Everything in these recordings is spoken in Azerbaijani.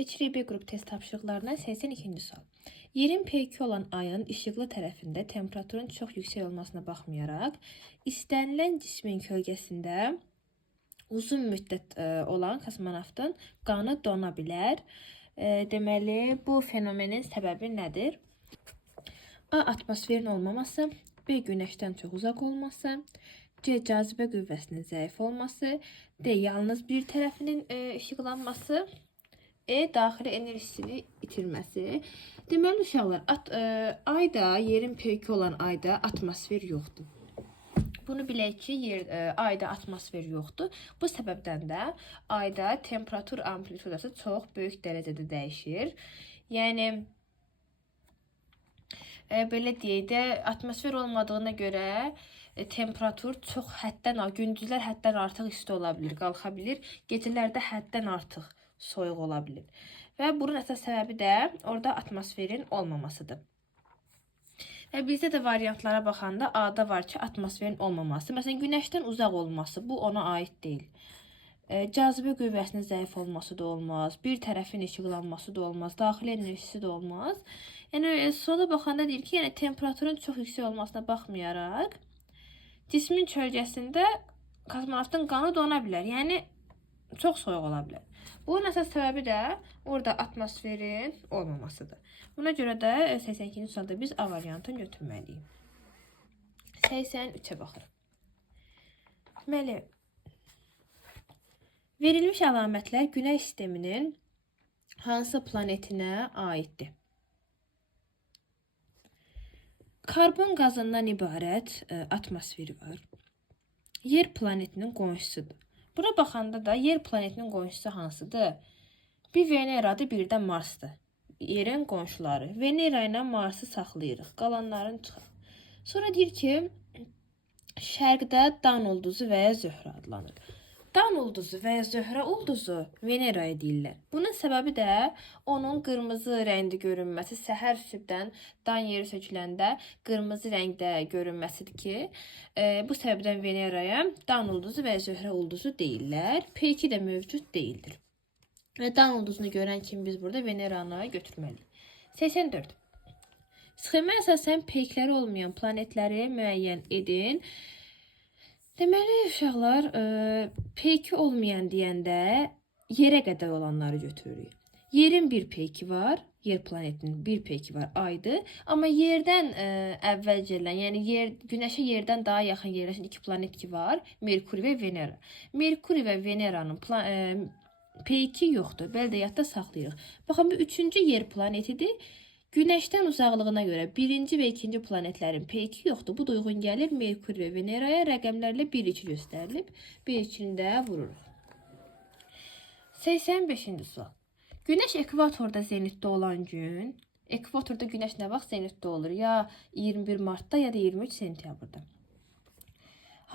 Keçirik B qrup test tapşırıqlarına 82-ci sual. Yerin P2 olan ayın işıqlı tərəfində temperaturun çox yüksək olmasına baxmayaraq, istənilən cismin kölgəsində uzun müddət olan kosmonavtın qanı dona bilər. Deməli, bu fenomenin səbəbi nədir? A. Atmosferin olmaması, B. Günəşdən çox uzaq olması, C. Cazibə qüvvəsinin zəif olması, D. Yalnız bir tərəfinin işıqlanması, daxili enerjisini itirməsi. Deməli uşaqlar, ayda, yerin P2 olan ayda atmosfer yoxdur. Bunu bilək ki, ayda atmosfer yoxdur. Bu səbəbdən də ayda temperatur amplitudası çox böyük dərəcədə dəyişir. Yəni belə deyək də, atmosfer olmadığına görə temperatur çox gündüzlər həddən artıq isti ola bilir, qalxa bilir. Gecələrdə həddən artıq soyuq ola bilir. Və bunun əsas səbəbi də orada atmosferin olmamasıdır. Və bizdə də variantlara baxanda A-da var ki, atmosferin olmaması. Məsələn, günəşdən uzaq olması, bu ona aid deyil. Cazibə qüvvəsinin zəif olması da olmaz, bir tərəfin işıqlanması da olmaz, daxili enerjisi də olmaz. Yəni, sola baxanda deyir ki, yəni temperaturun çox yüksək olmasına baxmayaraq, cismin kölgəsində kosmonavtın qanı dona bilər. Yəni, çox soyuq ola bilər. Bunun əsas səbəbi də orada atmosferin olmamasıdır. Buna görə də 82-ci sualda biz A variantını götürməliyik. 83-ə baxırıq. Deməli, verilmiş əlamətlər Günəş sisteminin hansı planetinə aiddir? Karbon qazından ibarət atmosferi var. Yer planetinin qonşusudur. Buna baxanda da yer planetinin qonşusu hansıdır? Bir Veneradır, bir də Marsdır. Yerin qonşuları. Venera ilə Marsı saxlayırıq. Qalanlarını çıxaq. Sonra deyir ki, şərqdə Dan ulduzu və ya Zöhrə adlanır. Dan ulduzu və ya Zöhrə ulduzu Veneraya deyirlər. Bunun səbəbi də onun qırmızı rəngdə görünməsi, səhər sübdən Dan yeri söküləndə qırmızı rəngdə görünməsidir ki, bu səbəbdən Veneraya Dan ulduzu və ya Zöhrə ulduzu deyirlər. P2 də mövcud deyildir. Və Dan ulduzunu görən kimi biz burada Veneranı götürməliyik. 84. Sxemə əsasən peykləri olmayan planetləri müəyyən edin. Deməli, uşaqlar, P2 olmayan deyəndə yerə qədər olanları götürürük. Yerin bir P2 var, yer planetinin bir P2 var, aydır. Amma yerdən əvvəl gələn, yəni Günəşə yerdən daha yaxın yerləşən iki planet ki var, Merkuri və Venera. Merkuri və Veneranın P2 yoxdur, belə də yadda saxlayırıq. Baxın, bu üçüncü yer planetidir. Günəşdən uzaqlığına görə birinci və ikinci planetlərin P2 yoxdur. Bu da uyğun gəlir Merkuri və Veneraya, rəqəmlərlə 1-2 göstərilib. 1-2-ni də vururuq. 85-ci sual. Günəş ekvatorda zenitdə olan gün, ekvatorda Günəş nə vaxt zenitdə olur? Ya 21 martda, ya da 23 sentyabrda.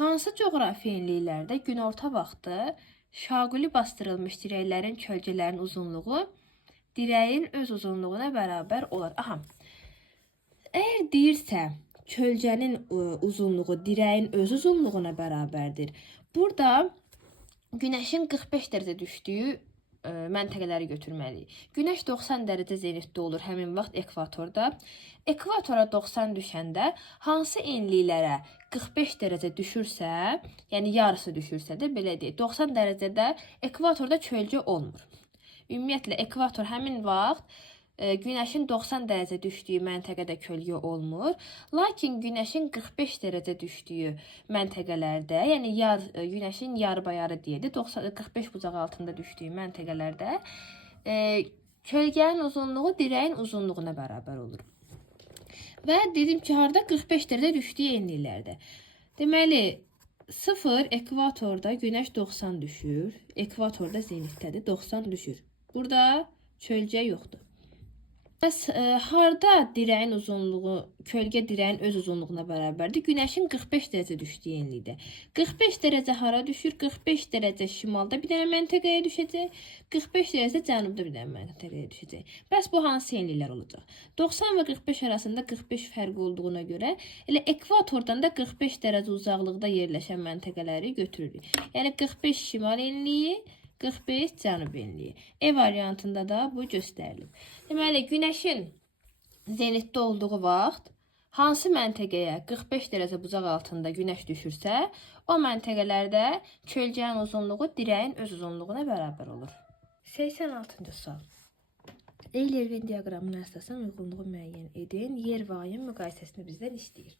Hansı coğrafi enliklərdə günorta vaxtı şaquli bastırılmış dirəklərin kölgələrin uzunluğu dirəyin öz uzunluğuna bərabər olar? Aha, əgər deyirsə, kölgənin uzunluğu dirəyin öz uzunluğuna bərabərdir. Burada Günəşin 45 dərəcə düşdüyü məntəqələri götürməliyik. Günəş 90 dərəcə zenitdə olur həmin vaxt ekvatorda. Ekvatora 90 düşəndə hansı enliklərə 45 dərəcə düşürsə, yəni yarısı düşürsə də belə deyək, 90 dərəcədə ekvatorda kölgə olmur. Ümumiyyətlə, ekvator həmin vaxt Günəşin 90 dərəcə düşdüyü məntəqədə kölgə olmur. Lakin Günəşin 45 dərəcə düşdüyü məntəqələrdə, yəni Günəşin yarıbayarı deyildi, 45 bucaq altında düşdüyü məntəqələrdə kölgənin uzunluğu dirəyin uzunluğuna bərabər olur. Və dedim ki, harada 45 dərəcə düşdüyü enliklərdə. Deməli, 0 ekvatorda Günəş 90 düşür, ekvatorda zenitdədir, 90 düşür. Burada kölgə yoxdur. Bəs harda dirəyin uzunluğu, kölgə dirəyin öz uzunluğuna bərabərdir? Günəşin 45 dərəcə düşdüyü enlikdə. 45 dərəcə hara düşür? 45 dərəcə şimalda bir dənə məntəqəyə düşəcək, 45 dərəcə cənubda bir dənə məntəqəyə düşəcək. Bəs bu hansı enliklər olacaq? 90 və 45 arasında 45 fərq olduğuna görə elə ekvatordan da 45 dərəcə uzaqlıqda yerləşən məntəqələri götürürük. Yəni 45 şimal enliyi, 45 cənub enliyi. E variantında da bu göstərilib. Deməli, Günəşin zenitdə olduğu vaxt hansı məntəqəyə 45 dərəcə bucaq altında Günəş düşürsə, o məntəqələrdə kölgənin uzunluğu dirəyin öz uzunluğuna bərabər olur. 86-cı sual. Euler-Venn diaqramına əsasən uyğunluğu müəyyən edin. Yer və ayın müqayisəsini bizdən istəyir.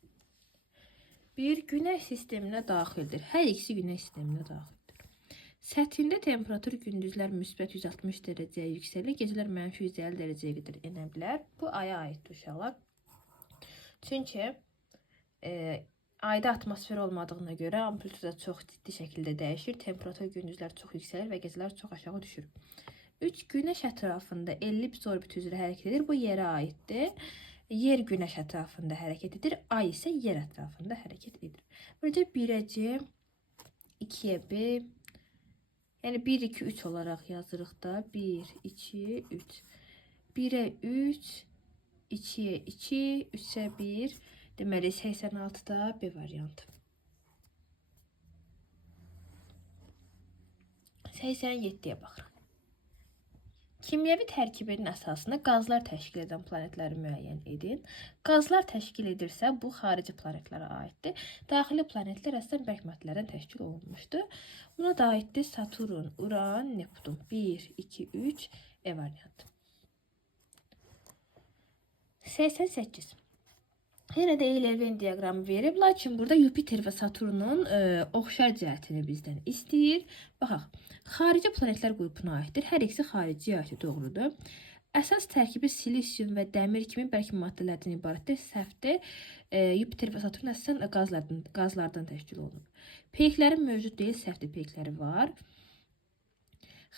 Bir Günəş sisteminə daxildir. Hər ikisi Günəş sisteminə daxildir. Səthində temperatur gündüzlər müsbət 160 dərəcəyə yüksəlir, gecələr mənfi 150 dərəcəyə qədər enə bilər. Bu aya aiddir uşaqlar. Çünki ayda atmosfer olmadığına görə amplituda çox ciddi şəkildə dəyişir. Temperatur gündüzlər çox yüksəlir və gecələr çox aşağı düşür. 3 Günəş ətrafında ellipz orbit üzrə hərəkət edir. Bu yerə aiddir. Yer Günəş ətrafında hərəkət edir. Ay isə yer ətrafında hərəkət edir. Burada 1-ə C, 2-yə B, yəni 1, 2, 3 olaraq yazırıq da. 1, 2, 3. 1-ə 3, 2-yə 2, 3-ə 1. Deməli, 86-da B variantı. 87-yə baxırıq. Kimyəvi tərkibinin əsasını qazlar təşkil edən planetləri müəyyən edin. Qazlar təşkil edirsə, bu xarici planetlərə aiddir. Daxili planetlər əslən bərk maddələrdən təşkil olunmuşdur. Buna da aiddir Saturn, Uran, Neptun. 1, 2, 3, E variantı. 88. Yenə də Euler-Venn diaqramı verib, lakin burada Yupiter və Saturnun oxşar cəhətini bizdən istəyir. Baxaq, xarici planetlər qrupuna aiddir. Hər ikisi xarici aiddir, doğrudur. Əsas tərkibi silisium və dəmir kimi bərk maddələrdən ibarətdir. Səhvdir. Yupiter və Saturn əsasən qazlardan təşkil olunur. Peykləri mövcud deyil, səhvdir, peykləri var.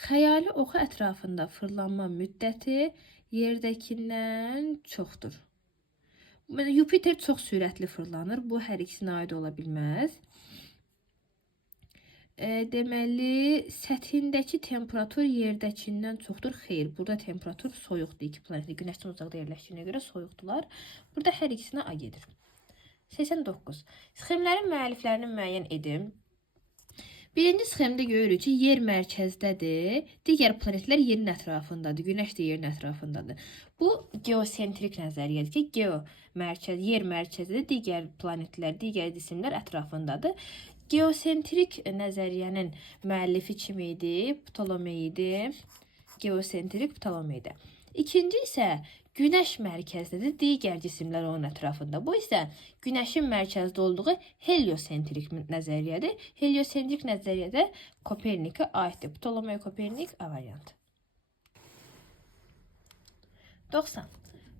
Xəyali oxu ətrafında fırlanma müddəti yerdəkindən çoxdur. Yupiter çox sürətli fırlanır. Bu, hər ikisinə aid ola bilməz. Deməli, səthindəki temperatur yerdəkindən çoxdur. Xeyr, burada temperatur soyuqdur. İki planetli Günəşdən uzaqda yerləşdiyinə görə soyuqdular. Burada hər ikisinə A gedir. 89. Sxemlərin müəlliflərini müəyyən edin. Birinci sxemdə görürük ki, yer mərkəzdədir. Digər planetlər yerin ətrafındadır. Günəş də yerin ətrafındadır. Bu geosentrik nəzəriyyədir ki, yer mərkəzdə, digər planetlər, digər cisimlər ətrafındadır. Geosentrik nəzəriyyənin müəllifi kim idi? Ptolomey idi. Geosentrik Ptolomey idi. İkinci isə Günəş mərkəzdədir, digər cisimlər onun ətrafında. Bu isə Günəşin mərkəzdə olduğu heliosentrik nəzəriyyədir. Heliosentrik nəzəriyyədə Kopernikə aiddir. Ptolomey, Kopernik, A variantı. 90.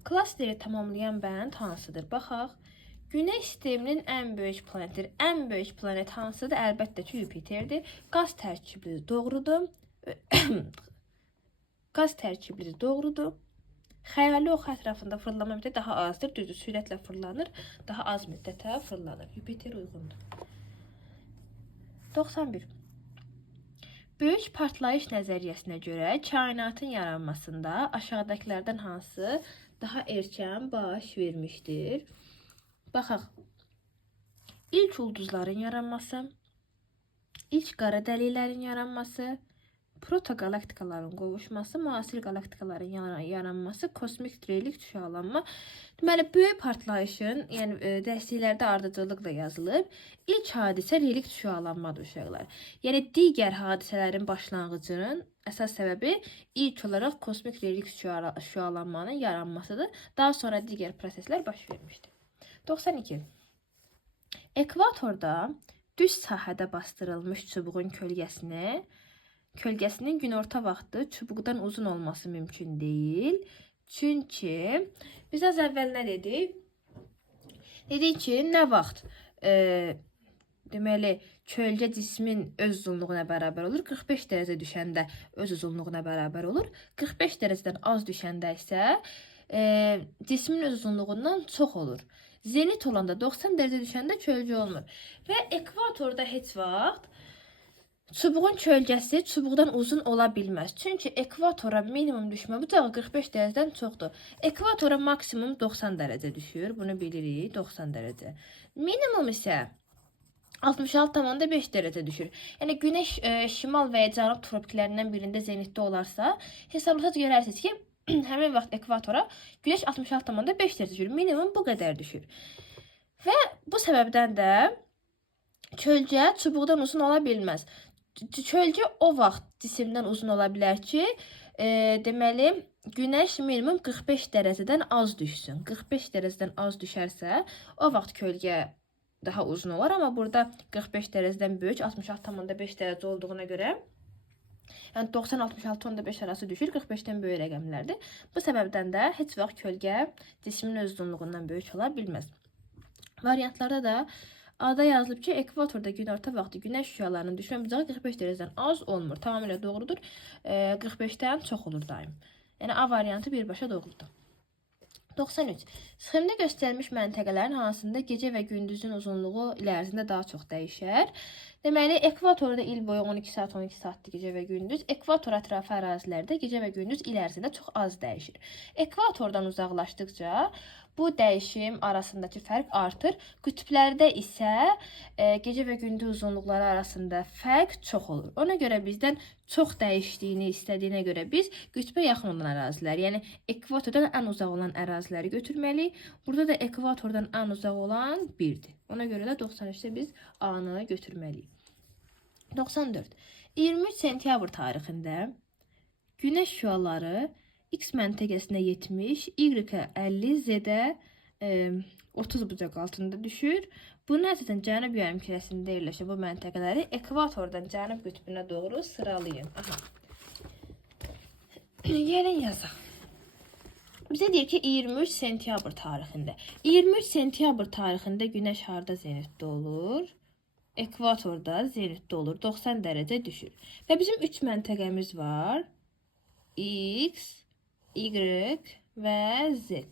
Klasteri tamamlayan bənd hansıdır? Baxaq. Günəş sisteminin ən böyük planetidir. Ən böyük planet hansıdır? Əlbəttə ki, Yupiterdir. Qaz tərkiblidir, doğrudur. Qaz tərkiblidir, doğrudur. Xəyali oxu ətrafında fırlanma müddəti daha azdır. Düzdür, sürətlə fırlanır. Daha az müddətə fırlanır. Yupiter uyğundur. 91. Böyük partlayış nəzəriyyəsinə görə kainatın yaranmasında aşağıdakilərdən hansı daha erkən baş vermişdir? Baxaq. İlk ulduzların yaranması, ilk qara dəliklərin yaranması, protogalaktikaların qovuşması, müasir galaktikaların yaranması, kosmik dirilik, tuşaqlanma. Deməli, böyük partlayışın, yəni dərsliklərdə ardıcıllıqla yazılıb. İlk hadisə relikt tuşaqlanmadır uşaqlar. Yəni, digər hadisələrin başlanğıcının əsas səbəbi ilk olaraq kosmik relikt tuşaqlanmanın yaranmasıdır. Daha sonra digər proseslər baş vermişdir. 92. Ekvatorda düz sahədə bastırılmış çubuğun kölgəsinin günorta vaxtı çubuqdan uzun olması mümkün deyil. Çünki biz az əvvəl nə dedik? Dedik ki, nə vaxt deməli, kölgə cismin öz uzunluğuna bərabər olur. 45 dərəcə düşəndə öz uzunluğuna bərabər olur. 45 dərəcədən az düşəndə isə cismin öz uzunluğundan çox olur. Zenit olanda 90 dərəcə düşəndə kölgə olmur. Və ekvatorda heç vaxt çubuğun kölgəsi çubuqdan uzun ola bilməz. Çünki ekvatora minimum düşmə bucağı 45 dərəcədən çoxdur. Ekvatora maksimum 90 dərəcə düşür. Bunu bilirik, 90 dərəcə. Minimum isə 66,5 dərəcə düşür. Yəni günəş şimal və ya cənub tropiklərindən birində zenitdə olarsa, hesablasaq görərsiniz ki, həmin vaxt ekvatora günəş 66,5 dərəcə düşür. Minimum bu qədər düşür. Və bu səbəbdən də kölgə çubuqdan uzun ola bilməz. Kölgə o vaxt cisimdən uzun ola bilər ki, deməli, günəş minimum 45 dərəcədən az düşsün. 45 dərəcədən az düşərsə, o vaxt kölgə daha uzun olar, amma burada 45 dərəcədən böyük 66,5 dərəcə olduğuna görə, yəni 90-66,5 arası düşür, 45-dən böyük rəqəmlərdir. Bu səbəbdən də heç vaxt kölgə cismin öz uzunluğundan böyük ola bilməz. Variantlarda da A'da yazılıb ki, ekvatorda günorta vaxtı günəş şüalarının düşmə bucağı 45 dərəcədən az olmur. Tamamilə doğrudur. 45-dən çox olur daim. Yəni A variantı birbaşa doğrudur. 93. Sxemdə göstərilmiş məntəqələrin hansında gecə və gündüzün uzunluğu il ərzində daha çox dəyişər? Deməli, ekvatorda il boyu 12 saat 12 saatdır gecə və gündüz. Ekvator ətrafı ərazilərdə gecə və gündüz il ərzində çox az dəyişir. Ekvatordan uzaqlaşdıqca bu dəyişim arasındakı fərq artır. Qütblərdə isə gecə və gündüz uzunluqları arasında fərq çox olur. Ona görə bizdən çox dəyişdiyini istədiyinə görə biz qütbə yaxın olan ərazilər, yəni ekvatordan ən uzaq olan əraziləri götürməliyik. Burada da ekvatordan ən uzaq olan 1-dir. Ona görə də 93-də biz A-nı götürməliyik. 94. 23 sentyabr tarixində günəş şüaları X məntəqəsinə 70, Y-ə 50, Z-ə 30 bucaq altında düşür. Bunun əsasən cənub yarımkürəsində yerləşən bu məntəqələri ekvatordan cənub qütbünə doğru sıralayın. Gəlin yazaq. Bizə deyir ki, 23 sentyabr tarixində. 23 sentyabr tarixində günəş harda zenitdə olur? Ekvatorda zenitdə olur. 90 dərəcə düşür. Və bizim 3 məntəqəmiz var. X, Y və Z.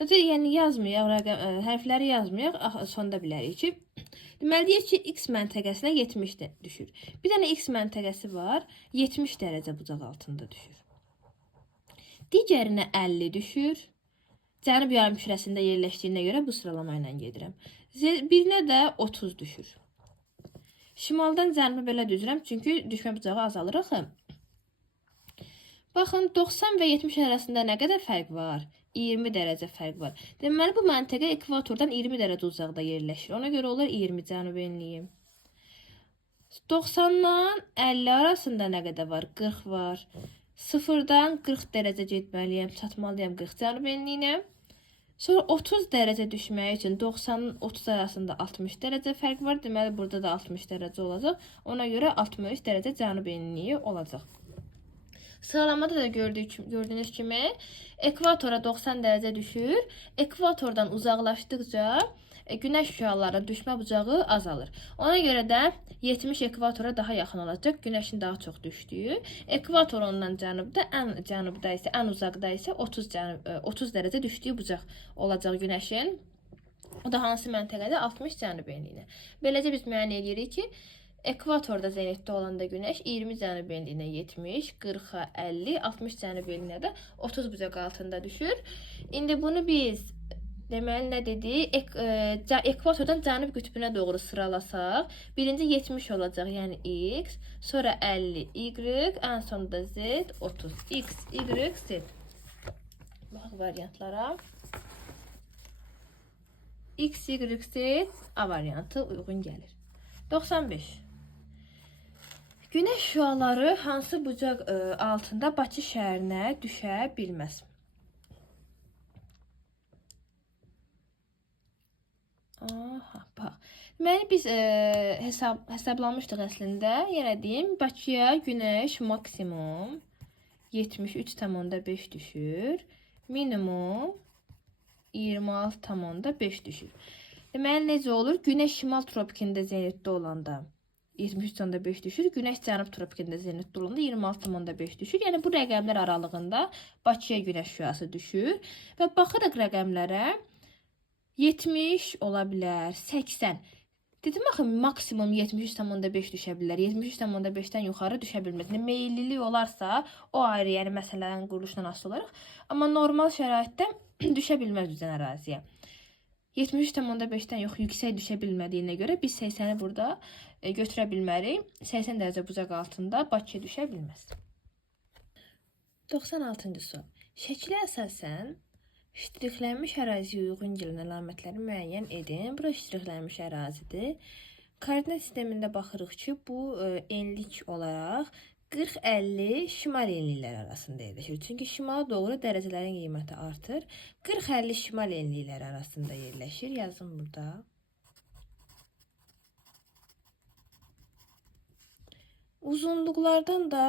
Yəni yazmayaq, hərfləri yazmayaq, sonda bilərik ki, deməli deyir ki, X məntəqəsinə 70 düşür. Bir dənə X məntəqəsi var, 70 dərəcə bucaq altında düşür. Digərinə 50 düşür. Cənub yarımkürəsində yerləşdiyinə görə bu sıralama ilə gedirəm. Birinə də 30 düşür. Şimaldan cənuba belə düzürəm, çünki düşmə bucağı azalır axı. Baxın, 90 və 70 arasında nə qədər fərq var? 20 dərəcə fərq var. Deməli, bu məntəqə ekvatordan 20 dərəcə uzaqda yerləşir. Ona görə olur 20 cənub enliyi. 90-dan 50 arasında nə qədər var? 40 var. 0-dan 40 dərəcə getməliyəm, çatmalıyam 40 cənub enliyinə. Sonra 30 dərəcə düşmək üçün 90-ın 30 arasında 60 dərəcə fərq var. Deməli, burada da 60 dərəcə olacaq. Ona görə 63 dərəcə cənub enliyi olacaq. Sıralamada da gördüyünüz kimi ekvatora 90 dərəcə düşür. Ekvatordan uzaqlaşdıqca günəş şüalarının düşmə bucağı azalır. Ona görə də 70 ekvatora daha yaxın olacaq, günəşin daha çox düşdüyü. Ekvator ondan cənubda, ən uzaqda isə 30 dərəcə düşdüyü bucaq olacaq günəşin. O da hansı məntəqədə? 60 cənub enliyinə. Beləcə biz müəyyən edirik ki, ekvatorda zenitdə olanda günəş 20 cənub enliyinə 70, 40-a 50, 60 cənub enliyinə də 30 bucaq altında düşür. İndi bunu biz deməli nə dedik? Ekvatordan cənub qütbünə doğru sıralasaq, birinci 70 olacaq, yəni X, sonra 50, Y, ən sonunda Z, 30. X, Y, Z. Baxaq variantlara. X, Y, Z A variantı uyğun gəlir. 95. Günəş şüaları hansı bucaq altında Bakı şəhərinə düşə bilməz? Deməli, biz hesablamışdıq əslində. Yenə deyim, Bakıya günəş maksimum 73,5 düşür. Minimum 26,5 düşür. Deməli, necə olur? Günəş şimal tropikində zenitdə olanda 73,5 düşür. Günəş cənub tropikində zenitdə olanda 26,5 düşür. Yəni, bu rəqəmlər aralığında Bakıya günəş şüası düşür. Və baxırıq rəqəmlərə, 70 ola bilər, 80. Dedim axı, maksimum 73,5 düşə bilər. 73,5-dən yuxarı düşə bilməz. Meyillilik olarsa, o ayrı, yəni məsələnin quruluşundan asılı olaraq. Amma normal şəraitdə düşə bilməz üzən əraziyə. 73,5-dən yox, yüksək düşə bilmədiyinə görə biz 80-i burada götürə bilmərik. 80 dərəcə bucaq altında Bakıya düşə bilməz. 96-cı sual. Şəkilə əsasən ştrixlənmiş əraziyə uyğun gələn əlamətləri müəyyən edin. Bura ştrixlənmiş ərazidir. Koordinat sistemində baxırıq ki, bu enlik olaraq 40-50 şimal enlikləri arasında yerləşir. Çünki şimala doğru dərəcələrin qiyməti artır. 40-50 şimal enlikləri arasında yerləşir. Yazın burada. Uzunluqlardan da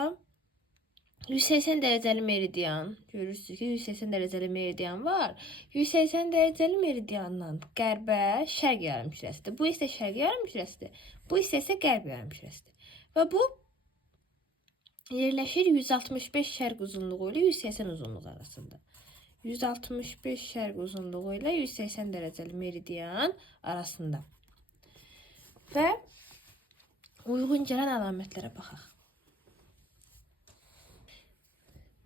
180 dərəcəli meridian. Görürsünüz ki, 180 dərəcəli meridian var. 180 dərəcəli meridiandan qərbə şərq yarımkürəsidir. Bu isə şərq yarımkürəsidir. Bu isə qərb yarımkürəsidir. Və bu yerləşir 165 şərq uzunluğu ilə 180 uzunluğu arasında. 165 şərq uzunluğu ilə 180 dərəcəli meridian arasında. Və uyğun gələn əlamətlərə baxaq.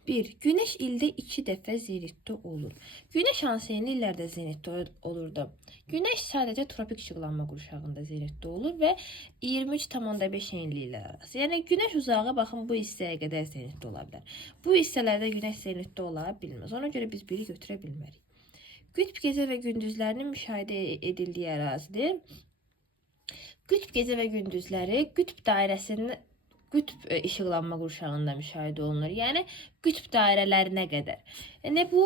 1. Günəş ildə 2 dəfə zenitdə olur. Günəş hansı enliklərdə zenitdə olurdu? Günəş sadəcə tropik işıqlanma qurşağında zenitdə olur və 23,5 enliklər arası. Yəni günəş uzağı baxın bu hissəyə qədər zenitdə ola bilər. Bu hissələrdə günəş zenitdə ola bilməz. Ona görə biz biri götürə bilmərik. Qütb gecə və gündüzlərinin müşahidə edildiyi ərazidir. Qütb gecə və gündüzləri qütb dairəsinin qütb işıqlanma qurşağında müşahidə olunur. Yəni qütb dairələrinə qədər. Yəni bu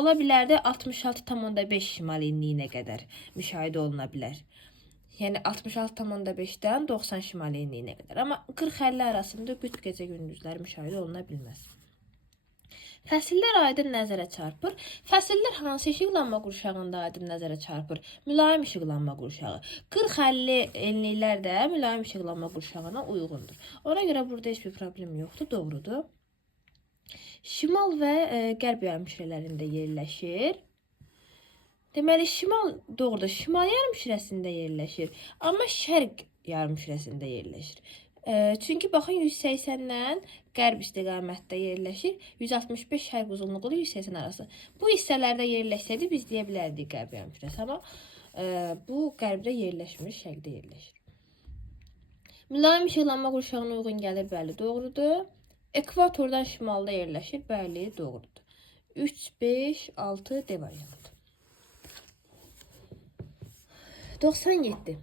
ola bilərdi 66,5 şimal enliyinə qədər müşahidə oluna bilər. Yəni 66,5-dən 90 şimal enliyinə qədər. Amma 40-50 arasında qütb gecə gündüzləri müşahidə oluna bilməz. Fəsillər aydın nəzərə çarpır. Fəsillər hansı işıqlanma qurşağında aydın nəzərə çarpır? Mülayim işıqlanma qurşağı. 40-50 enliklər də mülayim işıqlanma qurşağına uyğundur. Ona görə burada heç bir problem yoxdur, doğrudur. Şimal və qərb yarımkürələrində yerləşir. Deməli, şimal doğrudur, şimal yarımkürəsində yerləşir, amma şərq yarımkürəsində yerləşir. Çünki baxın 180-dən qərb istiqamətdə yerləşir. 165 şərq uzunluğu ilə 180 arası. Bu hissələrdə yerləşsəydi biz deyə bilərdik qərb yarımkürəsi, amma bu qərbdə yerləşmir, şərqdə yerləşir. Mülayim işıqlanma qurşağına uyğun gəlir, bəli, doğrudur. Ekvatordan şimalda yerləşir, bəli, doğrudur. 3, 5, 6 D variantı. 97.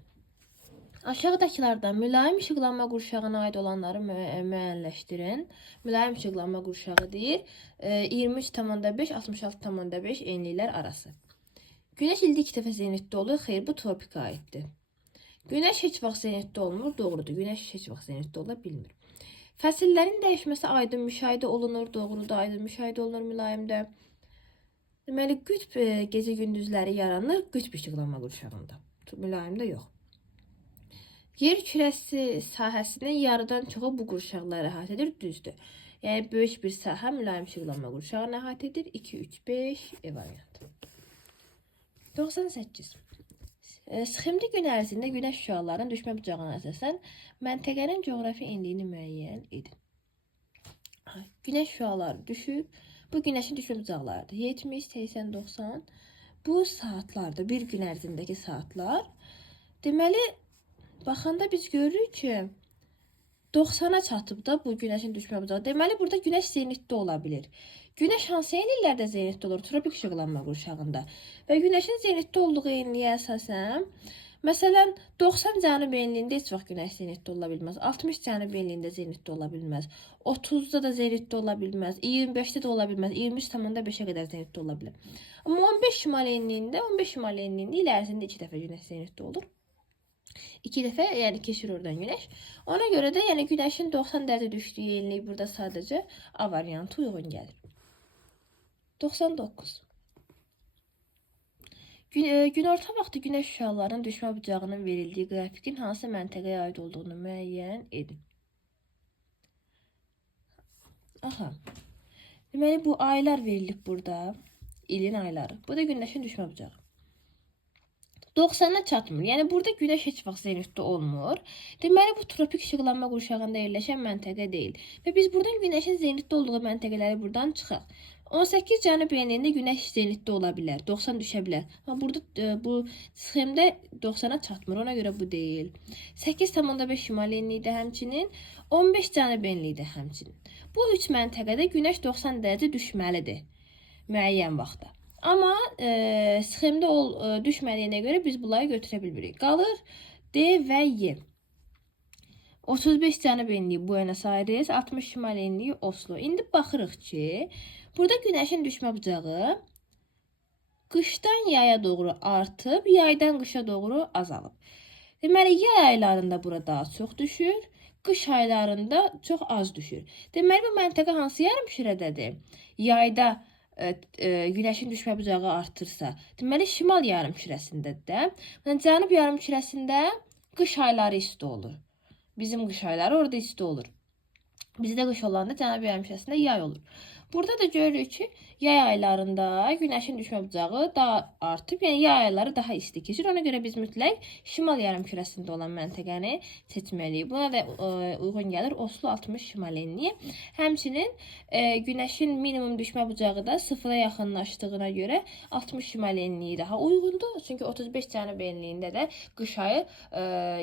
Aşağıdakılardan mülayim işıqlanma qurşağına aid olanları müəyyənləşdirin. Mülayim işıqlanma qurşağı deyir 23,5-66,5 enliklər arası. Günəş ildə 2 dəfə zenitdə olur. Xeyr, bu tropikə aiddir. Günəş heç vaxt zenitdə olmur. Doğrudur. Günəş heç vaxt zenitdə ola bilmir. Fəsillərin dəyişməsi aydın müşahidə olunur. Doğrudur. Aydın müşahidə olunur mülayimdə. Deməli, qütb gecə gündüzləri yaranır qütb işıqlanma qurşağında. Mülayimdə yox. Yer kürəsi sahəsinin yarıdan çoxu bu qurşaqları əhatə edir, düzdür. Yəni böyük bir sahə mülayim işıqlanma qurşağını əhatə edir. 2, 3, 5 E variantı. 98. Sxemli gün ərzində günəş şüalarının düşmə bucağına əsasən məntəqənin coğrafi enliyini müəyyən edin. Günəş şüaları düşüb. Bu günəşin düşmə bucaqlarıdır. 70, 80, 90. Bu saatlardır. Bir gün ərzindəki saatlar. Deməli, baxanda biz görürük ki 90-a çatıb da bu günəşin düşmə bucağı. Deməli, burada günəş zenitdə ola bilir. Günəş hansı enliklərdə zenitdə olur? Tropik işıqlanma qurşağında. Və günəşin zenitdə olduğu enliyə əsasən, məsələn, 90 cənub enliyində heç vaxt günəş zenitdə ola bilməz. 60 cənub enliyində zenitdə ola bilməz. 30-da da zenitdə ola bilməz. 25-də də ola bilməz. 23,5-ə qədər zenitdə ola bilər. Amma 15 şimal enliyində il ərzində 2 dəfə günəş zenitdə olur. 2 dəfə, yəni keçir oradan günəş. Ona görə də yəni günəşin 90 dərəcə düşdüyü enlik burada sadəcə A variantı uyğun gəlir. 99. Günorta vaxtı günəş şüalarının düşmə bucağının verildiyi qrafikin hansı məntəqəyə aid olduğunu müəyyən edin. Aha. Deməli, bu aylar verilib burada. İlin ayları. Bu da günəşin düşmə bucağı. 90-a çatmır. Yəni burada günəş heç vaxt zenitdə olmur. Deməli bu tropik işıqlanma qurşağında yerləşən məntəqə deyil. Və biz buradan günəşin zenitdə olduğu məntəqələri buradan çıxaq. 18 cənub enliyində günəş zenitdə ola bilər. 90 düşə bilər. Amma burada bu sxemdə 90-a çatmır. Ona görə bu deyil. 8,5 şimal enlikdə həmçinin 15 cənub enlikdə həmçinin. Bu üç məntəqədə günəş 90 dərəcə düşməlidir müəyyən vaxtda. Amma sxemdə düşmədiyinə görə biz bunları götürə bilmirik. Qalır D və Y. 35 cənub enliyi Buenos Aires, 60 şimal enliyi Oslo. İndi baxırıq ki, burada günəşin düşmə bucağı qışdan yaya doğru artıb, yaydan qışa doğru azalıb. Deməli, yay aylarında bura daha çox düşür, qış aylarında çox az düşür. Deməli, bu məntəqə hansı yarımkürədədir? Yayda günəşin düşmə bucağı artırsa, deməli, şimal yarımkürəsindədir də. Cənub yarımkürəsində qış ayları isti olur. Bizim qış ayları orada isti olur. Bizdə qış olanda cənub yarımkürəsində yay olur. Burada da görürük ki, yay aylarında günəşin düşmə bucağı daha artıb, yəni yay ayları daha isti keçir. Ona görə biz mütləq şimal yarımkürəsində olan məntəqəni seçməliyik. Buna da uyğun gəlir Oslo 60 şimal enliyi. Həmçinin günəşin minimum düşmə bucağı da sıfıra yaxınlaşdığına görə 60 şimal enliyi daha uyğundur. Çünki 35 cənub enliyində də qış ayı,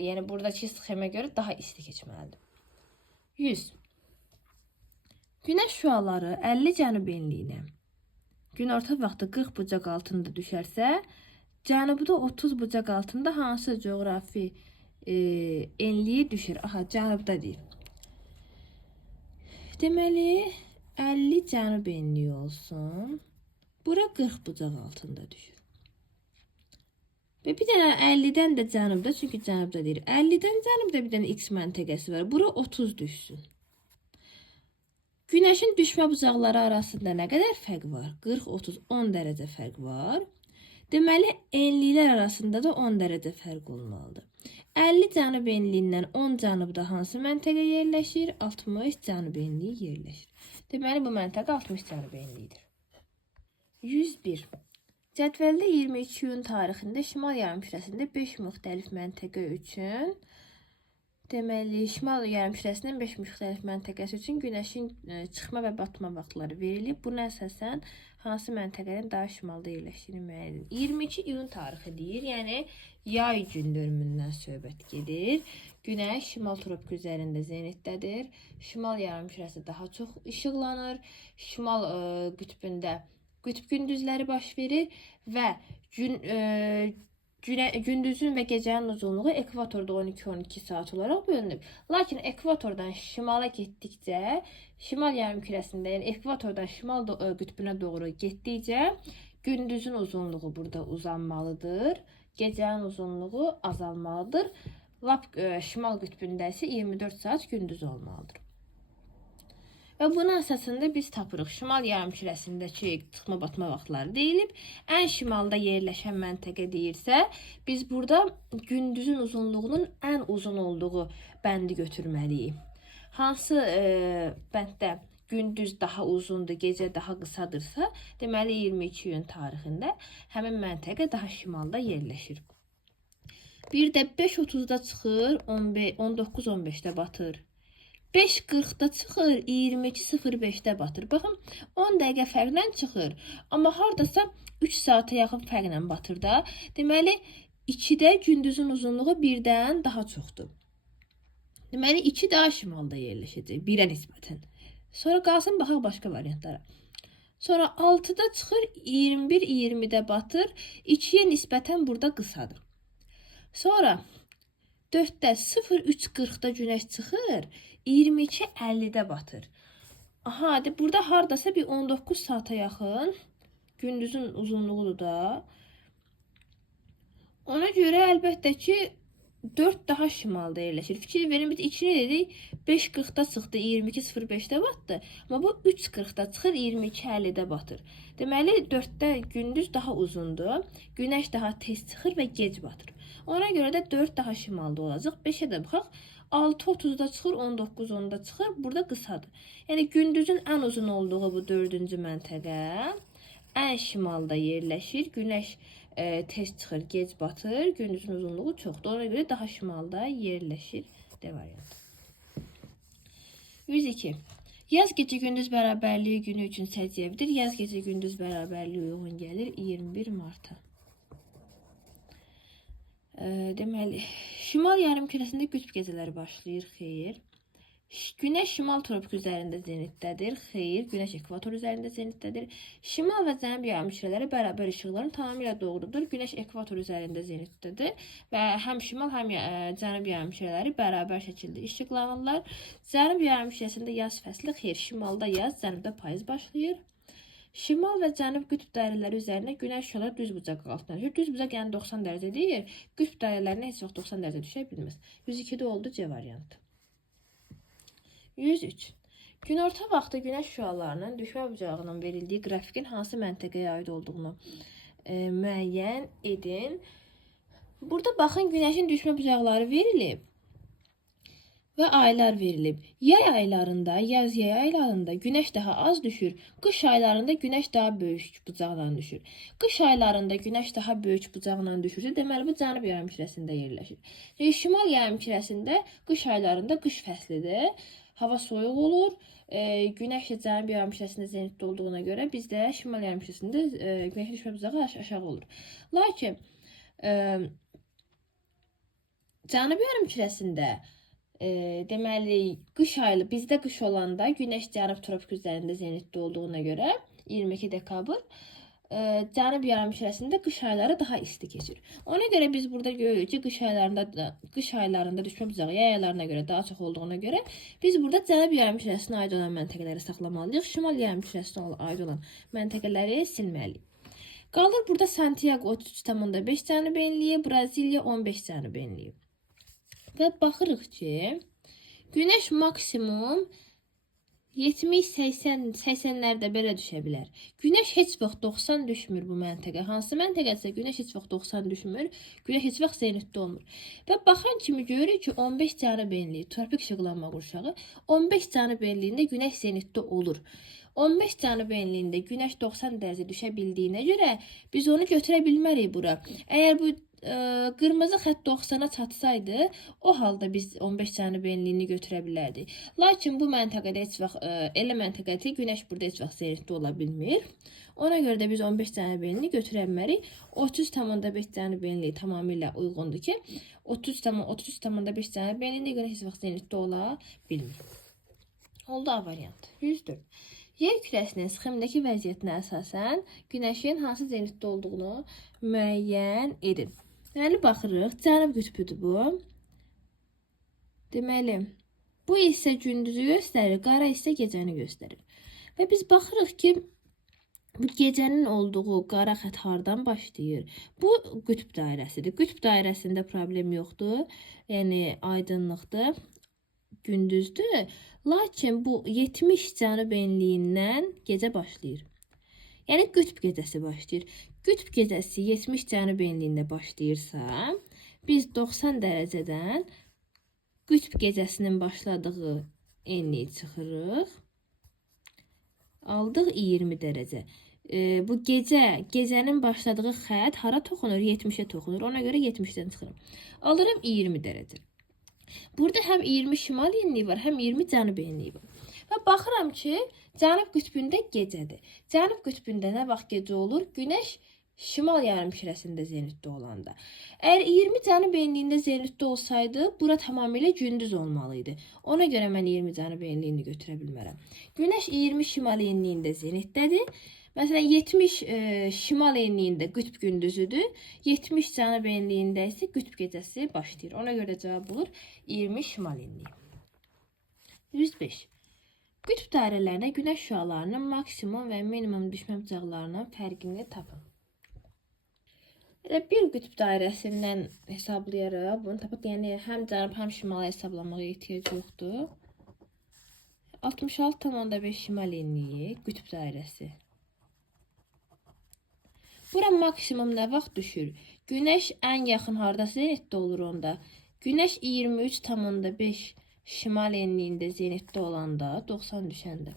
yəni buradakı sxemə görə daha isti keçməlidir. 100. Günəş şüaları 50 cənub enliyinə günorta vaxtı 40 bucaq altında düşərsə, cənubda 30 bucaq altında hansı coğrafi enliyi düşür? Aha, cənubda deyil. Deməli, 50 cənub enliyi olsun. Bura 40 bucaq altında düşür. Və bir dənə 50-dən də cənubda, çünki cənubda deyir. 50-dən cənubda bir dənə X məntəqəsi var. Bura 30 düşsün. Günəşin düşmə bucaqları arasında nə qədər fərq var? 40, 30, 10 dərəcə fərq var. Deməli, enliklər arasında da 10 dərəcə fərq olmalıdır. 50 cənub enliyindən 10 cənubda hansı məntəqə yerləşir? 60 cənub enliyi yerləşir. Deməli, bu məntəqə 60 cənub enliyidir. 101. Cədvəldə 22 iyun tarixində şimal yarımkürəsində 5 müxtəlif məntəqə üçün deməli, şimal yarımkürəsinin 5 müxtəlif məntəqəsi üçün günəşin çıxma və batma vaxtları verilib. Buna əsasən hansı məntəqənin daha şimalda yerləşdiyini müəyyən edin. 22 iyun tarixi deyir, yəni yay gündürümündən söhbət gedir. Günəş şimal tropik üzərində zenitdədir. Şimal yarımkürəsi daha çox işıqlanır. Şimal qütbündə qütb gündüzləri baş verir və gündüzün və gecənin uzunluğu ekvatorda 12-12 saat olaraq bölünüb. Lakin ekvatordan şimala getdikcə, şimal yarımkürəsində, yəni ekvatordan şimal qütbünə doğru getdikcə gündüzün uzunluğu burada uzanmalıdır. Gecənin uzunluğu azalmalıdır. Lap şimal qütbündə isə 24 saat gündüz olmalıdır. Və bunun əsasında biz tapırıq. Şimal yarımkürəsindəki çıxma batma vaxtları deyilib. Ən şimalda yerləşən məntəqə deyirsə, biz burada gündüzün uzunluğunun ən uzun olduğu bəndi götürməliyik. Hansı bənddə gündüz daha uzundur, gecə daha qısadırsa, deməli 22 iyun tarixində həmin məntəqə daha şimalda yerləşir. Bir də 5:30-da çıxır, 19:15-də batır. 5:40-da çıxır, 22:05-də batır. Baxın, 10 dəqiqə fərqlə çıxır. Amma hardasa 3 saata yaxın fərqlə batır da. Deməli, 2-də gündüzün uzunluğu 1-dən daha çoxdur. Deməli, 2 daha şimalda yerləşəcək, 1-ə nisbətən. Sonra qalsın, baxaq başqa variantlara. Sonra 6-da çıxır, 21:20-də batır, 2-yə nisbətən burada qısadır. Sonra 4-də 03:40-da günəş çıxır, 22:50-də batır. Aha, burada hardasa bir 19 saata yaxın gündüzün uzunluğudur da. Ona görə əlbəttə ki 4 daha şimalda yerləşir. Fikir verin, biz 2-ni dedik, 5:40-da çıxdı, 22:05-də batdı. Amma bu 3:40-da çıxır, 22:50-də batır. Deməli 4-də gündüz daha uzundur, günəş daha tez çıxır və gec batır. Ona görə də 4 daha şimalda olacaq. 5-ə də baxaq. 6:30-da çıxır, 19:10-da çıxır. Burada qısadır. Yəni gündüzün ən uzun olduğu bu 4-cü məntəqə ən şimalda yerləşir. Günəş tez çıxır, gec batır. Gündüzün uzunluğu çoxdur. Ona görə daha şimalda yerləşir. D variantı. 102. Yaz gecə gündüz bərabərliyi günü üçün səciyyəvidir. Yaz gecə gündüz bərabərliyi uyğun gəlir 21 marta. Deməli, şimal yarımkürəsində qütb gecələri başlayır. Xeyr. Günəş şimal tropik üzərində zenitdədir. Xeyr, günəş ekvator üzərində zenitdədir. Şimal və cənub yarımkürələri bərabər işıqların tamamilə doğrudur. Günəş ekvator üzərində zenitdədir və həm şimal, həm cənub yarımkürələri bərabər şəkildə işıqlanırlar. Cənub yarımkürəsində yaz fəsli, xeyr, şimalda yaz, cənubda payız başlayır. Şimal və cənub qütb dairələri üzərində günəş şüaları düz bucaq altına düşür. Düz bucaq yəni 90 dərəcə deyil. Qütb dairələrinə heç vaxt 90 dərəcə düşə bilməz. 102-də oldu C variantı. 103. Günorta vaxtı günəş şüalarının düşmə bucağının verildiyi qrafikin hansı məntəqəyə aid olduğunu müəyyən edin. Burada baxın, günəşin düşmə bucaqları verilib və aylar verilib. Yay aylarında, yay aylarında günəş daha az düşür. Qış aylarında günəş daha böyük bucaqdan düşür. Qış aylarında günəş daha böyük bucaqdan düşürsə, deməli bu cənub yarımkürəsində yerləşir. Şimal yarımkürəsində qış aylarında qış fəslidir. Hava soyuq olur. Günəş cənub yarımkürəsində zenitdə olduğuna görə bizdə şimal yarımkürəsində günəşin düşmə bucağı aşağı olur. Lakin cənub yarımkürəsində deməli qış ayı bizdə qış olanda günəş cənub tropik üzərində zenitdə olduğuna görə 22 dekabr cənub yarımkürəsində qış ayları daha isti keçir. Ona görə biz burada görürük ki, qış aylarında düşmə bucağı yay aylarına görə daha çox olduğuna görə biz burada cənub yarımkürəsinə aid olan məntəqələri saxlamalıyıq. Şimal yarımkürəsinə aid olan məntəqələri silməliyik. Qalır burada Santiago 33,5 cənub enliyi, Braziliya 15 cənub enliyi. Və baxırıq ki, günəş maksimum 70-80'lerde belə düşə bilər. Günəş heç vaxt 90 düşmür bu məntəqə. Hansı məntəqəsə günəş heç vaxt 90 düşmür. Günəş heç vaxt zenitdə olmur. Və baxan kimi görürük ki, 15 cənub enliyi, tropik işıqlanma qurşağı 15 cənub enliyində günəş zenitdə olur. 15 cənub enliyində günəş 90 dərəcə düşə bildiyinə görə biz onu götürə bilmərik bura. Əgər bu qırmızı xətt 90'a çatsaydı, o halda biz 15 cənub enliyini götürə bilərdik. Lakin bu məntəqədə heç vaxt elə məntəqədir, günəş burada heç vaxt zenitdə ola bilmir. Ona görə də biz 15 cənub enliyini götürə bilmərik. 30,5 cənub enliyi tamamilə uyğundur ki, 33,5 cənub enliyində günəş heç vaxt zenitdə ola bilmir. Oldu A variantı. 104. Yer kürəsinin sxemdəki vəziyyətinə əsasən günəşin hansı zenitdə olduğunu müəyyən edin. Deməli, baxırıq, cənub qütbüdür bu. Deməli, bu isə gündüzü göstərir, qara isə gecəni göstərir. Və biz baxırıq ki, bu gecənin olduğu qara xətt hardan başlayır? Bu qütb dairəsidir. Qütb dairəsində problem yoxdur, yəni aydınlıqdır, gündüzdür. Lakin bu 70 cənub enliyindən gecə başlayır. Yəni qütb gecəsi başlayır. Qütb gecəsi 70 cənub enliyində başlayırsa, biz 90 dərəcədən qütb gecəsinin başladığı enliyi çıxırıq. Aldıq 20 dərəcə. Bu gecənin başladığı xətt hara toxunur? 70'e toxunur. Ona görə 70'dən çıxırım. Alırım 20 dərəcə. Burada həm 20 şimal enliyi var, həm 20 cənub enliyi var. Və baxıram ki, cənub qütbündə gecədir. Cənub qütbündə nə vaxt gecə olur? Günəş şimal yarımkürəsində zenitdə olanda. Əgər 20 cənub enliyində zenitdə olsaydı, bura tamamilə gündüz olmalıydı. Ona görə mən 20 cənub enliyini götürə bilmərəm. Günəş 20 şimal enliyində zenitdədir. Məsələn, 70 şimal enliyində qütb gündüzüdür. 70 cənub enliyində isə qütb gecəsi başlayır. Ona görə cavab olur 20 şimal enliyi. 105. Qütb dairələrinə günəş şüalarının maksimum və minimum düşmə bucaqlarının fərqini tapın. Bir qütb dairəsindən hesablayaraq bunu tapıb, yəni həm cənub, həm şimala hesablamağa ehtiyac yoxdur. 66,5 şimal enliyi qütb dairəsi. Bura maksimum nə vaxt düşür? Günəş ən yaxın harda zenitdə olur onda? Günəş 23,5 şimal enliyində zenitdə olanda 90 düşəndə.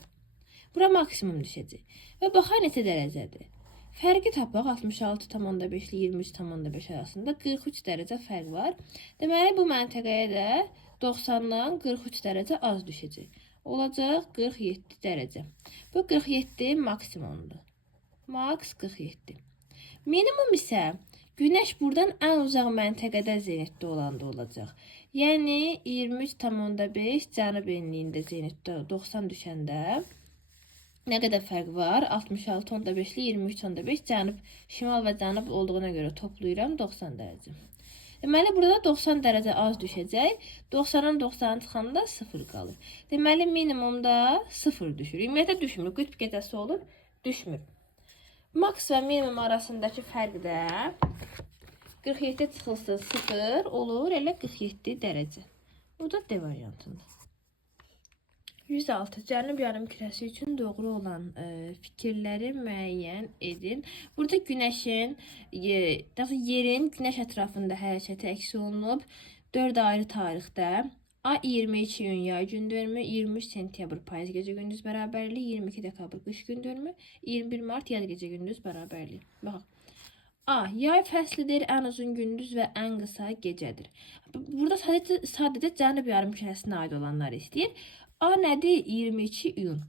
Bura maksimum düşəcək. Və baxa neçə dərəcədir? Fərqi tapaq, 66,5 ilə 23,5 arasında 43 dərəcə fərq var. Deməli, bu məntəqəyə də 90'dan 43 dərəcə az düşəcək. olacaq 47 dərəcə. Bu 47 maksimumdur. Max 47. Minimum isə Günəş buradan ən uzaq məntəqədə zenitdə olanda olacaq. Yəni 23,5 cənub enliyində zenitdə 90 düşəndə nə qədər fərq var? 66,5 ilə 23,5 cənub, şimal və cənub olduğuna görə toplayıram 90 dərəcə. Deməli, burada 90 dərəcə az düşəcək. 90-dan 90 çıxanda 0 qalır. Deməli, minimumda 0 düşür. Ümumiyyətlə düşmür. Qütb gecəsi olur, düşmür. Max və minimum arasındakı fərq də 47 çıxılsın 0 olur, elə 47 dərəcə. Bu da D variantında. 106. Cənub yarımkürəsi üçün doğru olan fikirləri müəyyən edin. Burada Günəşin, yerin Günəş ətrafında hərəkəti əks olunub 4 ayrı tarixdə. A 22 iyun yay gündönümü, 23 sentyabr payız gecə gündüz bərabərliyi, 22 dekabr qış gündönümü, 21 mart yaz gecə gündüz bərabərliyi. Baxın. A. Yay fəslidir, ən uzun gündüz və ən qısa gecədir. Burada sadəcə cənub yarımkürəsinə aid olanları istəyir. A nədir? 22 iyun.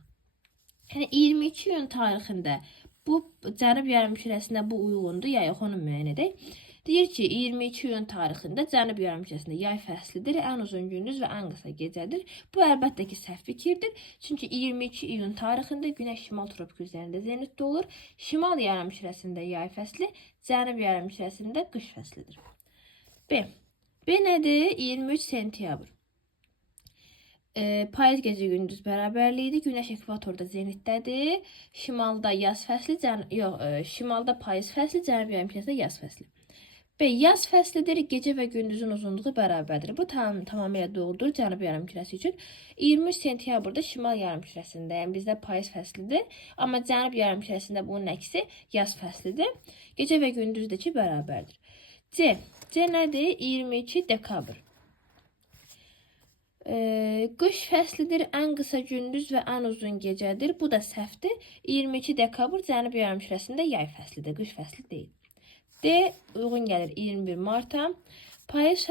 Yəni 22 iyun tarixində bu cənub yarımkürəsinə bu uyğundur, ya yox, onu müəyyən edək. Deyir ki, 22 iyun tarixində cənub yarımkürəsində yay fəslidir, ən uzun gündüz və ən qısa gecədir. Bu əlbəttə ki, səhv fikirdir. Çünki 22 iyun tarixində Günəş şimal tropik üzərində zenitdə olur. Şimal yarımkürəsində yay fəsli, cənub yarımkürəsində qış fəslidir. B. B nədir? 23 sentyabr. Payız gecə gündüz bərabərliyidir. Günəş ekvatorda zenitdədir. Şimalda yaz fəsli, şimalda payız fəsli, cənub yarımkürəsində yaz fəsli. B. Yaz fəslidir, gecə və gündüzün uzunluğu bərabərdir. Bu tamamilə doğrudur cənub yarımkürəsi üçün. 23 sentyabrda şimal yarımkürəsində, yəni bizdə payız fəslidir. Amma cənub yarımkürəsində bunun əksi yaz fəslidir. Gecə və gündüzdəki bərabərdir. C. C nədir? 22 dekabr. Qış fəslidir, ən qısa gündüz və ən uzun gecədir. Bu da səhvdir. 22 dekabr cənub yarımkürəsində yay fəslidir, qış fəsli deyil. D. Uyğun gəlir 21 marta. Payız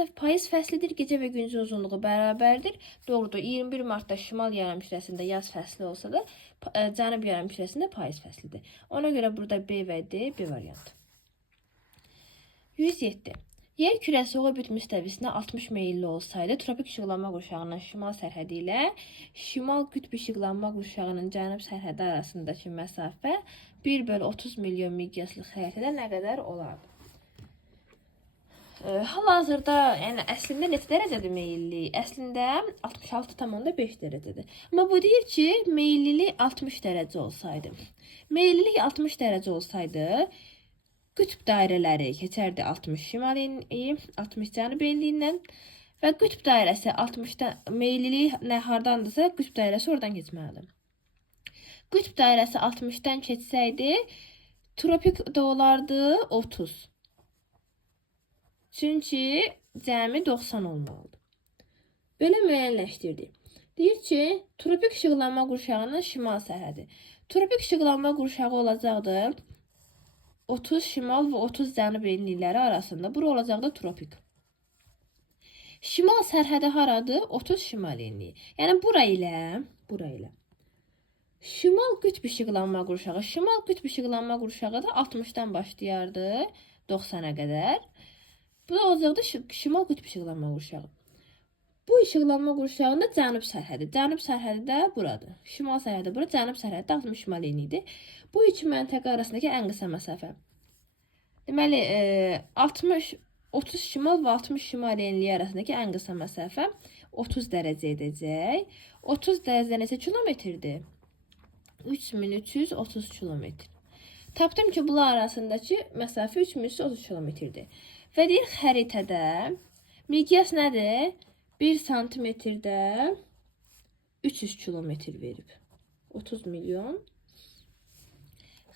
fəslidir, gecə və gündüz uzunluğu bərabərdir. Doğrudur, 21 martda şimal yarımkürəsində yaz fəsli olsa da, cənub yarımkürəsində payız fəslidir. Ona görə burada B və D, B variantı. 107. Yer kürəsi orbit müstəvisinə 60 meyilli olsaydı, tropik işıqlanma qurşağının şimal sərhədi ilə şimal qütb işıqlanma qurşağının cənub sərhədi arasındakı məsafə 1/30 milyon miqyaslı xəritədə nə qədər olardı? Hal-hazırda, yəni əslində neçə dərəcədir meyilli? Əslində 66,5 dərəcədir. Amma bu deyir ki, meyillilik 60 dərəcə olsaydı. Meyillilik 60 dərəcə olsaydı, qütb dairələri keçərdi 60 şimal enliyi, 60 cənub enliyindən və qütb dairəsi 60-dan meyillilik hardandısa, qütb dairəsi oradan keçməlidir. Qütb dairəsi 60-dan keçsəydi, tropik də olardı 30. Çünki cəmi 90 olmalıdır. Belə müəyyənləşdirdik. Deyir ki, tropik işıqlanma qurşağının şimal sərhədi. Tropik işıqlanma qurşağı olacaqdır 30 şimal və 30 cənub enlikləri arasında. Bura olacaq da tropik. Şimal sərhədi haradır? 30 şimal enliyi. Yəni bura ilə. Şimal qütb işıqlanma qurşağı. Şimal qütb işıqlanma qurşağı da 60-dan başlayardı 90-a qədər. Bu da olacaq da şimal qütb işıqlanma qurşağı. Bu işıqlanma qurşağında cənub sərhədi. Cənub sərhədi də buradır. Şimal sərhədi bura, cənub sərhədi də 60 şimal enliyidir. Bu iki məntəqə arasındakı ən qısa məsafə. Deməli, 30 şimal və 60 şimal enliyi arasındakı ən qısa məsafə 30 dərəcə edəcək. 30 dərəcə neçə kilometrdir? 3330 kilometr. Tapdım ki, bunlar arasındakı məsafə 3330 kilometrdir. Və deyir, xəritədə miqyas nədir? 1 santimetrdə 300 kilometr verib. 30 milyon.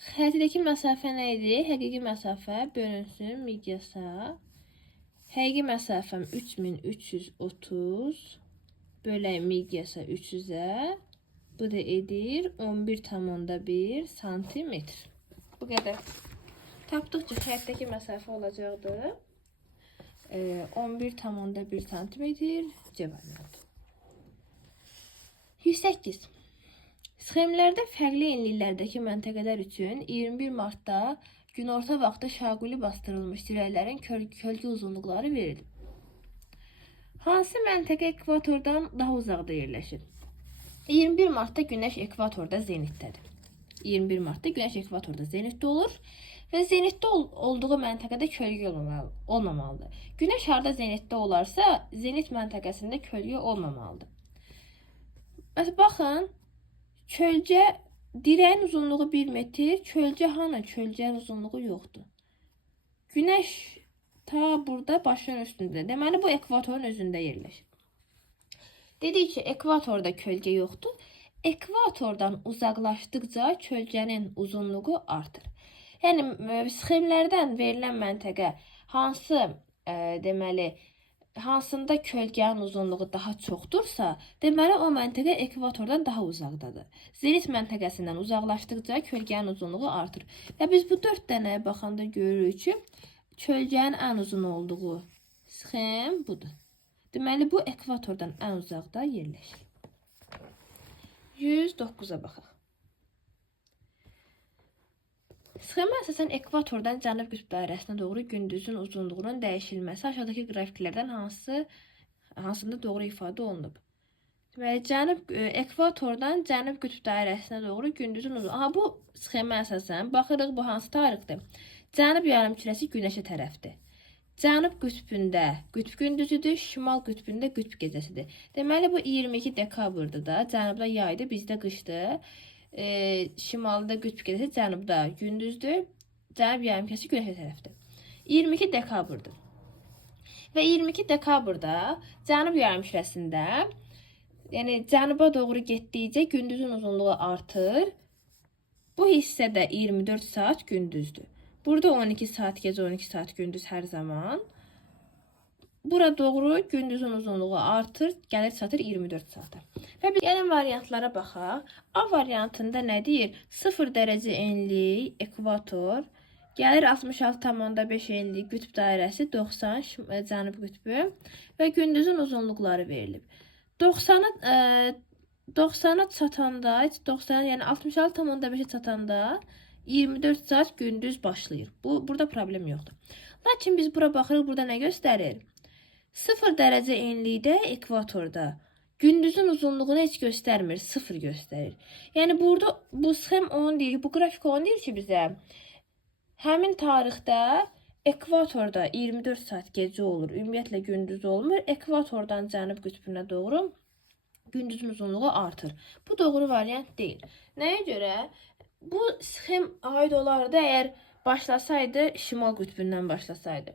Xəritədəki məsafə nə idi? Həqiqi məsafə bölünsün miqyasa. Həqiqi məsafəm 3330 bölək miqyasa 300-ə. Bu da edir 11,1 santimetr. Bu qədər. Tapdıqca xəritədəki məsafə olacaqdır 11,1 santimetr. C variantı. 108. Sxemlərdə fərqli enliklərdəki məntəqələr üçün 21 martda günorta vaxtı şaquli bastırılmış dirəklərin kölgə uzunluqları verilir. Hansı məntəqə ekvatordan daha uzaqda yerləşir? 21 martda Günəş ekvatorda zenitdədir. 21 martda Günəş ekvatorda zenitdə olur və zenitdə olduğu məntəqədə kölgə olmamalıdır. Günəş harda zenitdə olarsa, zenit məntəqəsində kölgə olmamalıdır. Məsələn, baxın, kölgə dirəyin uzunluğu 1 metr, kölgə hanı? Kölgənin uzunluğu yoxdur. Günəş ta burada başın üstündə. Deməli, bu ekvatorun özündə yerləşir. Dedik ki, ekvatorda kölgə yoxdur. Ekvatordan uzaqlaşdıqca kölgənin uzunluğu artır. Yəni, sxemlərdən verilən məntəqə hansı, deməli, hansında kölgənin uzunluğu daha çoxdursa, deməli, o məntəqə ekvatordan daha uzaqdadır. Zenit məntəqəsindən uzaqlaşdıqca kölgənin uzunluğu artır. Və biz bu 4 dənəyə baxanda görürük ki, kölgənin ən uzun olduğu sxem budur. Deməli, bu ekvatordan ən uzaqda yerləşir. 109-a baxaq. Sxemə əsasən ekvatordan cənub qütb dairəsinə doğru gündüzün uzunluğunun dəyişilməsi aşağıdakı qrafiklərdən hansında doğru ifadə olunub? Deməli, ekvatordan cənub qütb dairəsinə doğru gündüzün uzunluğu. Bu sxemə əsasən baxırıq, bu hansı tarixdir? Cənub yarımkürəsi günəşə tərəfdir. Cənub qütbündə qütb gündüzüdür, şimal qütbündə qütb gecəsidir. Deməli, bu 22 dekabrdır da, cənubda yaydır, bizdə qışdır. Şimalda qütb gecəsi, cənubda gündüzdür, cənub yarımkürəsi günəşə tərəfdir. 22 dekabrdır. Və 22 dekabrda cənub yarımkürəsində, yəni cənuba doğru getdikcə gündüzün uzunluğu artır. Bu hissədə 24 saat gündüzdür. Burada 12 saat gecə, 12 saat gündüz hər zaman. Bura doğru gündüzün uzunluğu artır, gəlir çatır 24 saata. Və biz gəlin variantlara baxaq. A variantında nə deyir? 0 dərəcə enlik ekvator, gəlir 66,5 enlik qütb dairəsi, 90 cənub qütbü və gündüzün uzunluqları verilib. 90'a çatanda, 90, yəni 66,5'e çatanda 24 saat gündüz başlayır. Burada problem yoxdur. Lakin biz bura baxırıq, burada nə göstərir? 0 dərəcə enlikdə ekvatorda gündüzün uzunluğunu heç göstərmir, 0 göstərir. Yəni burada bu sxem onu deyir, bu qrafik onu deyir ki bizə həmin tarixdə ekvatorda 24 saat gecə olur, ümumiyyətlə gündüz olmur. Ekvatordan cənub qütbünə doğru gündüzün uzunluğu artır. Bu doğru variant deyil. Nəyə görə? Bu sxem aid olardı əgər başlasaydı, şimal qütbündən başlasaydı.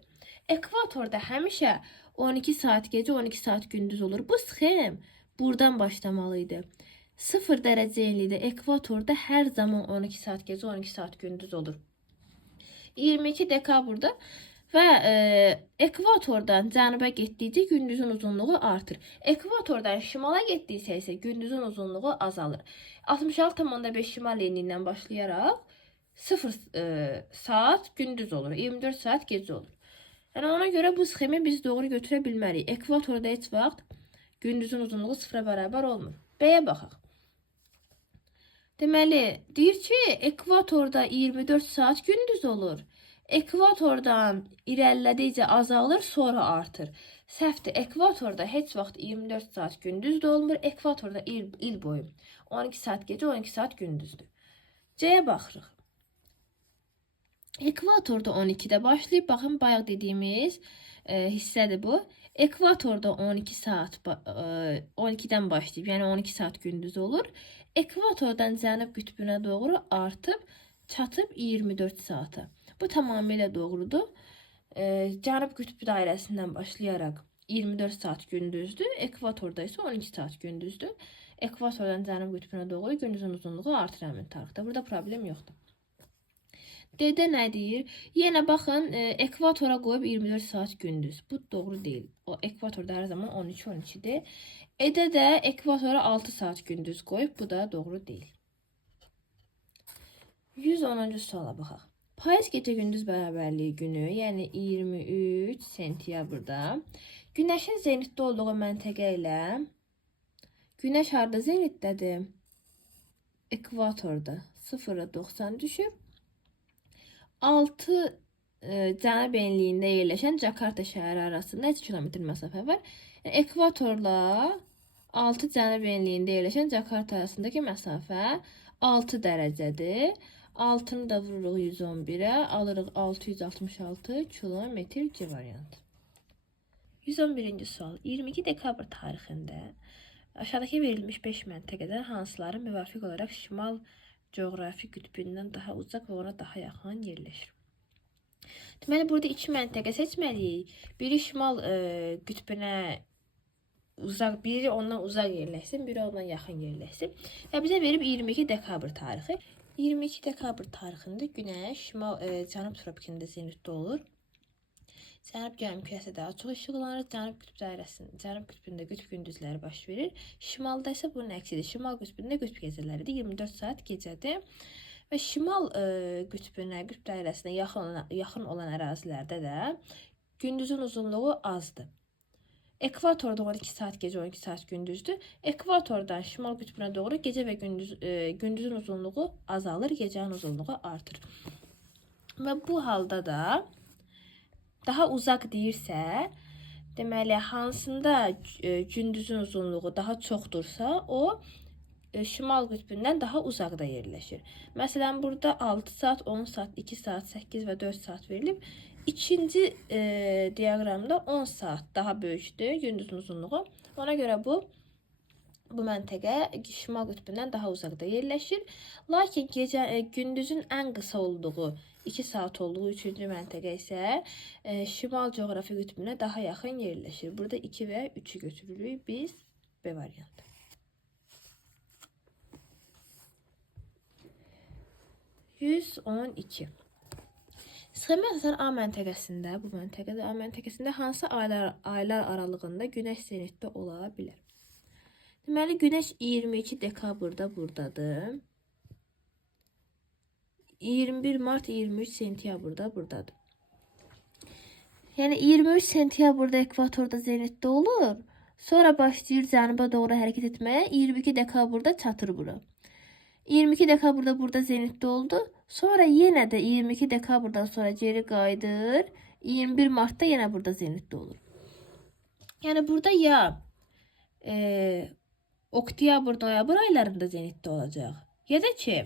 Ekvatorda həmişə 12 saat gecə, 12 saat gündüz olur. Bu sxem buradan başlamalıydı. 0 dərəcə enlikdə ekvatorda hər zaman 12 saat gecə, 12 saat gündüz olur. 22 dekabrda və ekvatordan cənuba getdikcə gündüzün uzunluğu artır. Ekvatordan şimala getdikcə isə gündüzün uzunluğu azalır. 66,5 şimal enliyindən başlayaraq 0 saat gündüz olur, 24 saat gecə olur. Yəni ona görə bu sxemi biz doğru götürə bilmərik. Ekvatorda heç vaxt gündüzün uzunluğu 0-a bərabər olmur. B-yə baxaq. Deməli, deyir ki, ekvatorda 24 saat gündüz olur. Ekvatordan irəlilədikcə azalır, sonra artır. Səhvdir, ekvatorda heç vaxt 24 saat gündüz də olmur. Ekvatorda il boyu 12 saat gecə, 12 saat gündüzdür. C-yə baxırıq. Ekvatorda 12'də başlayıb, baxın, bayaq dediyimiz hissədir bu. Ekvatorda 12 saat 12'dən başlayıb, yəni 12 saat gündüz olur. Ekvatordan cənub qütbünə doğru artıb, çatıb 24 saata. Bu tamamilə doğrudur. Cənub qütb dairəsindən başlayaraq 24 saat gündüzdür. Ekvatorda isə 12 saat gündüzdür. Ekvatordan cənub qütbünə doğru gündüzün uzunluğu artır həmin tarixdə. Burada problem yoxdur. D-də nə deyir? Yenə baxın, ekvatora qoyub 24 saat gündüz. Bu doğru deyil. O ekvatorda hər zaman 13-12'dir. E-də də ekvatora 6 saat gündüz qoyub. Bu da doğru deyil. 110-cu suala baxaq. Payız gecə gündüz bərabərliyi günü, yəni 23 sentyabrda Günəşin zenitdə olduğu məntəqə ilə Günəş harda zenitdədir? Ekvatorda 0-a 90 düşür. 6 cənub enliyində yerləşən Jakarta şəhəri arasında 2 kilometr məsafə var. Yəni, ekvatorla 6 cənub enliyində yerləşən Jakarta arasındakı məsafə 6 dərəcədir. 6-nı da vururuq 111-ə, alırıq 666 kilometr C variantı. 111-ci sual. 22 dekabr tarixində aşağıdakı verilmiş 5 məntəqədən hansıları müvafiq olaraq şimal coğrafi qütbündən daha uzaq və ona daha yaxın yerləşir? Deməli, burada 2 məntəqə seçməliyik. Biri şimal qütbünə uzaq, biri ondan uzaq yerləşsin, biri ondan yaxın yerləşsin. Və bizə verib 22 dekabr tarixi. 22 dekabr tarixində Günəş cənub tropikində zenitdə olur. Cənub yarımkürəsi daha çox işıqlanır. Cənub qütbündə qütb gündüzləri baş verir. Şimalda isə bunun əksidir. Şimal qütbündə qütb gecələridir. 24 saat gecədir. Və şimal qütbünə, qütb dairəsinə yaxın olan ərazilərdə də gündüzün uzunluğu azdır. Ekvatorda 12 saat gecə, 12 saat gündüzdür. Ekvatordan şimal qütbünə doğru gecə və gündüzün uzunluğu azalır, gecənin uzunluğu artır. Və bu halda da daha uzaq deyirsə, deməli, hansında gündüzün uzunluğu daha çoxdursa, o şimal qütbündən daha uzaqda yerləşir. Məsələn, burada 6 saat, 10 saat, 2 saat, 8 və 4 saat verilib. İkinci diaqramda 10 saat daha böyükdür gündüzün uzunluğu. Ona görə bu məntəqə şimal qütbündən daha uzaqda yerləşir. Lakin gündüzün ən qısa olduğu 2 saat olduğu üçüncü məntəqə isə şimal coğrafi qütbünə daha yaxın yerləşir. Burada 2 və 3'ü götürürük biz B variantı. %112. Sxemə əsasən A məntəqəsində, bu məntəqədə A məntəqəsində hansı aylar aralığında Günəş zenitdə ola bilər? Deməli, Günəş 22 dekabrda buradadır. 21 mart, 23 sentyabrda buradadır. Yəni 23 sentyabrda ekvatorda zenitdə olur. Sonra başlayır cənuba doğru hərəkət etməyə. 22 dekabrda çatır bura. 22 dekabrda burada zenitdə oldu. Sonra yenə də 22 dekabrdan sonra geri qayıdır. 21 martda yenə burada zenitdə olur. Yəni burada ya oktyabr, noyabr aylarında zenitdə olacaq. Ya da ki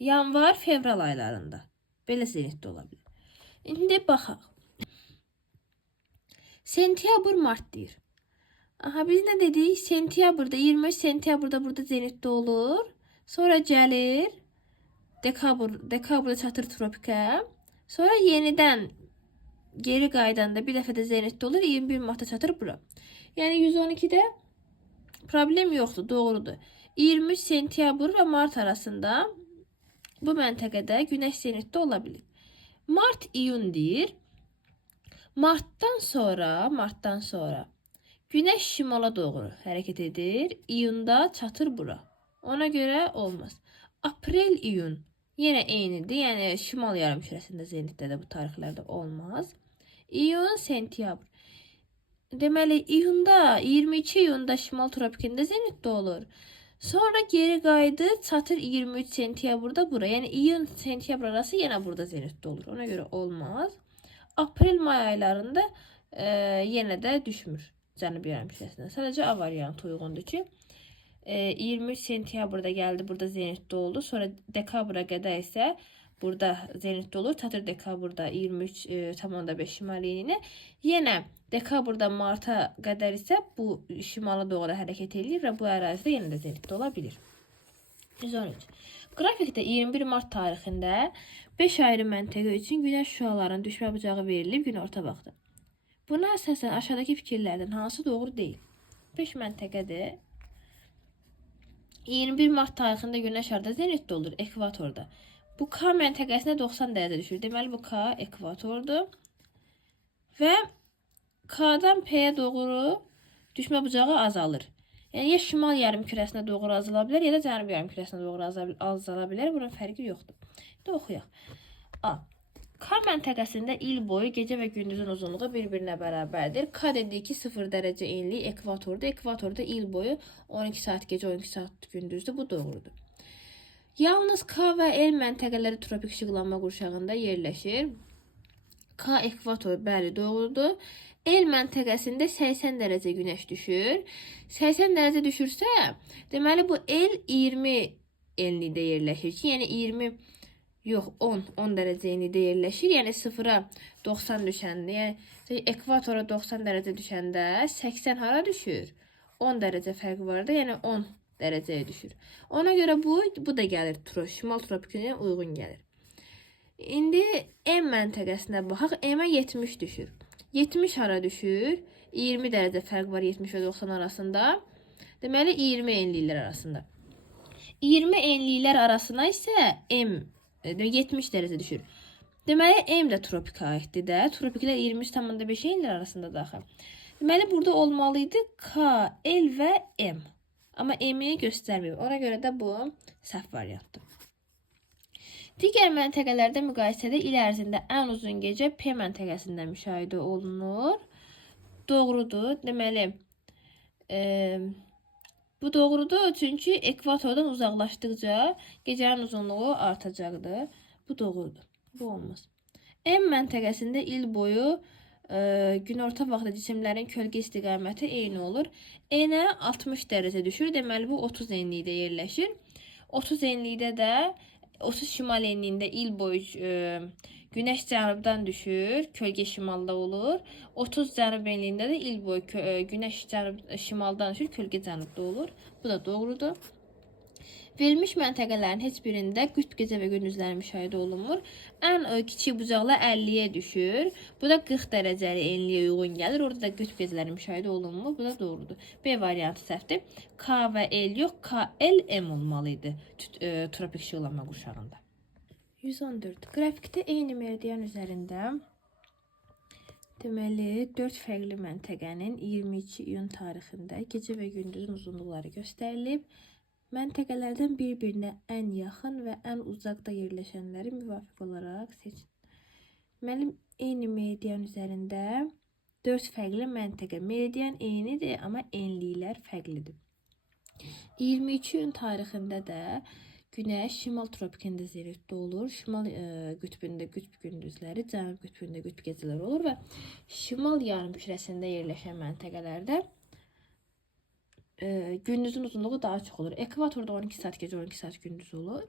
yanvar, fevral aylarında belə zenitdə ola bilər. İndi baxaq. Sentyabr, mart deyir. Aha, biz nə dedik? Sentyabrda, 23 sentyabrda burada zenitdə olur. Sonra gəlir dekabrda çatır tropikə. Sonra yenidən geri qaydanda bir dəfə də zenitdə olur. 21 martda çatır bura. Yəni 112-də problem yoxdur, doğrudur. 23 sentyabr və mart arasında bu məntəqədə Günəş zenitdə ola bilir. Mart, iyun deyir. Martdan sonra Günəş şimala doğru hərəkət edir. İyunda çatır bura. Ona görə olmaz. Aprel, iyun yenə eynidir. Yəni şimal yarımkürəsində zenitdə də bu tarixlərdə olmaz. İyun, sentyabr. Deməli, iyunda 22 iyunda şimal tropikində zenitdə olur. Sonra geri qayıdır, çatır 23 sentyabrda bura. Yəni iyun, sentyabr arası yenə burada zenitdə olur. Ona görə olmaz. Aprel, may aylarında yenə də düşmür cənub yarımkürəsində. Sadəcə A variantı uyğundur ki, 23 sentyabrda gəldi, burada zenitdə oldu. Sonra dekabra qədər isə burada zenitdə olur. Çatır dekabrda 23,5 şimal enine. Yenə dekabrda marta qədər isə bu şimala doğru hərəkət edir və bu ərazidə yenə də zenitdə ola bilir. 113. Qrafikdə 21 mart tarixində 5 ayrı məntəqə üçün günəş şüalarının düşmə bucağı verilib günorta vaxtı. Buna əsasən aşağıdakı fikirlərdən hansı doğru deyil? 5 məntəqədir. 21 mart tarixində günəş harda zenitdə olur? Ekvatorda. Bu K məntəqəsinə 90 dərəcə düşür. Deməli bu K ekvatordur. Və K'dan P'yə doğru düşmə bucağı azalır. Yəni ya şimal yarımkürəsinə doğru azala bilər, ya da cənub yarımkürəsinə doğru azala bilər. Bunun fərqi yoxdur. İndi oxuyaq. A. K məntəqəsində il boyu gecə və gündüzün uzunluğu bir-birinə bərabərdir. K dediyi ki 0 dərəcə enlik ekvatordur. Ekvatorda il boyu 12 saat gecə, 12 saat gündüzdür. Bu doğrudur. Yalnız K və L məntəqələri tropik işıqlanma qurşağında yerləşir. K ekvator, bəli, doğrudur. L məntəqəsində 80 dərəcə günəş düşür. 80 dərəcə düşürsə, deməli bu L 20 enlikdə yerləşir ki, yəni 20 yox 10 dərəcə enlikdə yerləşir. Yəni 0-a 90 düşəndə, yəni ekvatora 90 dərəcə düşəndə 80 hara düşür? 10 dərəcə fərq var da, yəni 10 dərəcəyə düşür. Ona görə bu da gəlir şimal tropikinə uyğun gəlir. İndi M məntəqəsinə baxaq. M-ə 70 düşür. 70 hara düşür? 20 dərəcə fərq var 70 və 90 arasında. Deməli 20 enliklər arasında. 20 enliklər arasına isə M 70 dərəcə düşür. Deməli M də tropika aiddir də. Tropiklər 23,5 enliklər arasında daxil. Deməli burada olmalıydı K, L və M. Amma M-i göstərməyib. Ona görə də bu səhv variantdır. Digər məntəqələrdə müqayisədə il ərzində ən uzun gecə P məntəqəsində müşahidə olunur. Doğrudur. Deməli, bu doğrudur. Çünki ekvatordan uzaqlaşdıqca gecənin uzunluğu artacaqdır. Bu doğrudur. Bu olmaz. M məntəqəsində il boyu günorta vaxtı cisimlərin kölgə istiqaməti eyni olur. N-ə 60 dərəcə düşür. Deməli, bu 30 enlikdə yerləşir. 30 enlikdə də 30 şimal enliyində il boyu günəş cənubdan düşür, kölgə şimalda olur. 30 cənub enliyində də il boyu günəş şimaldan düşür, kölgə cənubda olur. Bu da doğrudur. Verilmiş məntəqələrin heç birində qütb gecə və gündüzləri müşahidə olunmur. Ən kiçik bucaqlar 50-yə düşür. Bu da 40 dərəcəli enliyə uyğun gəlir. Orada da qütb gecələri müşahidə olunmur. Bu da doğrudur. B variantı səhvdir. K və L yox, K, L, M olmalıydı tropik işıqlanma qurşağında. 114. Qrafikdə eyni meridian üzərində deməli 4 fərqli məntəqənin 22 iyun tarixində gecə və gündüzün uzunluqları göstərilib. Məntəqələrdən bir-birinə ən yaxın və ən uzaqda yerləşənləri müvafiq olaraq seçin. Deməli, eyni meridian üzərində 4 fərqli məntəqə. Meridian eynidir, amma enliklər fərqlidir. 23 iyun tarixində də Günəş şimal tropikində zirvətdə olur. Şimal qütbündə qütb gündüzləri, cənub qütbündə qütb gecələri olur və şimal yarımkürəsində yerləşən məntəqələrdə gündüzün uzunluğu daha çox olur. Ekvatorda 12 saat gecə, 12 saat gündüz olur.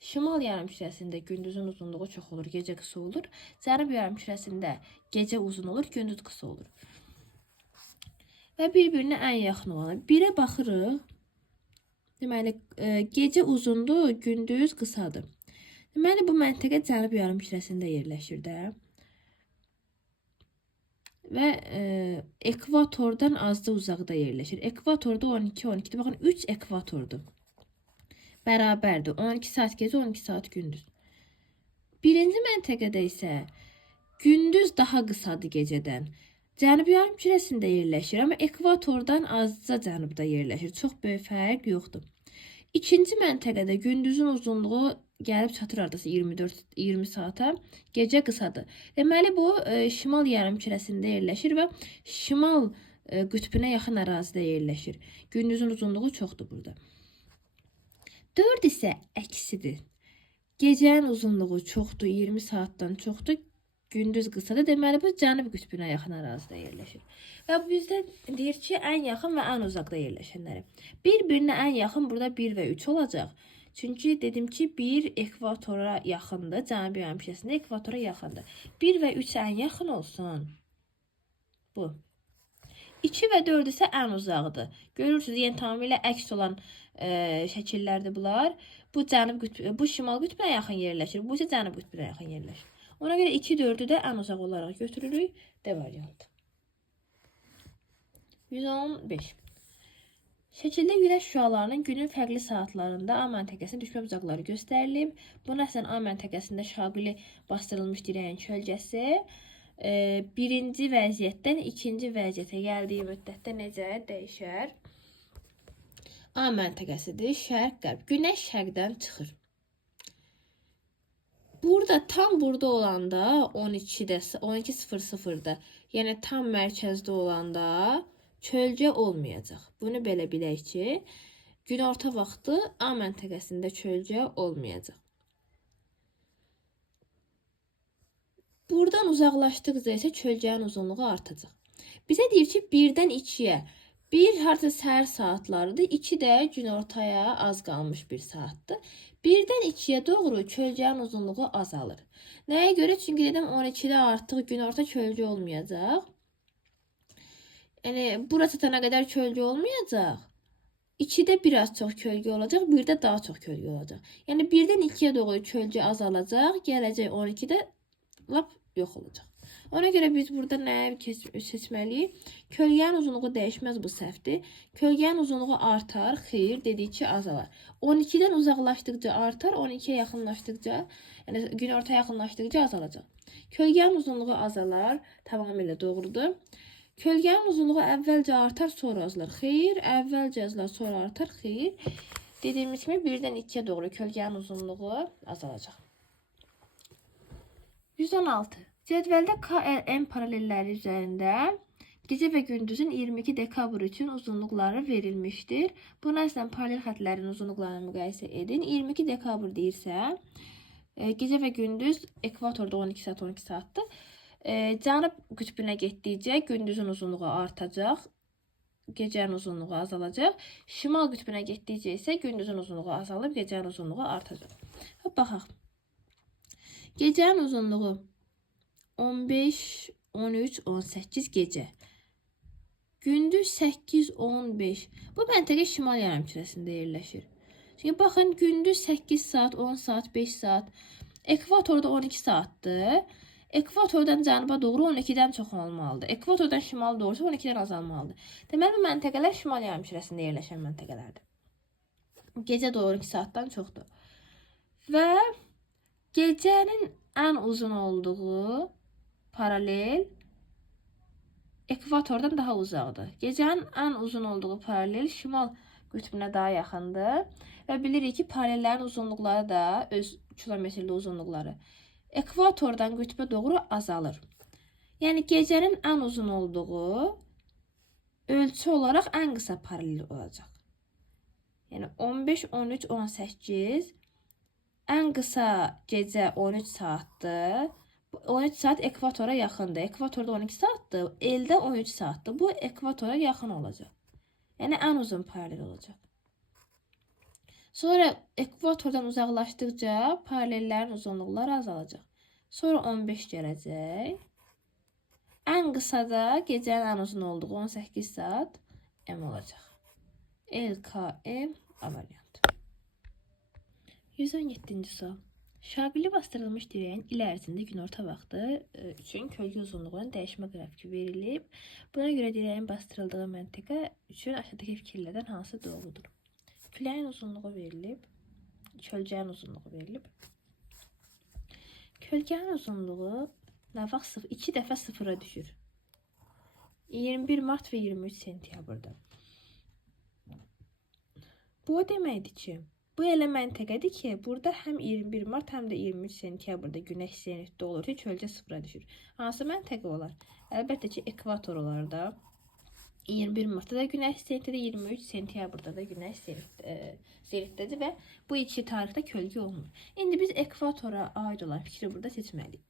Şimal yarımkürəsində gündüzün uzunluğu çox olur, gecə qısa olur. Cənub yarımkürəsində gecə uzun olur, gündüz qısa olur. Və bir-birinə ən yaxın olanı. 1-ə baxırıq. Deməli, gecə uzundur, gündüz qısadır. Deməli, bu məntəqə cənub yarımkürəsində yerləşir də. Və ekvatordan az da uzaqda yerləşir. Ekvatorda 12-12'dir. Baxın, 3 ekvatordur. Bərabərdir. 12 saat gecə, 12 saat gündüz. Birinci məntəqədə isə gündüz daha qısadır gecədən. Cənub yarımkürəsində yerləşir, amma ekvatordan azca cənubda yerləşir. Çox böyük fərq yoxdur. İkinci məntəqədə gündüzün uzunluğu gəlib çatır ardası 24-20 saata, gecə qısadır. Deməli, bu şimal yarımkürəsində yerləşir və şimal qütbünə yaxın ərazidə yerləşir. Gündüzün uzunluğu çoxdur burada. 4 isə əksidir. Gecənin uzunluğu çoxdur, 20 saatdan çoxdur, gündüz qısadır. Deməli, bu cənub qütbünə yaxın ərazidə yerləşir. Və bizdə deyir ki, ən yaxın və ən uzaqda yerləşənləri. Bir-birinə ən yaxın burada 1 və 3 olacaq. Çünki dedim ki, 1 ekvatora yaxındır, cənub yarımkürəsində ekvatora yaxındır. 1 və 3 ən yaxın olsun. Bu. 2 və 4 isə ən uzaqdır. Görürsünüz, yəni tamamilə əks olan şəkillərdir bunlar. Bu şimal qütbünə yaxın yerləşir. Bu isə cənub qütbünə yaxın yerləşir. Ona görə 2-4'ü də ən uzaq olaraq götürürük. D variantı. 115. Şəkildə günəş şüalarının günün fərqli saatlarında A məntəqəsinin düşmə bucaqları göstərilib. Bu nəsən A məntəqəsində şaquli bastırılmış dirəyin kölgəsi birinci vəziyyətdən ikinci vəziyyətə gəldiyi müddətdə necə dəyişər? A məntəqəsidir, şərq, qərb. Günəş şərqdən çıxır. Burada tam burada olanda 12'də 12:00-da, yəni tam mərkəzdə olanda çölgə olmayacaq. Bunu belə bilək ki, günorta vaxtı A məntəqəsində çölgə olmayacaq. Buradan uzaqlaşdıqca isə çölgənin uzunluğu artacaq. Bizə deyir ki, 1-dən 2-yə. 1 harca səhər saatlarıdır, 2 də günortaya az qalmış bir saatdır. 1-dən 2-yə doğru çölgənin uzunluğu azalır. Nəyə görə? Çünki dedim 12-də artıq günorta çölgə olmayacaq. Yəni bura çatana qədər kölgə olmayacaq. 2-də biraz çox kölgə olacaq, 1-də daha çox kölgə olacaq. Yəni 1-dən 2-yə doğru kölgə azalacaq, gələcək 12-də lap yox olacaq. Ona görə biz burada nəyi seçməliyik? Kölgənin uzunluğu dəyişməz, bu səhvdir. Kölgənin uzunluğu artar, xeyr, dedik ki, azalar. 12-dən uzaqlaşdıqca artar, 12-yə yaxınlaşdıqca, yəni günortaya yaxınlaşdıqca azalacaq. Kölgənin uzunluğu azalar, tamamilə doğrudur. Kölgənin uzunluğu əvvəlcə artar, sonra azalar. Xeyr, əvvəlcə azalar, sonra artar, xeyr. Dediyimiz kimi 1-dən 2-yə doğru kölgənin uzunluğu azalacaq. 116. Cədvəldə KLM paralelləri üzərində gecə və gündüzün 22 dekabr üçün uzunluqları verilmişdir. Buna əslən paralel xətlərin uzunluqlarını müqayisə edin. 22 dekabr deyirsə, gecə və gündüz ekvatorda 12 saat 12 saatdır. Cənub qütbünə getdikcə gündüzün uzunluğu artacaq, gecənin uzunluğu azalacaq. Şimal qütbünə getdikcə isə gündüzün uzunluğu azalıb, gecənin uzunluğu artacaq. Baxaq. Gecənin uzunluğu 15, 13, 18 gecə. Gündüz 8, 15. Bu məntəqə şimal yarımkürəsində yerləşir. Çünki baxın, gündüz 8 saat, 10 saat, 5 saat. Ekvatorda 12 saatdır. Ekvatordan cənuba doğru 12-dən çox olmalıdır. Ekvatordan şimal doğru 12-dən azalmalıdır. Deməli, bu məntəqələr şimal yarımkürəsində yerləşən məntəqələrdir. Gecə də 12 saatdan çoxdur. Və gecənin ən uzun olduğu paralel ekvatordan daha uzaqdır. Gecənin ən uzun olduğu paralel şimal qütbünə daha yaxındır. Və bilirik ki, paralellərin uzunluqları da öz kilometrli uzunluqları ekvatordan qütbə doğru azalır. Yəni gecənin ən uzun olduğu ölçü olaraq ən qısa paralel olacaq. Yəni 15, 13, 18 ən qısa gecə 13 saatdır. 13 saat ekvatora yaxındır. Ekvatorda 12 saatdır. Eldə 13 saatdır. Bu ekvatora yaxın olacaq. Yəni ən uzun paralel olacaq. Sonra ekvatordan uzaqlaşdıqca paralellərin uzunluqları azalacaq. Sonra 15 gələcək. Ən qısa da gecənin ən uzun olduğu 18 saat M olacaq. LKM variant. 117-ci sual. Şaqili bastırılmış dirəyin il ərzində günorta vaxtı üçün kölgə uzunluğunun dəyişmə qrafiki verilib. Buna görə dirəyin bastırıldığı məntəqə üçün aşağıdakı fikirlərdən hansı doğrudur? Küləyin uzunluğu verilib, kölgənin uzunluğu verilib. Kölgənin uzunluğu nə vaxt 2 dəfə sıfıra düşür. 21 mart və 23 sentyabrda. Bu o deməkdir ki, bu elə məntəqədir ki, burada həm 21 mart, həm də 23 sentyabrda günəş zenitdə olur ki, kölgə sıfıra düşür. Hansı məntəqə olar? Əlbəttə ki, ekvator olar da. 21 martda da günəş zenitdədir, 23 sentyabrda da günəş zenitdədir və bu iki tarixdə kölgə olmur. İndi biz ekvatora aid olan fikri burada seçməliyik.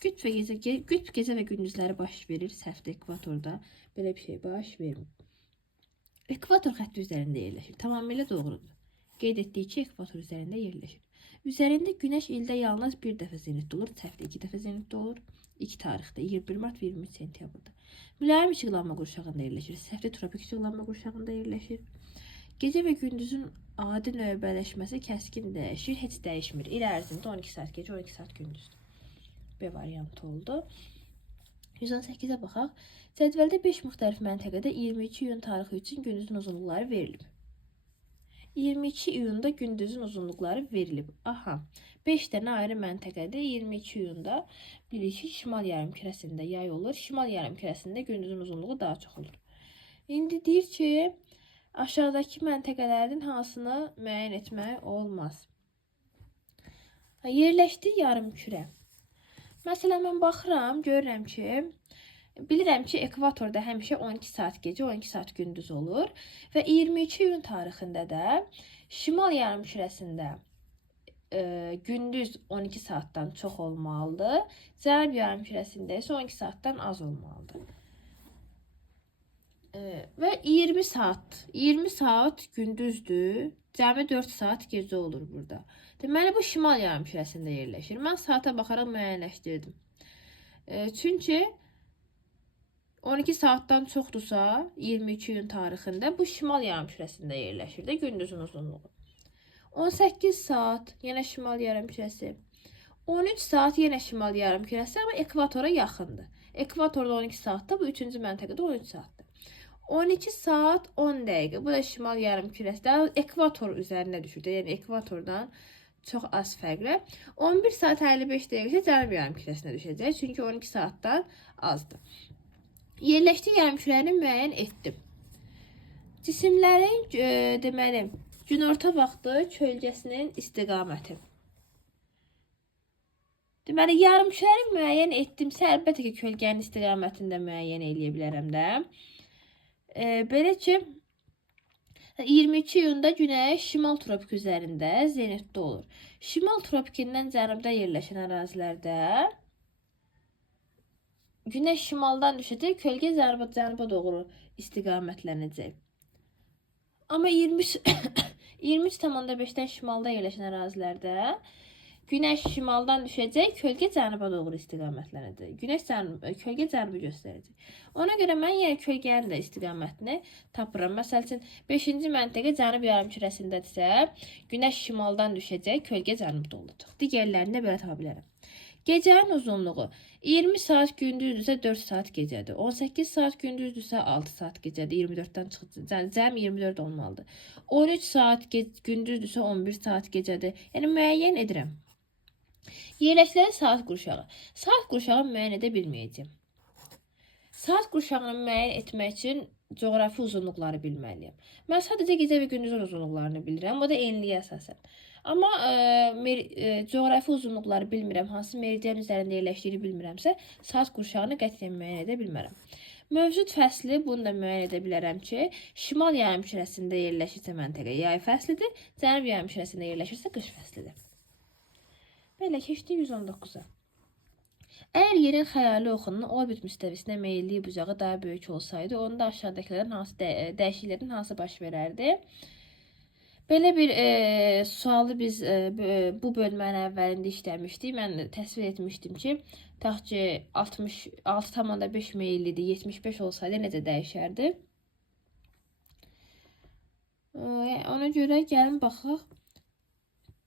Qütb gecə və gündüzləri baş verir, səhvdə ekvatorda belə bir şey baş vermir. Ekvator xətti üzərində yerləşir. Tamamilə doğrudur. Qeyd etdik ki, ekvator üzərində yerləşir. Üzərində günəş ildə yalnız bir dəfə zenitdə olur, səhvdə 2 dəfə zenitdə olur. 2 tarixdə 21 mart və 23 sentyabrda. Mülayim işıqlanma qurşağında yerləşir, səhvdə tropik işıqlanma qurşağında yerləşir. Gecə və gündüzün adi növbələşməsi kəskin dəyişir, heç dəyişmir. İl ərzində 12 saat gecə, 12 saat gündüzdür. B variantı oldu. 118-ə baxaq. Cədvəldə 5 müxtəlif məntəqədə 22 iyun tarixi üçün gündüzün uzunluqları verilib. 22 iyunda gündüzün uzunluqları verilib. Aha, 5 dənə ayrı məntəqədə 22 iyunda bilirik ki, şimal yarımkürəsində yay olur. Şimal yarımkürəsində gündüzün uzunluğu daha çox olur. İndi deyir ki, aşağıdakı məntəqələrin hansını müəyyən etmək olmaz. Yerləşdiyi yarımkürə. Məsələn, mən baxıram, görürəm ki, bilirəm ki, ekvatorda həmişə 12 saat gecə, 12 saat gündüz olur və 22 iyun tarixində də şimal yarımkürəsində gündüz 12 saatdan çox olmalıdır. Cənub yarımkürəsində isə 12 saatdan az olmalıdır. Və 20 saat gündüzdür. Cəmi 4 saat gecə olur burada. Deməli, bu şimal yarımkürəsində yerləşir. Mən saata baxaraq müəyyənləşdirdim. Çünki 12 saatdan çoxdursa 22 iyun tarixində bu şimal yarımkürəsində yerləşir də gündüzün uzunluğu. 18 saat yenə şimal yarımkürəsi. 13 saat yenə şimal yarımkürəsi, amma ekvatora yaxındır. Ekvatorda 12 saatdır, bu 3-cü məntəqədə 13 saatdır. 12 saat 10 dəqiqə. Bu da şimal yarımkürəsində ekvator üzərinə düşür. Yəni ekvatordan çox az fərqlə. 11 saat 55 dəqiqə isə cənub yarımkürəsinə düşəcək. Çünki 12 saatdan azdır. Yerləşdiyi yarımkürəni müəyyən etdim. Cisimlərin deməli günorta vaxtı kölgəsinin istiqaməti. Deməli yarımkürəni müəyyən etdimsə, əlbəttə ki, kölgənin istiqamətini də müəyyən eləyə bilərəm də. Belə ki, 22 iyunda Günəş şimal tropik üzərində zenitdə olur. Şimal tropikindən cənubda yerləşən ərazilərdə Günəş şimaldan düşəcək, kölgə cənuba doğru istiqamətlənəcək. Amma 23,5-dən şimalda yerləşən ərazilərdə Günəş şimaldan düşəcək, kölgə cənuba doğru istiqamətlənəcək. Kölgə cənubu göstərəcək. Ona görə mən yenə kölgənin də istiqamətini tapıram. Məsəl üçün 5-ci məntəqə cənub yarımkürəsindədirsə, Günəş şimaldan düşəcək, kölgə cənubda olacaq. Digərlərini də belə tapa bilərəm. Gecənin uzunluğu 20 saat gündüzdürsə 4 saat gecədir. 18 saat gündüzdürsə 6 saat gecədir. 24-dən çıxacaq. Cəm 24 olmalıdır. 13 saat gündüzdürsə 11 saat gecədir. Yəni müəyyən edirəm. Yerləşdiyi saat qurşağı. Saat qurşağı müəyyən edə bilməyəcəm. Saat qurşağını müəyyən etmək üçün coğrafi uzunluqları bilməliyəm. Mən sadəcə gecə və gündüzün uzunluqlarını bilirəm. O da enliyə əsasən. Amma coğrafi uzunluqları bilmirəm, hansı meridian üzərində yerləşdiyini bilmirəmsə, saat qurşağını qətiyyən müəyyən edə bilmərəm. Mövcud fəsli, bunu da müəyyən edə bilərəm ki, şimal yarımkürəsində yerləşirsə məntəqə yay fəslidir, cənub yarımkürəsində yerləşirsə qış fəslidir. Belə keçdik 119-a. Əgər yerin xəyali oxunun orbit müstəvisinə meyilliyi bucağı daha böyük olsaydı, onda aşağıdakilərin hansı dəyişikliklərin hansı baş verərdi? Belə bir sualı biz bu bölmənin əvvəlində işləmişdik. Mən təsvir etmişdim ki, tutaq ki 66,5 meyillidir, 75 olsaydı necə dəyişərdi? Ona görə gəlin baxaq.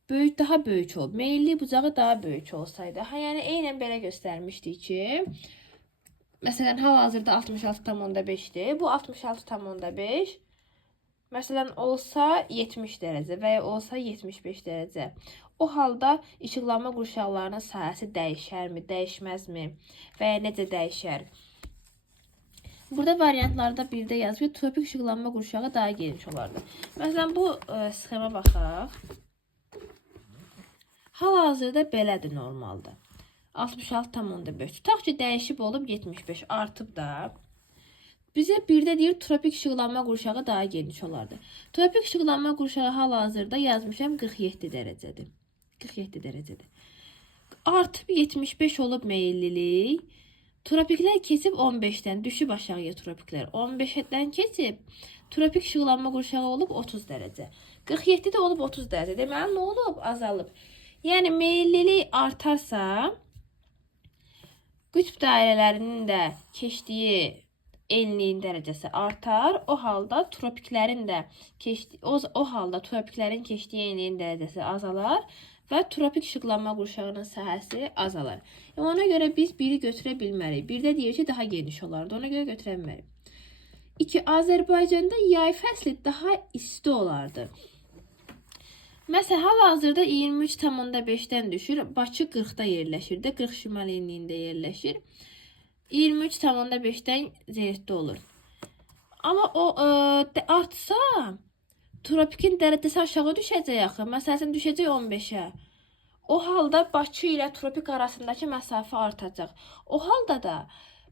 Daha böyük oldu. Meyilli bucağı daha böyük olsaydı. Yəni eynən belə göstərmişdik ki, məsələn, hal-hazırda 66,5-dir. Bu 66,5 məsələn olsa 70 dərəcə və ya olsa 75 dərəcə. O halda işıqlanma qurşaqlarının sahəsi dəyişərmi, dəyişməzmi və ya necə dəyişər? Burada variantlarda birdə yazılır, tropik işıqlanma qurşağı daha geniş olardı. Məsələn, bu sxema baxaq. Hal-hazırda belədir normalda. 66,5. Tutaq ki, dəyişib olub 75, artıb da. Bizə birdə deyir, tropik işıqlanma qurşağı daha geniş olardı. Tropik işıqlanma qurşağı hal-hazırda yazmışam 47 dərəcədir. 47 dərəcədir. Artıb 75 olub meyillilik. Tropiklər keçib 15-dən, düşüb aşağıya tropiklər. 15-dən keçib, tropik işıqlanma qurşağı olub 30 dərəcə. 47 də olub 30 dərəcə. Deməli, nə olub? Azalıb. Yəni, meyillilik artarsa, qütb dairələrinin də keçdiyi enliyin dərəcəsi artar. O halda tropiklərin keçdiyi enliyin dərəcəsi azalar və tropik işıqlanma qurşağının sahəsi azalar. Ona görə biz biri götürə bilmərik. Birdə deyir ki, daha geniş olardı. Ona görə götürə bilmərik. 2. Azərbaycanda yay fəsli daha isti olardı. Məsələn, hal-hazırda 23,5-dən düşür. Bakı 40-da yerləşir də, 40 şimal enliyində yerləşir. 23,5-dən zenitdə olur. Amma o artsa, tropikin dərəcəsi aşağı düşəcək axı. Məsələn, düşəcək 15-ə. O halda Bakı ilə tropik arasındakı məsafə artacaq. O halda da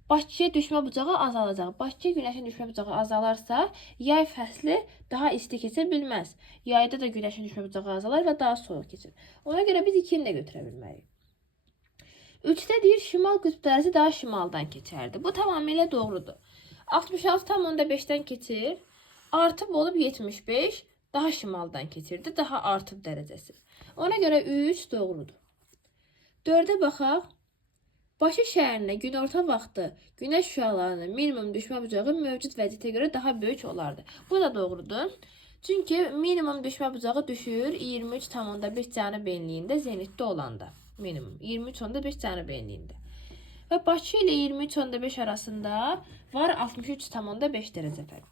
Bakıya düşmə bucağı azalacaq. Bakıya günəşin düşmə bucağı azalarsa, yay fəsli daha isti keçə bilməz. Yayda da günəşin düşmə bucağı azalar və daha soyuq keçir. Ona görə biz 2-ni də götürə bilmərik. 3-də deyir, şimal qütb dərəsi daha şimaldan keçərdi. Bu tamamilə doğrudur. 66,5-dən keçir, artıb olub 75, daha şimaldan keçirdi, daha artıb dərəcəsi. Ona görə 3 doğrudur. 4-ə baxaq. Bakı şəhərinə günorta vaxtı günəş şüalarının minimum düşmə bucağı mövcud vəziyyətə görə daha böyük olardı. Bu da doğrudur. Çünki minimum düşmə bucağı düşür 23,1 cənub enliyində zenitdə olanda. Minimum 23,5 cənub enliyində. Və Bakı ilə 23,5 arasında var 63,5 dərəcə fərq.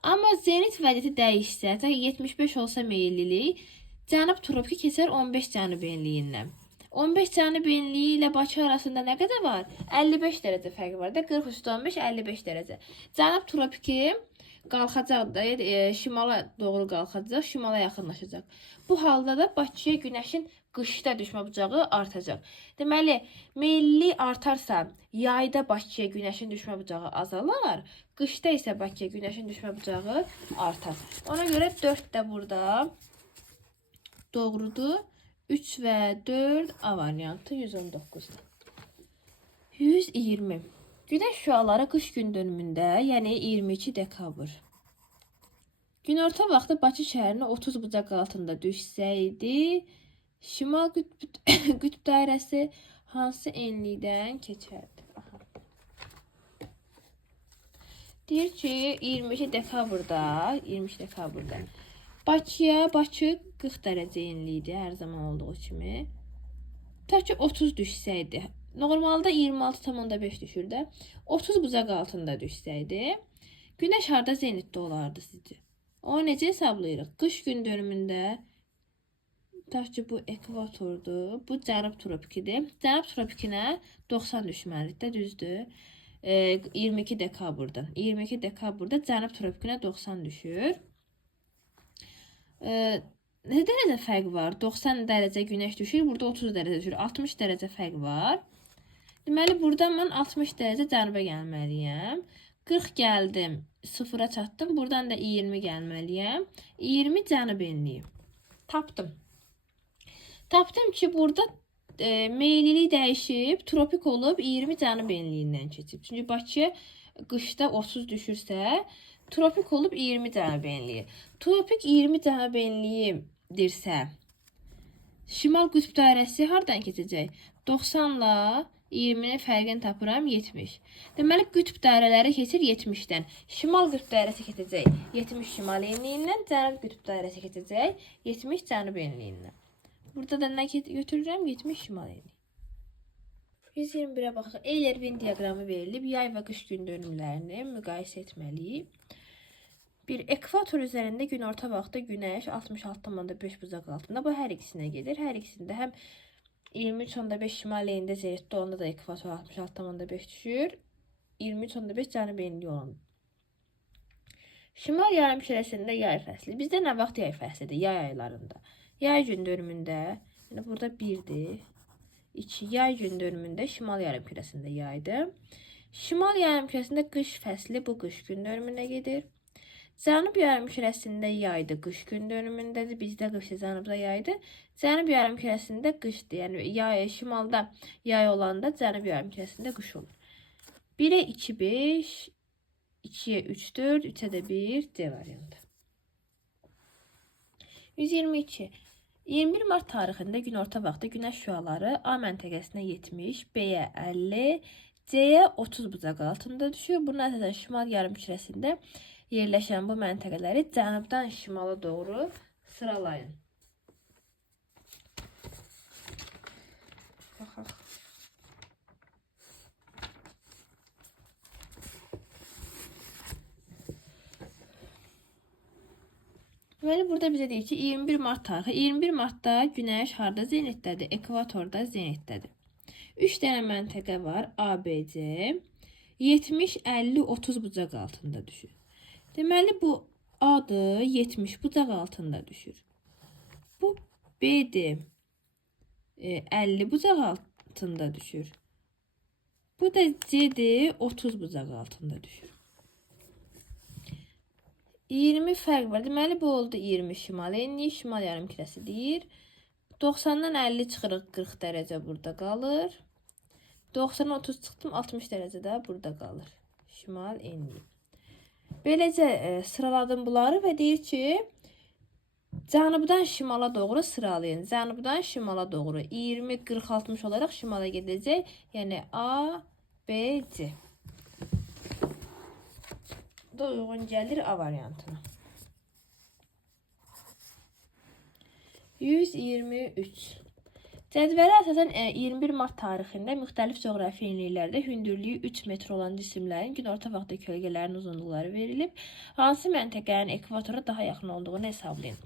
Amma zenit vəziyyəti dəyişsə, 75 olsa meyillilik, cənub tropiki keçər 15 cənub enliyindən. 15 cənub enliyi ilə Bakı arasında nə qədər var? 55 dərəcə fərq var da, 40 üstü 15, 55 dərəcə. Cənub tropiki qalxacaq da, şimala doğru qalxacaq, şimala yaxınlaşacaq. Bu halda da Bakıya günəşin qışda düşmə bucağı artacaq. Deməli, meyillilik artarsa, yayda Bakıya günəşin düşmə bucağı azalar, qışda isə Bakıya günəşin düşmə bucağı artar. Ona görə 4 də burada doğrudur. 3 və 4 A variantı 119-da. 120. Günəş şüaları qış gün dönümündə, yəni 22 dekabr. Günorta vaxtı Bakı şəhərinə 30 bucaq altında düşsəydi, şimal qütb dairəsi hansı enlikdən keçərdi? Deyir ki, 22 dekabrda Bakıya, Bakı 40 dərəcə enlikdir, hər zaman olduğu kimi. Ta ki 30 düşsəydi, normalda 26,5 düşür də, 30 bucaq altında düşsəydi, günəş harda zenitdə olardı sizcə? O necə hesablayırıq? Qış gün dönümündə, ta ki bu ekvatordur, bu cənub tropikidir. Cənub tropikinə 90 düşməlidir də, düzdür. 22 dekabrdan. 22 dekabrda cənub tropikinə 90 düşür. Ne dərəcə fərq var? 90 dərəcə günəş düşür, burada 30 dərəcə düşür. 60 dərəcə fərq var. Deməli, buradan mən 60 dərəcə cənuba gəlməliyəm. 40 gəldim, 0-a çatdım. Buradan da 20 gəlməliyəm. 20 cənub enliyi. Tapdım. Tapdım ki, burada meyillilik dəyişib, tropik olub 20 cənub enliyindən keçib. Çünki Bakıya qışda 30 düşürsə, tropik olub 20 cənub enliyi. Tropik 20 cənub enliyidirsə, şimal qütb dairəsi hardan keçəcək? 90 ilə 20-nin fərqini tapıram 70. Deməli, qütb dairələri keçir 70-dən. Şimal qütb dairəsi keçəcək 70 şimal enliyindən, cənub qütb dairəsi keçəcək 70 cənub enliyindən. Burada da nə götürürəm? 70 şimal enliyi. 121-ə baxaq. Eyler-Win diaqramı verilib. Yay və qış gün dönümlərini müqayisə etməliyik. Bir ekvator üzərində günorta vaxtı günəş 66,5 bucaq altında. Bu hər ikisinə gedir. Hər ikisində həm 23,5 şimal enliyində zenitdə olanda da ekvator 66,5 düşür. 23,5 cənub enliyi olanda. Şimal yarımkürəsində yay fəsli. Bizdə nə vaxt yay fəslidir? Yay aylarında. Yay gün dönümündə, yəni burada 1-dir. 2 yay gün dönümündə şimal yarımkürəsində yaydır. Şimal yarımkürəsində qış fəsli bu qış gün dönümünə gedir. Cənub yarımkürəsində yaydır, qış gün dönümündədir. Bizdə qışda, cənubda yaydır. Cənub yarımkürəsində qışdır. Yəni şimalda yay olanda cənub yarımkürəsində qış olur. 1-ə 2 5, 2-yə 3 4, 3-ə də 1 C variantı. 122. 21 mart tarixində günorta vaxtı günəş şüaları A məntəqəsinə 70, B-yə 50, C-yə 30 bucaq altında düşür. Bunun əsasən şimal yarımkürəsində yerləşən bu məntəqələri cənubdan şimala doğru sıralayın. Baxaq. Deməli, burada bizə deyir ki, 21 Mart tarixi. 21 Martda günəş harda zenitdədir? Ekvatorda zenitdədir. 3 dənə məntəqə var. A, B, C. 70, 50, 30 bucaq altında düşür. Deməli, bu A-dır. 70 bucaq altında düşür. Bu B-dir. 50 bucaq altında düşür. Bu da C'dir, 30 bucaq altında düşür. 20 fərq var. Deməli, bu oldu 20 şimal enliyi, şimal yarımkürəsi deyir. 90-dan 50 çıxırıq, 40 dərəcə burada qalır. 90-dan 30 çıxdım, 60 dərəcə də burada qalır. Şimal enliyi. Beləcə sıraladım bunları və deyir ki, cənubdan şimala doğru sıralayın. Cənubdan şimala doğru 20, 40, 60 olaraq şimala gedəcək. Yəni A, B, C. Bu da uyğun gəlir A variantına. 123. Cədvələ əsasən 21 mart tarixində müxtəlif coğrafi enliklərdə hündürlüyü 3 metr olan cisimlərin günorta vaxtı kölgələrin uzunluqları verilib. Hansı məntəqənin ekvatora daha yaxın olduğunu hesablayın.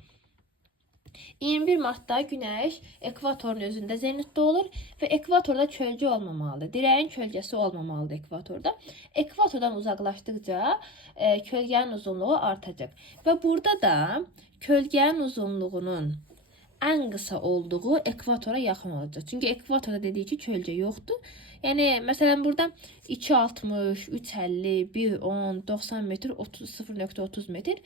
21 martda Günəş ekvatorun özündə zenitdə olur və ekvatorda kölgə olmamalıdır. Dirəyin kölgəsi olmamalıdır ekvatorda. Ekvatordan uzaqlaşdıqca kölgənin uzunluğu artacaq. Və burada da kölgənin uzunluğunun ən qısa olduğu ekvatora yaxın olacaq. Çünki ekvatorda dediyi ki, kölgə yoxdur. Yəni, məsələn, burada 2,60, 3,50, 1,10, 90 metr, 0,30 metr.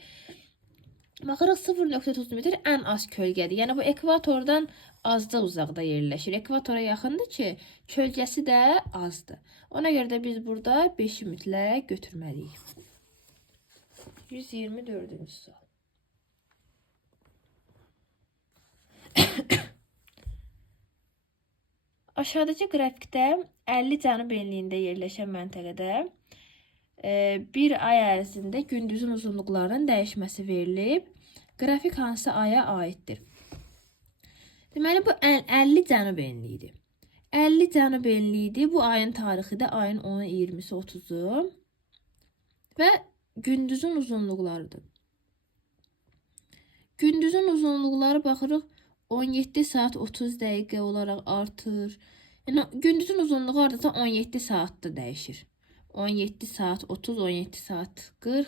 Baxırıq 0,30 metr ən az kölgədir. Yəni, bu ekvatordan azda uzaqda yerləşir. Ekvatora yaxındır ki, kölgəsi də azdır. Ona görə də biz burada 5-i mütləq götürməliyik. 124-cü sual. Aşağıdakı qrafikdə 50 cənub enliyində yerləşən məntəqədə bir ay ərzində gündüzün uzunluqlarının dəyişməsi verilib. Qrafik hansı aya aiddir? Deməli, bu 50 cənub enliyidir. 50 cənub enliyidir. Bu ayın tarixi də ayın 10-u, 20-si, 30-u və gündüzün uzunluqlarıdır. Gündüzün uzunluqları baxırıq 17 saat 30 dəqiqə olaraq artır. Yəni, gündüzün uzunluğu ardasa 17 saatda dəyişir. 17 saat 30, 17 saat 40.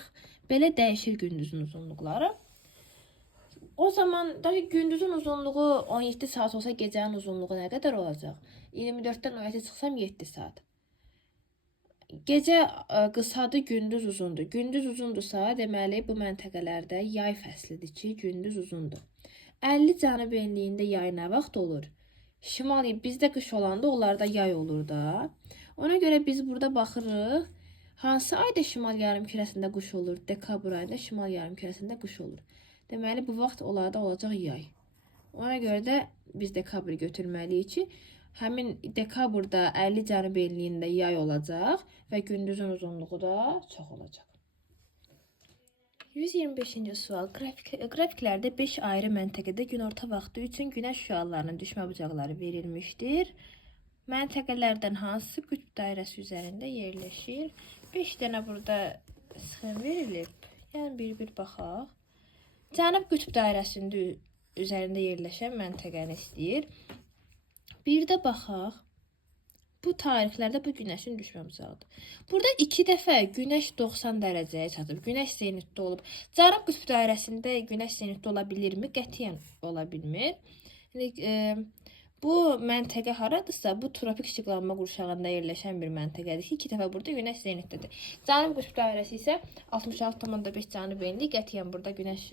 Belə dəyişir gündüzün uzunluqları. O zaman da gündüzün uzunluğu 17 saat olsa gecənin uzunluğu nə qədər olacaq? 24-dən 17 çıxsam 7 saat. Gecə qısadır, gündüz uzundur. Gündüz uzundursa, deməli bu məntəqələrdə yay fəslidir ki, gündüz uzundur. 50 cənub enliyində yay nə vaxt olur? Şimal, bizdə qış olanda onlarda yay olur da. Ona görə biz burada baxırıq. Hansı ayda şimal yarımkürəsində qış olur? Dekabr ayında şimal yarımkürəsində qış olur. Deməli, bu vaxt onlarda olacaq yay. Ona görə də biz dekabr götürməliyik ki, həmin dekabrda 50 cənub enliyində yay olacaq və gündüzün uzunluğu da çox olacaq. 125-ci sual. Qrafiklərdə 5 ayrı məntəqədə günorta vaxtı üçün günəş şüalarının düşmə bucaqları verilmişdir. Məntəqələrdən hansı qütb dairəsi üzərində yerləşir? 5 dənə burada sxem verilib. Yəni, bir-bir baxaq. Cənub qütb dairəsində üzərində yerləşən məntəqəni istəyir. Bir də baxaq. Bu tarixlərdə bu günəşin düşmə bucağıdır. Burada 2 dəfə günəş 90 dərəcəyə çatıb. Günəş zenitdə olub. Cənub qütb dairəsində günəş zenitdə ola bilirmi? Qətiyyən ola bilmir. Bu məntəqə haradırsa, bu tropik işıqlanma qurşağında yerləşən bir məntəqədir ki, 2 dəfə burada günəş zenitdədir. Cənub qütb dairəsi isə 66,5 cənub enli, qətiyyən burada günəş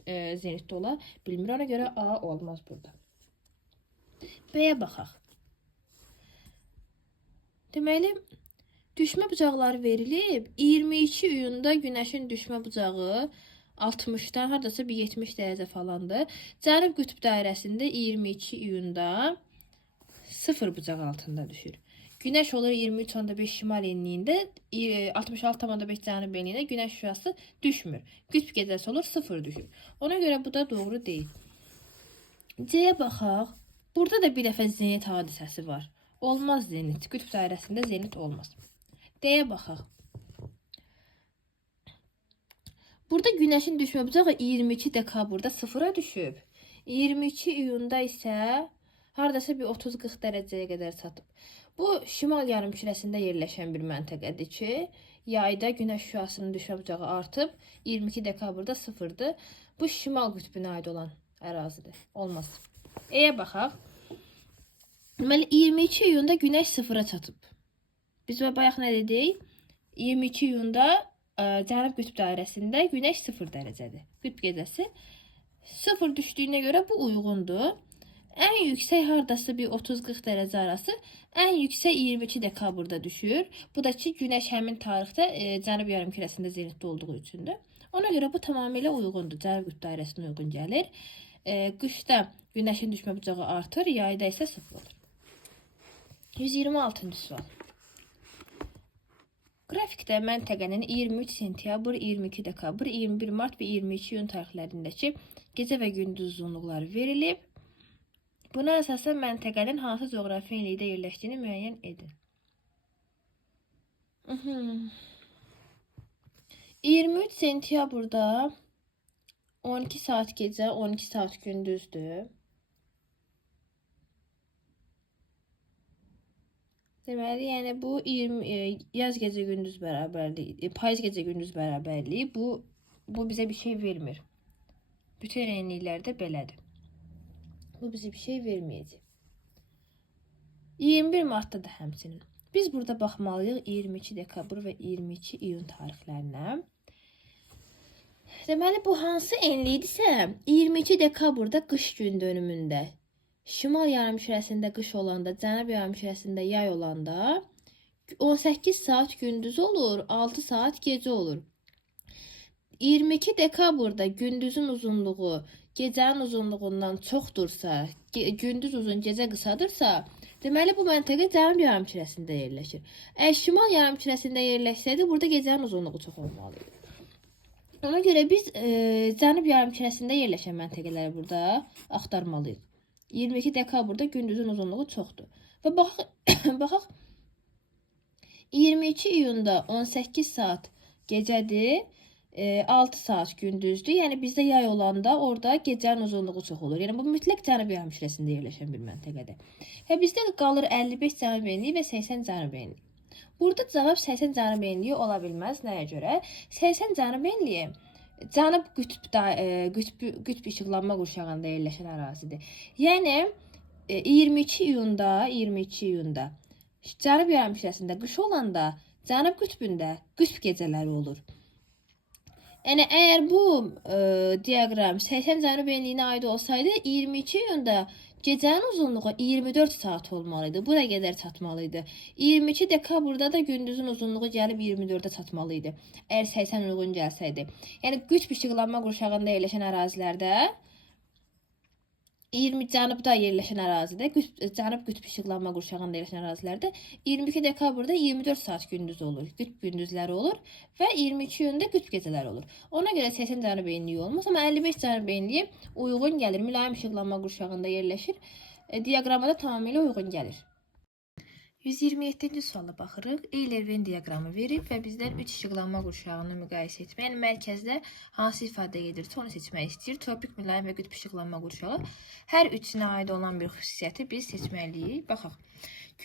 zenitdə ola bilmir. Ona görə A olmaz burada. B-yə baxaq. Deməli, düşmə bucaqları verilib. 22 iyunda günəşin düşmə bucağı 60-dan haradasa bir 70 dərəcə falandır. Cənub qütb dairəsində 22 iyunda 0 bucaq altında düşür. Günəş olur 23,5 şimal enliyində, 66,5 cənub enliyində günəş şüası düşmür. Qütb gecəsi olur 0 düşür. Ona görə bu da doğru deyil. C-yə baxaq. Burada da bir dəfə zenit hadisəsi var. Olmaz zenit. Qütb dairəsində zenit olmaz. D-yə baxaq. Burada günəşin düşmə bucağı 22 dekabrda 0-a düşüb. 22 iyunda isə haradasa bir 30-40 dərəcəyə qədər çatıb. Bu, şimal yarımkürəsində yerləşən bir məntəqədir ki, yayda günəş şüasının düşmə bucağı artıb, 22 dekabrda 0-dır. Bu, şimal qütbünə aid olan ərazidir. Olmaz. E-yə baxaq. Deməli 22 iyunda Günəş sıfıra çatıb. Biz bayaq nə dedik? 22 iyunda Cənub qütb dairəsində Günəş 0 dərəcədir. Qütb gecəsi 0 düşdüyünə görə bu uyğundur. Ən yüksək hardasa bir 30-40 dərəcə arası, ən yüksək 22 dekabrda düşür. Bu da ki, Günəş həmin tarixdə Cənub yarımkürəsində zenitdə olduğu üçündür. Ona görə bu tamamilə uyğundur. Cənub qütb dairəsinə uyğun gəlir. Qışda Günəşin düşmə bucağı artır, yayda isə 0 olur. 126-cı sual. Qrafikdə məntəqənin 23 sentyabr, 22 dekabr, 21 mart və 22 iyun tarixlərindəki gecə və gündüz uzunluqları verilib. Buna əsasən məntəqənin hansı coğrafi enlikdə yerləşdiyini müəyyən edin. 23 sentyabrda 12 saat gecə, 12 saat gündüzdür. Deməli, yəni bu 20 yaz gecə gündüz bərabərliyi, payız gecə gündüz bərabərliyi bu bizə bir şey vermir. Bütün enliklərdə belədir. Bu bizə bir şey verməyəcək. 21 martda da həmçinin. Biz burada baxmalıyıq 22 dekabr və 22 iyun tarixlərinə. Deməli, bu hansı enlikdirsə, 22 dekabrda qış gün dönümündə, şimal yarımkürəsində qış olanda, cənub yarımkürəsində yay olanda 18 saat gündüz olur, 6 saat gecə olur. 22 dekabrda gündüzün uzunluğu gecənin uzunluğundan çoxdursa, gündüz uzun, gecə qısadırsa, deməli bu məntəqə cənub yarımkürəsində yerləşir. Əgər şimal yarımkürəsində yerləşsəydi, burada gecənin uzunluğu çox olmalıydı. Ona görə biz cənub yarımkürəsində yerləşən məntəqələri burada axtarmalıyıq. 22 dekabrda gündüzün uzunluğu çoxdur. Və baxaq 22 iyunda 18 saat gecədir, 6 saat gündüzdür. Yəni bizdə yay olanda orada gecənin uzunluğu çox olur. Yəni bu mütləq cənub yarımkürəsində yerləşən bir məntəqədir. Və bizdə qalır 55 cənub enliyi və 80 cənub enliyi. Burada cavab 80 cənub enliyi ola bilməz. Nəyə görə? 80 cənub enliyi cənub qütb işıqlanma qurşağında yerləşən ərazidir. Yəni 22 iyunda cənub yarımkürəsində qış olanda cənub qütbündə qütb gecələri olur. Yəni əgər bu diaqram 80 cənub enliyinə aid olsaydı, 22 iyunda gecənin uzunluğu 24 saat olmalıydı. Bura qədər çatmalıydı. 22 dekabrda da gündüzün uzunluğu gəlib 24-ə çatmalıydı. Əgər 80 uyğun gəlsəydi. Yəni qütb işıqlanma qurşağında yerləşən ərazilərdə, 20 cənubda yerləşən ərazidə, cənub qütb işıqlanma qurşağında yerləşən ərazilərdə 22 dekabrda 24 saat gündüz olur. Qütb gündüzləri olur və 22 iyunda qütb gecələri olur. Ona görə 80 cənub enliyi olmaz, amma 55 cənub enliyi uyğun gəlir. Mülayim işıqlanma qurşağında yerləşir. Diaqrama da tamamilə uyğun gəlir. 127-ci suala baxırıq. Euler-Venn diaqramı verib və bizdən 3 işıqlanma qurşağını müqayisə etmək, yəni mərkəzdə hansı ifadə edirsə onu seçmək istəyir. Tropik, mülayim və qütb işıqlanma qurşağı. Hər üçünə aid olan bir xüsusiyyəti biz seçməliyik. Baxaq.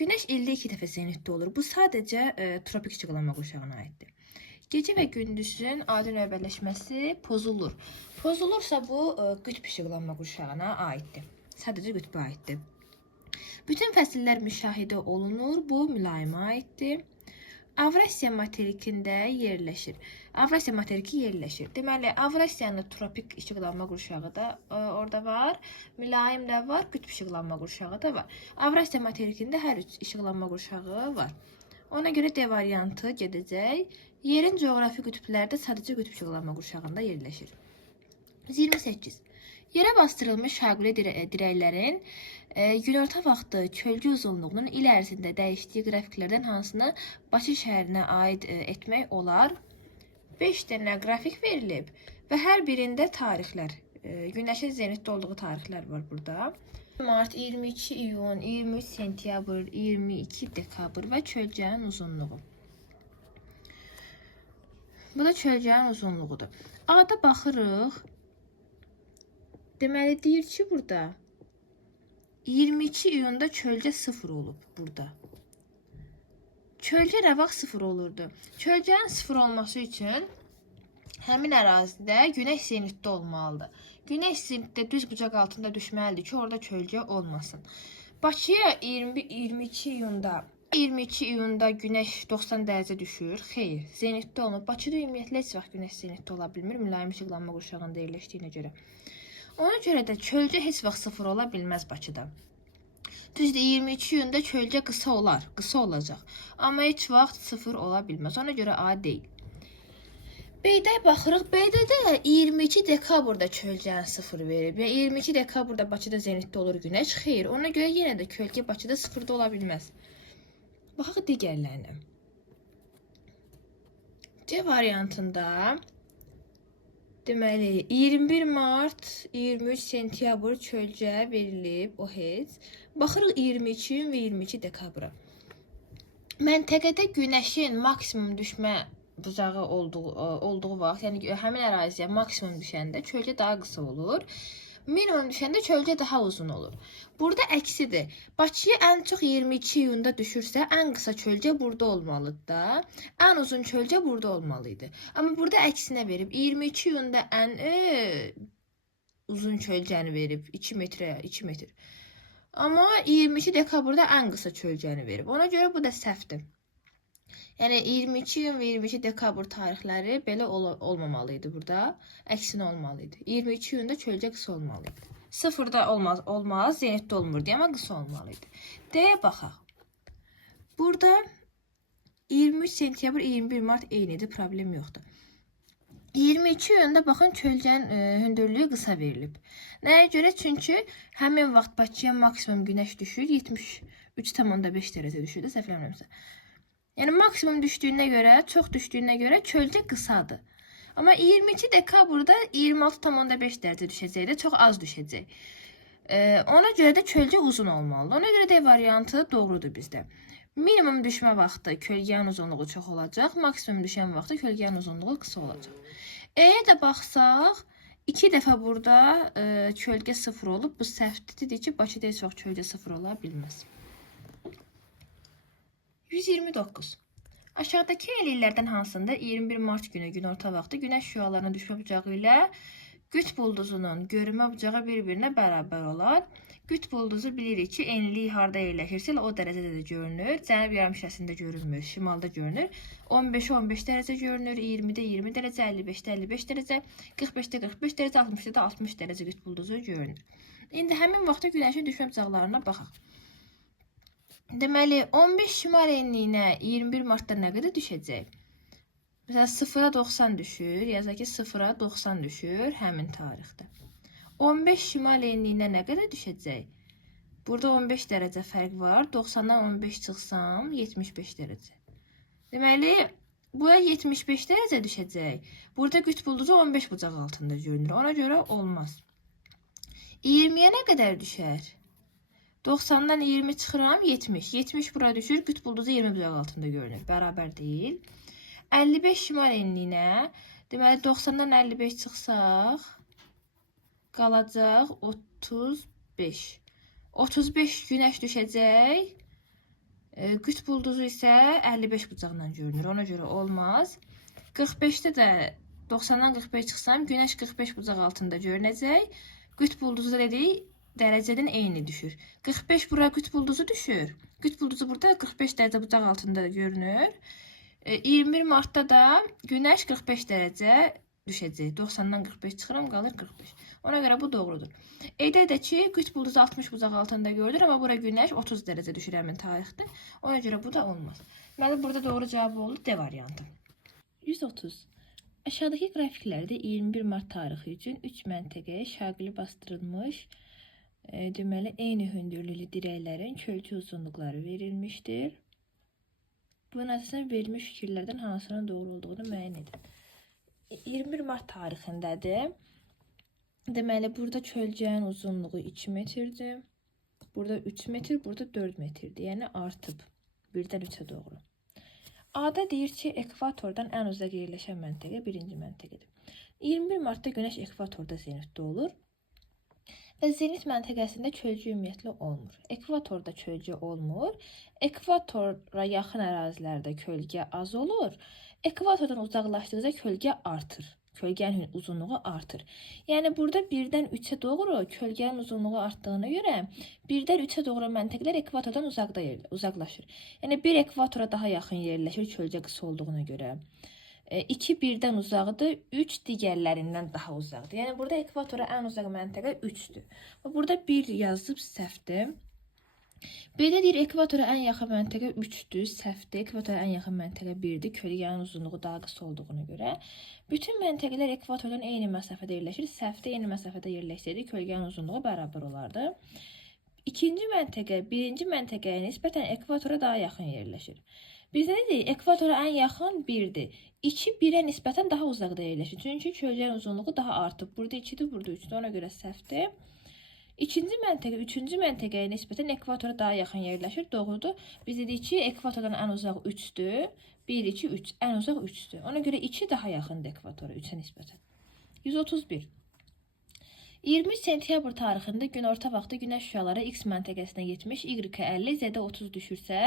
Günəş ildə 2 dəfə zenitdə olur. Bu sadəcə tropik işıqlanma qurşağına aiddir. Gecə və gündüzün adi növbələşməsi pozulur. Pozulursa bu qütb işıqlanma qurşağına aiddir. Sadəcə qütbə aiddir. Bütün fəsillər müşahidə olunur. Bu mülayimə aiddir. Avrasiya materikində yerləşir. Avrasiya materiki yerləşir. Deməli, Avrasiyanın tropik işıqlanma qurşağı da orada var. Mülayim də var. Qütb işıqlanma qurşağı da var. Avrasiya materikində hər üç işıqlanma qurşağı var. Ona görə D variantı gedəcək. Yerin coğrafi qütblərdə sadəcə qütb işıqlanma qurşağında yerləşir. 28. Yerə bastırılmış şaquli dirəklərin günorta vaxtı kölgə uzunluğunun il ərzində dəyişdiyi qrafiklərdən hansını Bakı şəhərinə aid etmək olar? 5 dənə qrafik verilib və hər birində tarixlər, günəşin zenitdə olduğu tarixlər var burada. Mart, 22 iyun, 23 sentyabr, 22 dekabr və kölgənin uzunluğu. Bu da kölgənin uzunluğudur. A-da baxırıq. Deməli, deyir ki, burada 22 iyunda kölgə 0 olub burada. Kölgə nə vaxt 0 olurdu? Kölgənin 0 olması üçün həmin ərazidə günəş zenitdə olmalıdır. Günəş zenitdə düz bucaq altında düşməlidir ki, orada kölgə olmasın. Bakıya 22 iyunda günəş 90 dərəcə düşür. Xeyr, zenitdə olmur. Bakıda ümumiyyətlə heç vaxt günəş zenitdə ola bilmir, mülayim işıqlanma qurşağında yerləşdiyinə görə. Ona görə də çölcə heç vaxt 0 ola bilməz Bakıda. Düzdür, 22 iyunda çölcə qısa olar, qısa olacaq. Amma heç vaxt 0 ola bilməz. Ona görə A deyil. B-də baxırıq. B-də də 22 dekabrda çölcənin 0 verib. 22 dekabrda Bakıda zenitdə olur günəş. Xeyr, ona görə yenə də kölgə Bakıda 0-da ola bilməz. Baxaq digərlərinə. C variantında deməli 21 mart, 23 sentyabr çölcə verilib, o heç. Baxırıq 22 iyun və 22 dekabra. Məntəqədə günəşin maksimum düşmə bucağı olduğu vaxt, yəni həmin əraziyə maksimum düşəndə çölcə daha qısa olur. Minimum düşəndə çölcə daha uzun olur. Burada əksidir. Bakıya ən çox 22 iyunda düşürsə, ən qısa çölcə burada olmalıdır da. Ən uzun çölcə burada olmalıydı. Amma burada əksinə verib. 22 iyunda ən uzun çölcəni verib. 2 metrə, 2 metr. Amma 22 dekabrda ən qısa çölcəni verib. Ona görə bu da səhvdir. Yəni 22 iyun və 22 dekabr tarixləri belə olmamalıydı burada. Əksinə olmalıydı. 22 iyunda çölcə qısa olmalıydı. 0-da olmaz, zenitdə olmur deyə, amma qısa olmalıydı. D-yə baxaq. Burada 23 sentyabr, 21 mart eynidir, problem yoxdur. 22 iyunda baxın çölcənin hündürlüyü qısa verilib. Nəyə görə? Çünki həmin vaxt Bakıya maksimum günəş düşür, 73,5 dərəcə düşür də, səhv eləmirəmsə. Yəni maksimum düşdüyünə görə, çox düşdüyünə görə çölcə qısadır. Amma 22 dekabrda 26,5 dərəcə düşəcək də, çox az düşəcək. Ona görə də çölcə uzun olmalıdır. Ona görə də variantı doğrudur bizdə. Minimum düşmə vaxtı kölgənin uzunluğu çox olacaq, maksimum düşən vaxtı kölgənin uzunluğu qısa olacaq. E-yə də baxsaq, 2 dəfə burada kölgə 0 olub, bu səhvdir. Dedik ki, Bakıda heç vaxt kölgə 0 ola bilməz. 129. Aşağıdakı elliklərdən hansında 21 mart günü günorta vaxtı günəş şüalarının düşmə bucağı ilə qütb ulduzunun görünmə bucağı bir-birinə bərabər olar. Qütb ulduzu bilirik ki, enliyi harda yerləşirsə o dərəcədə də görünür. Cənub yarımkürəsində görünmür, şimalda görünür. 15-ə 15 dərəcə görünür, 20-də 20 dərəcə, 55-də 55 dərəcə, 45-də 45 dərəcə, 60-da 60 dərəcə qütb ulduzu görünür. İndi həmin vaxtda günəşin düşmə bucaqlarına baxaq. Deməli, 15 şimal enliyinə 21 martda nə qədər düşəcək? Məsələn, 0-a 90 düşür, yazaq ki, 0-a 90 düşür həmin tarixdə. 15 şimal enliyinə nə qədər düşəcək? Burada 15 dərəcə fərq var. 90-dan 15 çıxsam, 75 dərəcə. Deməli, bura 75 dərəcə düşəcək. Burada qütb ulduzu 15 bucaq altında görünür. Ona görə olmaz. 20-yə nə qədər düşər? 90-dan 20 çıxıram, 70. 70 bura düşür, qütb ulduzu 20 bucaq altında görünür. Bərabər deyil. 55 şimal enliyinə, deməli 90-dan 55 çıxsaq, qalacaq 35. 35 günəş düşəcək, qütb ulduzu isə 55 bucaqla görünür. Ona görə olmaz. 45-də də 90-dan 45 çıxsam, günəş 45 bucaq altında görünəcək. Qütb ulduzu dedik, dərəcədən eyni düşür. 45 bura qütb ulduzu düşür. Qütb ulduzu burada 45 dərəcə bucaq altında görünür. 21 martda da günəş 45 dərəcə düşəcək. 90-dan 45 çıxıram, qalır 45. Ona görə bu doğrudur. Edək də ki, qütb ulduzu 60 bucaq altında görünür, amma bura günəş 30 dərəcə düşür həmin tarixdə. Ona görə bu da olmaz. Mənim burada doğru cavab oldu D variantı. 130. Aşağıdakı qrafiklərdə 21 mart tarixi üçün 3 məntəqəyə şaqili bastırılmış deməli, eyni hündürlüklü dirəklərin kölgə uzunluqları verilmişdir. Bunun əsasında verilmiş fikirlərdən hansının doğru olduğunu müəyyən edin. 21 mart tarixindədir. Deməli, burada kölgənin uzunluğu 2 metrdir. Burada 3 metr, burada 4 metrdir. Yəni artıb 1-dən 3-ə doğru. A-da deyir ki, ekvatordan ən uzaq yerləşən məntəqə birinci məntəqədir. 21 martda günəş ekvatorda zenitdə olur. Və zenit məntəqəsində kölgə ümumiyyətlə olmur. Ekvatorda kölgə olmur. Ekvatora yaxın ərazilərdə kölgə az olur. Ekvatordan uzaqlaşdıqca kölgə artır. Kölgənin uzunluğu artır. Yəni burada 1-dən 3-ə doğru kölgənin uzunluğu artdığına görə 1-dən 3-ə doğru məntəqələr ekvatordan uzaqlaşır. Yəni 1 ekvatora daha yaxın yerləşir kölgə qısa olduğuna görə. 2 1-dən uzaqdır, 3 digərlərindən daha uzaqdır. Yəni burada ekvatora ən uzaq məntəqə 3-dür. Burada 1 yazıb səhvdir. Belə deyir, ekvatora ən yaxın məntəqə 3-dür, səhvdir. Ekvatora ən yaxın məntəqə 1-dir, kölgənin uzunluğu daha qısa olduğuna görə. Bütün məntəqələr ekvatordan eyni məsafədə yerləşir. Səhvdə eyni məsafədə yerləşsəydi, kölgənin uzunluğu bərabər olardı. İkinci məntəqə birinci məntəqəyə nisbətən ekvatora daha yaxın yerləşir. Bizdə nə deyir? Ekvatora ən yaxın 1-dir. 2 1-ə nisbətən daha uzaqda yerləşir. Çünki kölgənin uzunluğu daha artıb. Burada 2-dir, burada 3-dür. Ona görə səhvdir. İkinci məntəqə üçüncü məntəqəyə nisbətən ekvatora daha yaxın yerləşir. Doğrudur. Biz dedik ki, ekvatordan ən uzaq 3-dür. 1, 2, 3. Ən uzaq 3-dür. Ona görə 2 daha yaxındır ekvatora 3-ə nisbətən. 131. 23 sentyabr tarixində günorta vaxtı günəş şüaları X məntəqəsinə 70, Y-ə 50, Z-ə 30 düşürsə,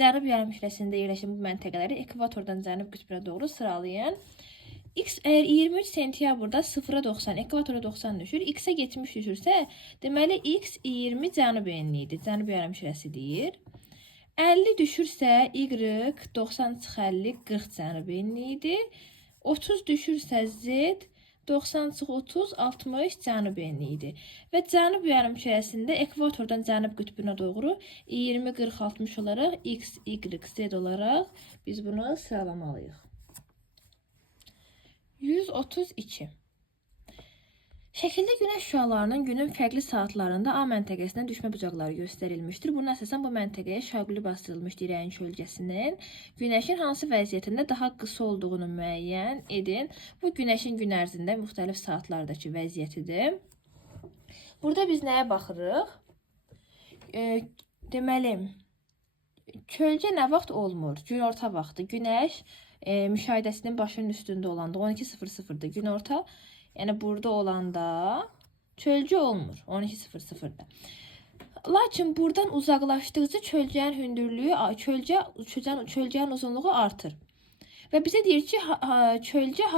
cənub yarımkürəsində yerləşən bu məntəqələri ekvatordan cənub qütbünə doğru sıralayın. X əgər 23 sentyabrda 0-a 90, ekvatora 90 düşür, X-ə 70 düşürsə, deməli X 20 cənub enliyidir, cənub yarımkürəsi deyir. 50 düşürsə, Y 90-50, 40 cənub enliyidir. 30 düşürsə, Z 90-30, 60 cənub enliyidir. Və cənub yarımkürəsində ekvatordan cənub qütbünə doğru 20, 40, 60 olaraq X, Y, Z olaraq biz bunu sıralamalıyıq. 132. Şəkildə günəş şüalarının günün fərqli saatlarında A məntəqəsinə düşmə bucaqları göstərilmişdir. Bunun əsasən bu məntəqəyə şaquli bastırılmış dirəyin kölgəsinin günəşin hansı vəziyyətində daha qısa olduğunu müəyyən edin. Bu günəşin gün ərzində müxtəlif saatlardakı vəziyyətidir. Burada biz nəyə baxırıq? Deməli, kölgə nə vaxt olmur? Günorta vaxtı. Günəş müşahidəsinin başının üstündə olanda 12:00-da günorta. Yəni burada olanda kölgə olmur 12:00-da. Lakin buradan uzaqlaşdıqca kölgənin hündürlüyü, kölgənin uzunluğu artır. Və bizə deyir ki, kölgə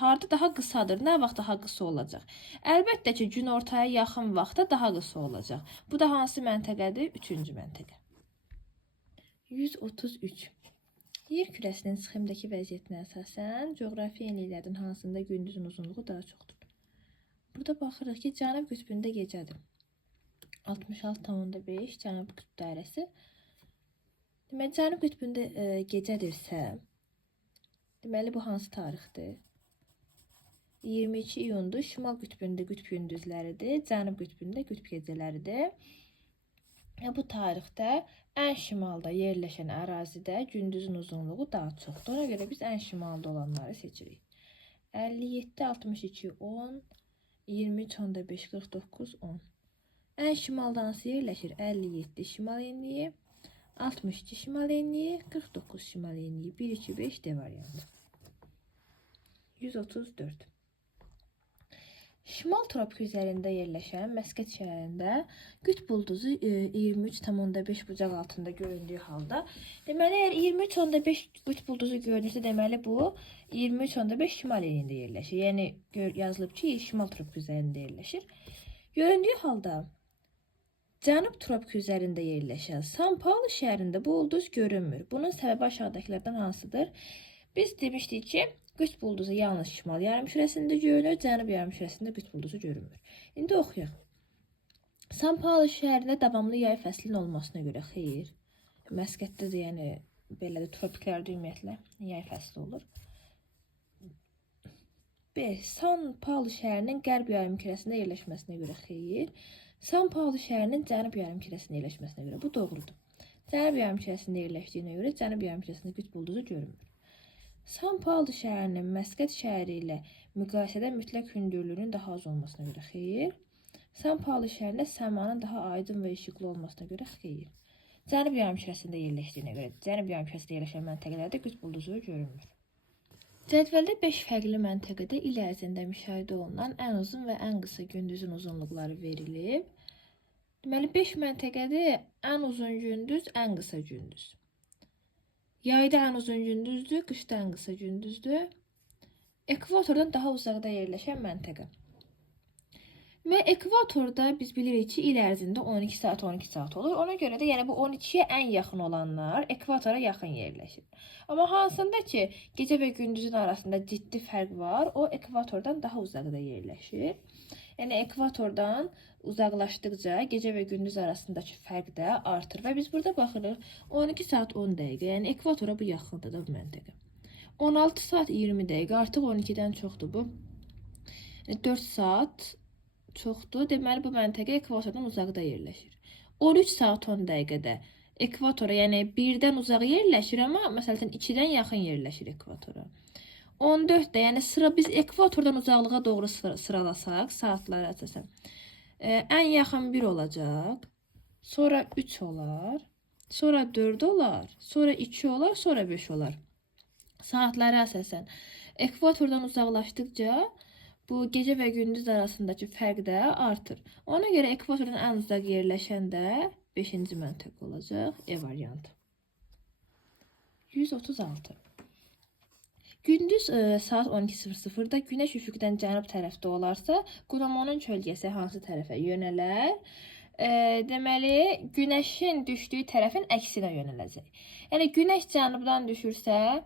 harda daha qısadır, nə vaxt daha qısa olacaq? Əlbəttə ki, günortaya yaxın vaxtda daha qısa olacaq. Bu da hansı məntəqədir? 3-cü məntəqə. 133. Yer kürəsinin sxemdəki vəziyyətinə əsasən coğrafi enliklərdən hansında gündüzün uzunluğu daha çoxdur. Burada baxırıq ki, cənub qütbündə gecədir. 66,5 cənub qütb dairəsi. Deməli, cənub qütbündə gecədirsə, deməli bu hansı tarixdir? 22 iyundur. Şimal qütbündə qütb gündüzləridir, cənub qütbündə qütb gecələridir. Bu tarixdə ən şimalda yerləşən ərazidə gündüzün uzunluğu daha çoxdur. Ona görə biz ən şimalda olanları seçirik. 57, 62, 10, 23, 15, 49, 10. Ən şimalda hansı yerləşir? 57 şimal enliyi, 62 şimal enliyi, 49 şimal enliyi. 1, 2, 5 D variantı. 134. Şimal tropik üzərində yerləşən Məskət şəhərində qütb ulduzu 23,5 bucaq altında göründüyü halda, deməli, əgər 23,5 qütb ulduzu görünürsə, deməli bu 23,5 şimal enliyində yerləşir. Yəni yazılıb ki, şimal tropik üzərində yerləşir. Göründüyü halda cənub tropik üzərində yerləşən San Paulo şəhərində bu ulduz görünmür. Bunun səbəbi aşağıdakilərdən hansıdır? Biz demişdik ki, qütb ulduzu yalnız şimal yarımkürəsində görünür, cənub yarımkürəsində qütb ulduzu görünmür. İndi oxuyaq. San Paulo şəhərində davamlı yay fəslinin olmasına görə xeyr. Məskətdə də yəni belədir, tropiklərdə ümumiyyətlə yay fəsli olur. B. San Paulo şəhərinin qərb yarımkürəsində yerləşməsinə görə xeyr. San Paulo şəhərinin cənub yarımkürəsində yerləşməsinə görə bu doğrudur. Cənub yarımkürəsində yerləşdiyinə görə cənub yarımkürəsində qütb ulduzu görünmür. San Paulo şəhərinin Məskət şəhəri ilə müqayisədə mütləq hündürlüyünün daha az olmasına görə xeyr. San Paulo şəhərində səmanın daha aydın və işıqlı olmasına görə xeyr. Cənub yarımkürəsində yerləşdiyinə görə cənub yarımkürəsində yerləşən məntəqələrdə qütb ulduzu görünmür. Cədvəldə 5 fərqli məntəqədə il ərzində müşahidə olunan ən uzun və ən qısa gündüzün uzunluqları verilib. Deməli, 5 məntəqədə ən uzun gündüz, ən qısa gündüz. Yayda ən uzun gündüzdür, qışda ən qısa gündüzdür. ekvatordan daha uzaqda yerləşən məntəqə. Və ekvatorda biz bilirik ki, il ərzində 12 saat 12 saat olur. Ona görə də yəni bu 12-yə ən yaxın olanlar ekvatora yaxın yerləşir. Amma hansında ki, gecə və gündüzün arasında ciddi fərq var, o ekvatordan daha uzaqda yerləşir. Yəni ekvatordan uzaqlaşdıqca gecə və gündüz arasındakı fərq də artır və biz burada baxırıq 12 saat 10 dəqiqə, yəni ekvatora bu yaxındır da bu məntəqə. 16 saat 20 dəqiqə artıq 12-dən çoxdur bu. 4 saat çoxdur. Deməli bu məntəqə ekvatordan uzaqda yerləşir. 13 saat 10 dəqiqədə ekvatora, yəni 1-dən uzaq yerləşir, amma məsələn 2-dən yaxın yerləşir ekvatora. 14-də, yəni sıra biz ekvatordan uzaqlığa doğru sıralasaq saatlara əsasən, ən yaxın 1 olacaq, sonra 3 olar, sonra 4 olar, sonra 2 olar, sonra 5 olar. Saatlara əsasən ekvatordan uzaqlaşdıqca bu gecə və gündüz arasındakı fərq də artır. Ona görə ekvatordan ən uzaq yerləşən də 5-ci məntəqə olacaq, E variantı. 136. Gündüz saat 12:00-da günəş üfüqdən cənub tərəfdə olarsa, qnomonun kölgəsi hansı tərəfə yönələr? Deməli, günəşin düşdüyü tərəfin əksinə yönələcək. Yəni günəş cənubdan düşürsə,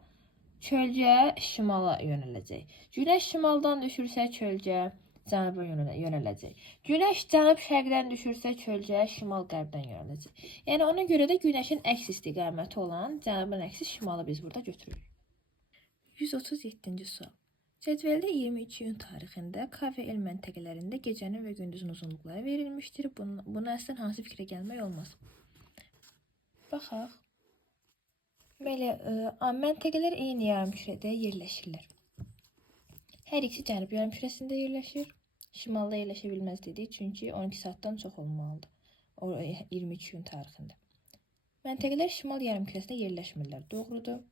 kölgə şimala yönələcək. Günəş şimaldan düşürsə, kölgə cənuba yönələcək. Günəş cənub şərqdən düşürsə, kölgə şimal qərbdən yönələcək. Yəni ona görə də günəşin əks istiqaməti olan cənubun əksi şimalı biz burada götürürük. 137-ci sual. Cədvəldə 22 iyun tarixində K və L məntəqələrində gecənin və gündüzün uzunluqları verilmişdir. Buna əslən hansı fikrə gəlmək olmaz? Baxaq. Deməli, məntəqələr eyni yarımkürədə yerləşirlər. Hər ikisi cənub yarımkürəsində yerləşir. Şimalda yerləşə bilməz dedik, çünki 12 saatdan çox olmalıdır. 22 iyun tarixində. Məntəqələr şimal yarımkürəsində yerləşmirlər. Doğrudur.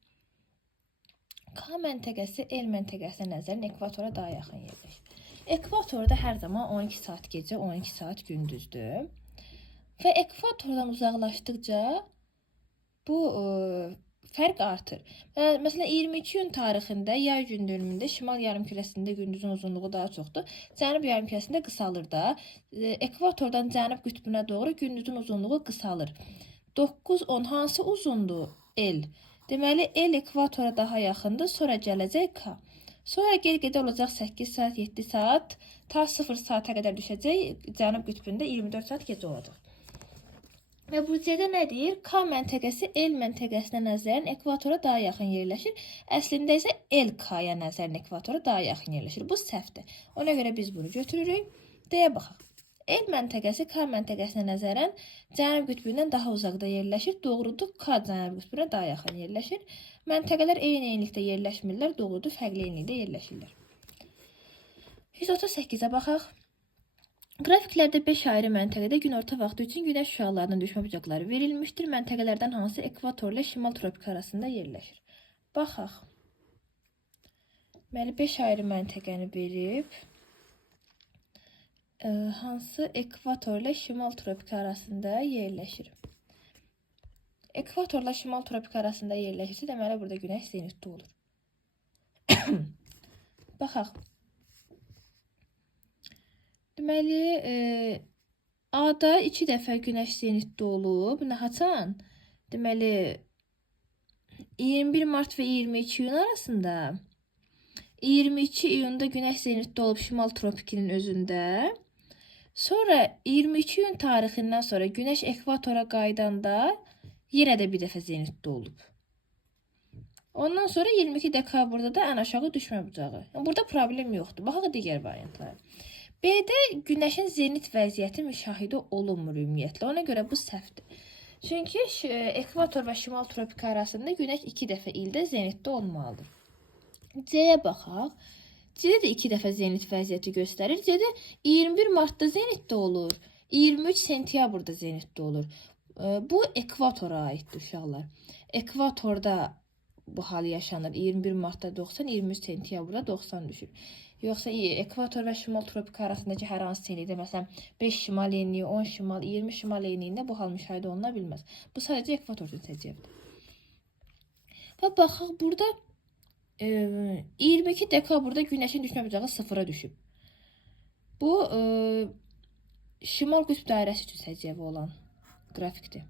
K məntəqəsi L məntəqəsinə nəzərən ekvatora daha yaxın yerləşir. Ekvatorda hər zaman 12 saat gecə, 12 saat gündüzdür. Və ekvatordan uzaqlaşdıqca bu fərq artır. Məsələn, 22 iyun tarixində yay gündönümündə şimal yarımkürəsində gündüzün uzunluğu daha çoxdur. Cənub yarımkürəsində qısalır da. Ekvatordan cənub qütbünə doğru gündüzün uzunluğu qısalır. 9-10 hansı uzundur? L. Deməli, L ekvatora daha yaxındır, sonra gələcək K. Sonra geri-gedə olacaq 8 saat, 7 saat, ta 0 saata qədər düşəcək, cənub qütbündə 24 saat gecə olacaq. Və bu cədə nə deyir? K məntəqəsi L məntəqəsinə nəzərən ekvatora daha yaxın yerləşir. Əslində isə L K-ya nəzərən ekvatora daha yaxın yerləşir. Bu səhvdir. Ona görə biz bunu götürürük. D-yə baxaq. L məntəqəsi K məntəqəsinə nəzərən cənub qütbündən daha uzaqda yerləşir. Doğrudur, K cənub qütbünə daha yaxın yerləşir. Məntəqələr eyni enlikdə yerləşmirlər. Doğrudur, fərqli enlikdə yerləşirlər. 138-ə baxaq. Qrafiklərdə 5 ayrı məntəqədə günorta vaxtı üçün günəş şüalarının düşmə bucaqları verilmişdir. Məntəqələrdən hansı ekvator ilə şimal tropik arasında yerləşir? Baxaq. Deməli, 5 ayrı məntəqəni verib, hansı ekvator ilə şimal tropik arasında yerləşir? Ekvatorla şimal tropik arasında yerləşirsə, deməli, burada günəş zenitdə olur. Baxaq. Deməli, A-da 2 dəfə günəş zenitdə olub. Nə haçan? Deməli, 21 mart və 22 iyun arasında. 22 iyunda günəş zenitdə olub şimal tropikinin özündə. Sonra 22 iyun tarixindən sonra günəş ekvatora qaydanda yenə də bir dəfə zenitdə olub. Ondan sonra 22 dekabrda da ən aşağı düşmə bucağı. Burada problem yoxdur. Baxaq digər variantlara. B-də günəşin zenit vəziyyəti müşahidə olunmur ümumiyyətlə. Ona görə bu səhvdir. Çünki ekvator və şimal tropik arasında günəş 2 dəfə ildə zenitdə olmalıdır. C-yə baxaq. C-də də 2 dəfə zenit vəziyyəti göstərir. C-də 21 martda zenitdə olur. 23 sentyabrda zenitdə olur. Bu ekvatora aiddir uşaqlar. Ekvatorda bu hal yaşanır. 21 martda 90, 23 sentyabrda 90 düşür. Yoxsa ekvator və şimal tropik arasındakı hər hansı enlikdə, məsələn, 5 şimal enliyi, 10 şimal, 20 şimal enliyində bu hal müşahidə oluna bilməz. Bu sadəcə ekvator üçün səciyyədir. Və baxaq, burada 22 dekabrda Günəşin düşmə bucağı sıfıra düşüb. Bu şimal qütb dairəsi üçün səciyyəvi olan qrafikdir.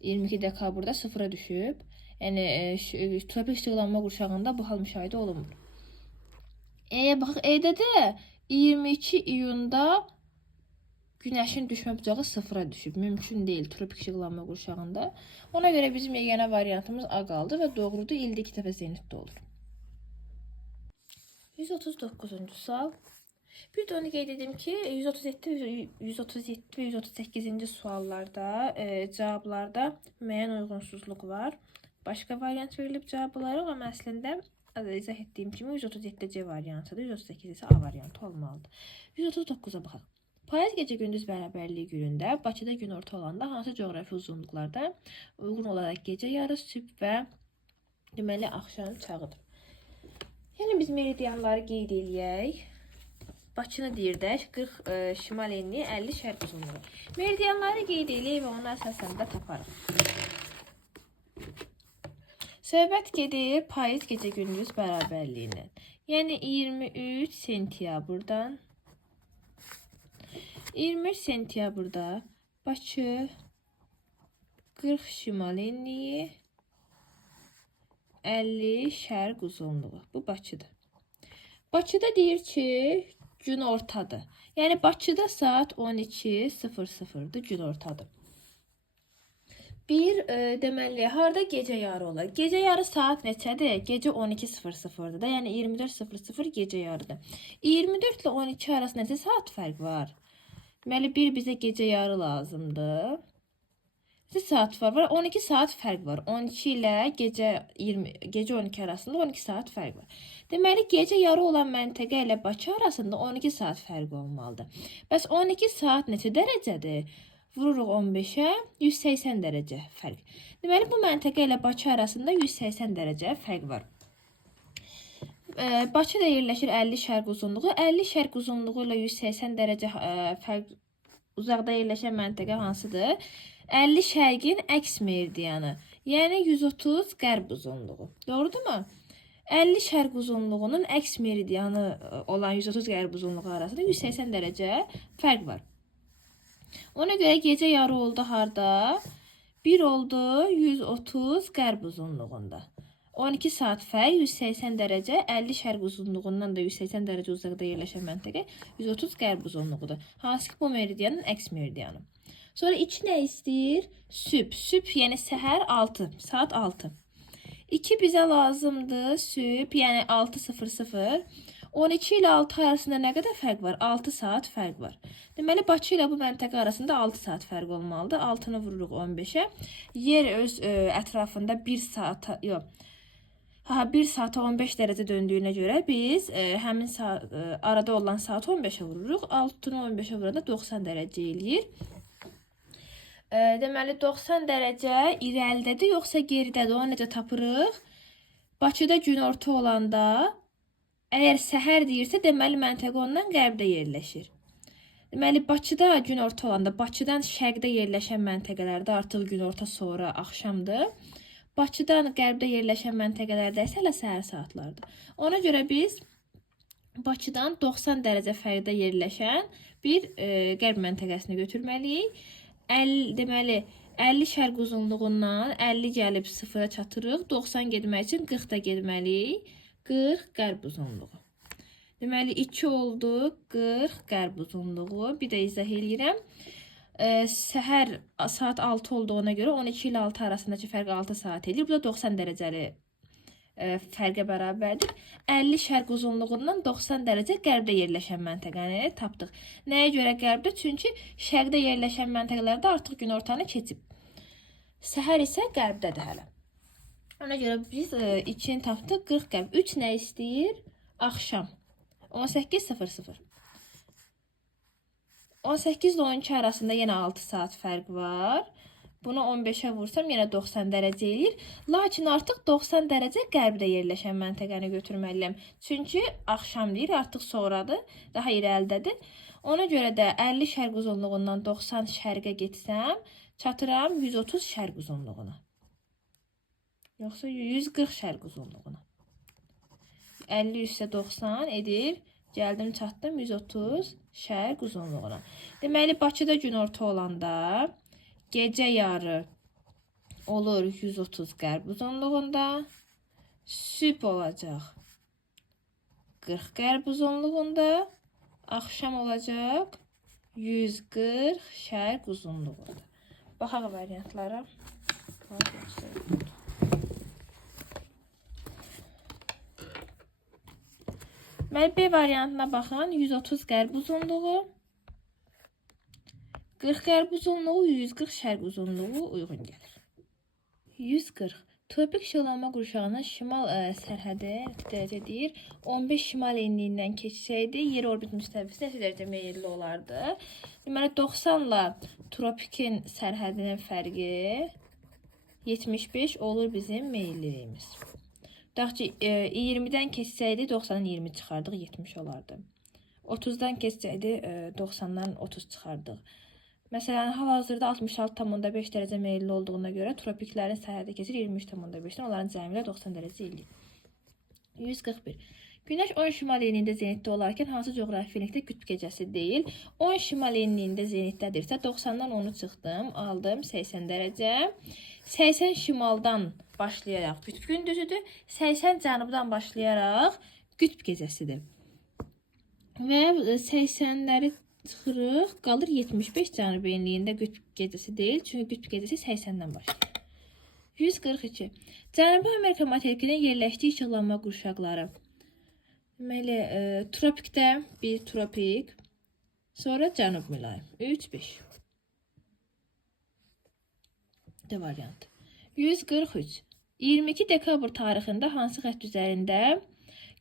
22 dekabrda sıfıra düşüb. Yəni tropik işıqlanma qurşağında bu hal müşahidə olunmur. E'yə baxaq. E'də də 22 iyunda Günəşin düşmə bucağı sıfıra düşüb. Mümkün deyil tropik işıqlanma qurşağında. Ona görə bizim yeganə variantımız A qaldı və doğrudur. İldə 2 dəfə zenitdə olur. 139-cu sual. Bir də onu qeyd edim ki, 137 və 138-ci suallarda cavablarda müəyyən uyğunsuzluq var. Başqa variant verilib cavabları, amma əslində izah etdiyim kimi 137 C variantıdır, 138 isə A variantı olmalıdır. 139-a baxaq. Payız gecə gündüz bərabərliyi günündə Bakıda günorta olanda hansı coğrafi uzunluqlarda uyğun olaraq gecə yarı, sübh və deməli axşam çağıdır. Yəni biz meridianları qeyd eləyək. Bakını deyirdək, 40 şimal enli, 50 şərq uzunluğu. Meridianları qeyd eləyək və ona əsasən də taparıq. Söhbət gedir payız gecə gündüz bərabərliyindən. Yəni 23 sentyabrdan 23 sentyabrda Bakı 40 şimal enliyi, 50 şərq uzunluğu. Bu Bakıdır. Bakıda deyir ki, gün ortadır. Yəni Bakıda saat 12:00-dır, gün ortadır. Bir deməli, harda gecə yarı olar? Gecə yarı saat neçədir? Gecə 12:00-dır da, yəni 24:00 gecə yarıdır. 24 ilə 12 arasında neçə saat fərq var? Deməli, bizə gecə yarı lazımdır. Neçə saat var? 12 saat fərq var. 12 ilə gecə 12 arasında 12 saat fərq var. Deməli, gecə yarı olan məntəqə ilə Bakı arasında 12 saat fərq olmalıdır. Bəs 12 saat neçə dərəcədir? Vururuq 15-ə, 180 dərəcə fərq. Deməli, bu məntəqə ilə Bakı arasında 180 dərəcə fərq var. Bakıda yerləşir 50 şərq uzunluğu. 50 şərq uzunluğu ilə 180 dərəcə fərq uzaqda yerləşən məntəqə hansıdır? 50 şərqin əks meridianı, yəni 130 qərb uzunluğu. Doğrudurmu? 50 şərq uzunluğunun əks meridianı olan 130 qərb uzunluğu arasında 180 dərəcə fərq var. Ona görə gecə yarı oldu harda? 1 oldu 130 qərb uzunluğunda. 12 saat fərq 180 dərəcə, 50 şərq uzunluğundan da 180 dərəcə uzaqda yerləşən məntəqə 130 qərb uzunluğudur. Hansı ki bu meridianın əks meridianı. Sonra 2 nə istəyir? Sübh. Sübh yəni səhər 6, saat 6. 2 bizə lazımdır, sübh yəni 6:00. 12 ilə 6 arasında nə qədər fərq var? 6 saat fərq var. Deməli, Bakı ilə bu məntəqə arasında 6 saat fərq olmalıdır. 6-nı vururuq 15-ə. Yer öz ətrafında 1 saata, yox, 1 saata 15 dərəcə döndüyünə görə biz həmin arada olan saat 15-ə vururuq. 6-nı 15-ə vuranda 90 dərəcə eləyir. Deməli, 90 dərəcə irəlidədir, yoxsa geridədir? Onu necə tapırıq? Bakıda günorta olanda, əgər səhər deyirsə, deməli, məntəqə ondan qərbdə yerləşir. Deməli, Bakıda günorta olanda, Bakıdan şərqdə yerləşən məntəqələrdə artıq günorta sonra axşamdır. Bakıdan qərbdə yerləşən məntəqələrdə isə hələ səhər saatlardır. Ona görə biz Bakıdan 90 dərəcə fərqdə yerləşən bir qərb məntəqəsini götürməliyik. Deməli, 50 şərq uzunluğundan 50 gəlib 0-a çatırıq. 90 getmək üçün 40 da getməliyik. 40 qərb uzunluğu. Deməli, 2 oldu 40 qərb uzunluğu. Bir də izah eləyirəm. Səhər saat 6 olduğuna görə 12 ilə 6 arasındakı fərq 6 saat edir. Bu da 90 dərəcəli fərqə bərabərdir. 50 şərq uzunluğundan 90 dərəcə qərbdə yerləşən məntəqəni tapdıq. Nəyə görə qərbdə? Çünki şərqdə yerləşən məntəqələrdə artıq günortanı keçib. Səhər isə qərbdədir hələ. Ona görə biz 2-ni tapdıq, 40 qərb. 3 nə istəyir? Axşam. 18:00. 18 ilə 12 arasında yenə 6 saat fərq var. Bunu 15-ə vursam yenə 90 dərəcə eləyir. Lakin artıq 90 dərəcə qərbdə yerləşən məntəqəni götürməliyəm. Çünki axşam deyir, artıq sonradır, daha irəlidədir. Ona görə də 50 şərq uzunluğundan 90 şərqə getsəm, çatıram 130 şərq uzunluğuna. Yoxsa 140 şərq uzunluğuna. 50 üstə 90 edir. Gəldim çatdım 130 şərq uzunluğuna. Deməli Bakıda günorta olanda gecə yarı olur 130 qərb uzunluğunda. Sübh olacaq 40 qərb uzunluğunda. Axşam olacaq 140 şərq uzunluğunda. Baxaq variantlara. Deməli B variantına baxın. 130 qərb uzunluğu, 40 qərb uzunluğu, 140 şərq uzunluğu uyğun gəlir. 140. Tropik şıllama qurşağının şimal sərhədi dərəcə deyir. 15 şimal enliyindən keçsəydi, yer orbit müstəvisinə neçə dərəcə meyilli olardı? Deməli 90 ilə tropikin sərhədinin fərqi 75 olur bizim meyilliliyimiz. Tutaq ki 20-dən keçsəydi 90-dan 20 çıxardıq, 70 olardı. 30-dan keçsəydi 90-dan 30 çıxardıq. Məsələn, hal-hazırda 66,5 dərəcə meyilli olduğuna görə tropiklərin sərhədi keçir 23,5-dən, onların cəmi ilə 90 dərəcə eləyir. 141. Günəş 10 şimal enliyində zenitdə olarkən hansı coğrafi enlikdə qütb gecəsi deyil? 10 şimal enliyində zenitdədirsə 90-dan 10-u çıxdım, aldım 80 dərəcə. 80 şimaldan başlayaraq qütb gündüzüdür, 80 cənubdan başlayaraq qütb gecəsidir. Və 80-ləri çıxırıq, qalır 75 cənub enliyində qütb gecəsi deyil, çünki qütb gecəsi 80-dən başlayır. 142. Cənubi Amerika materikinin yerləşdiyi işıqlanma qurşaqları. Deməli, tropikdə bir tropik, sonra cənub mülayim. 3-5. D variantı. 143. 22 dekabr tarixində hansı xətt üzərində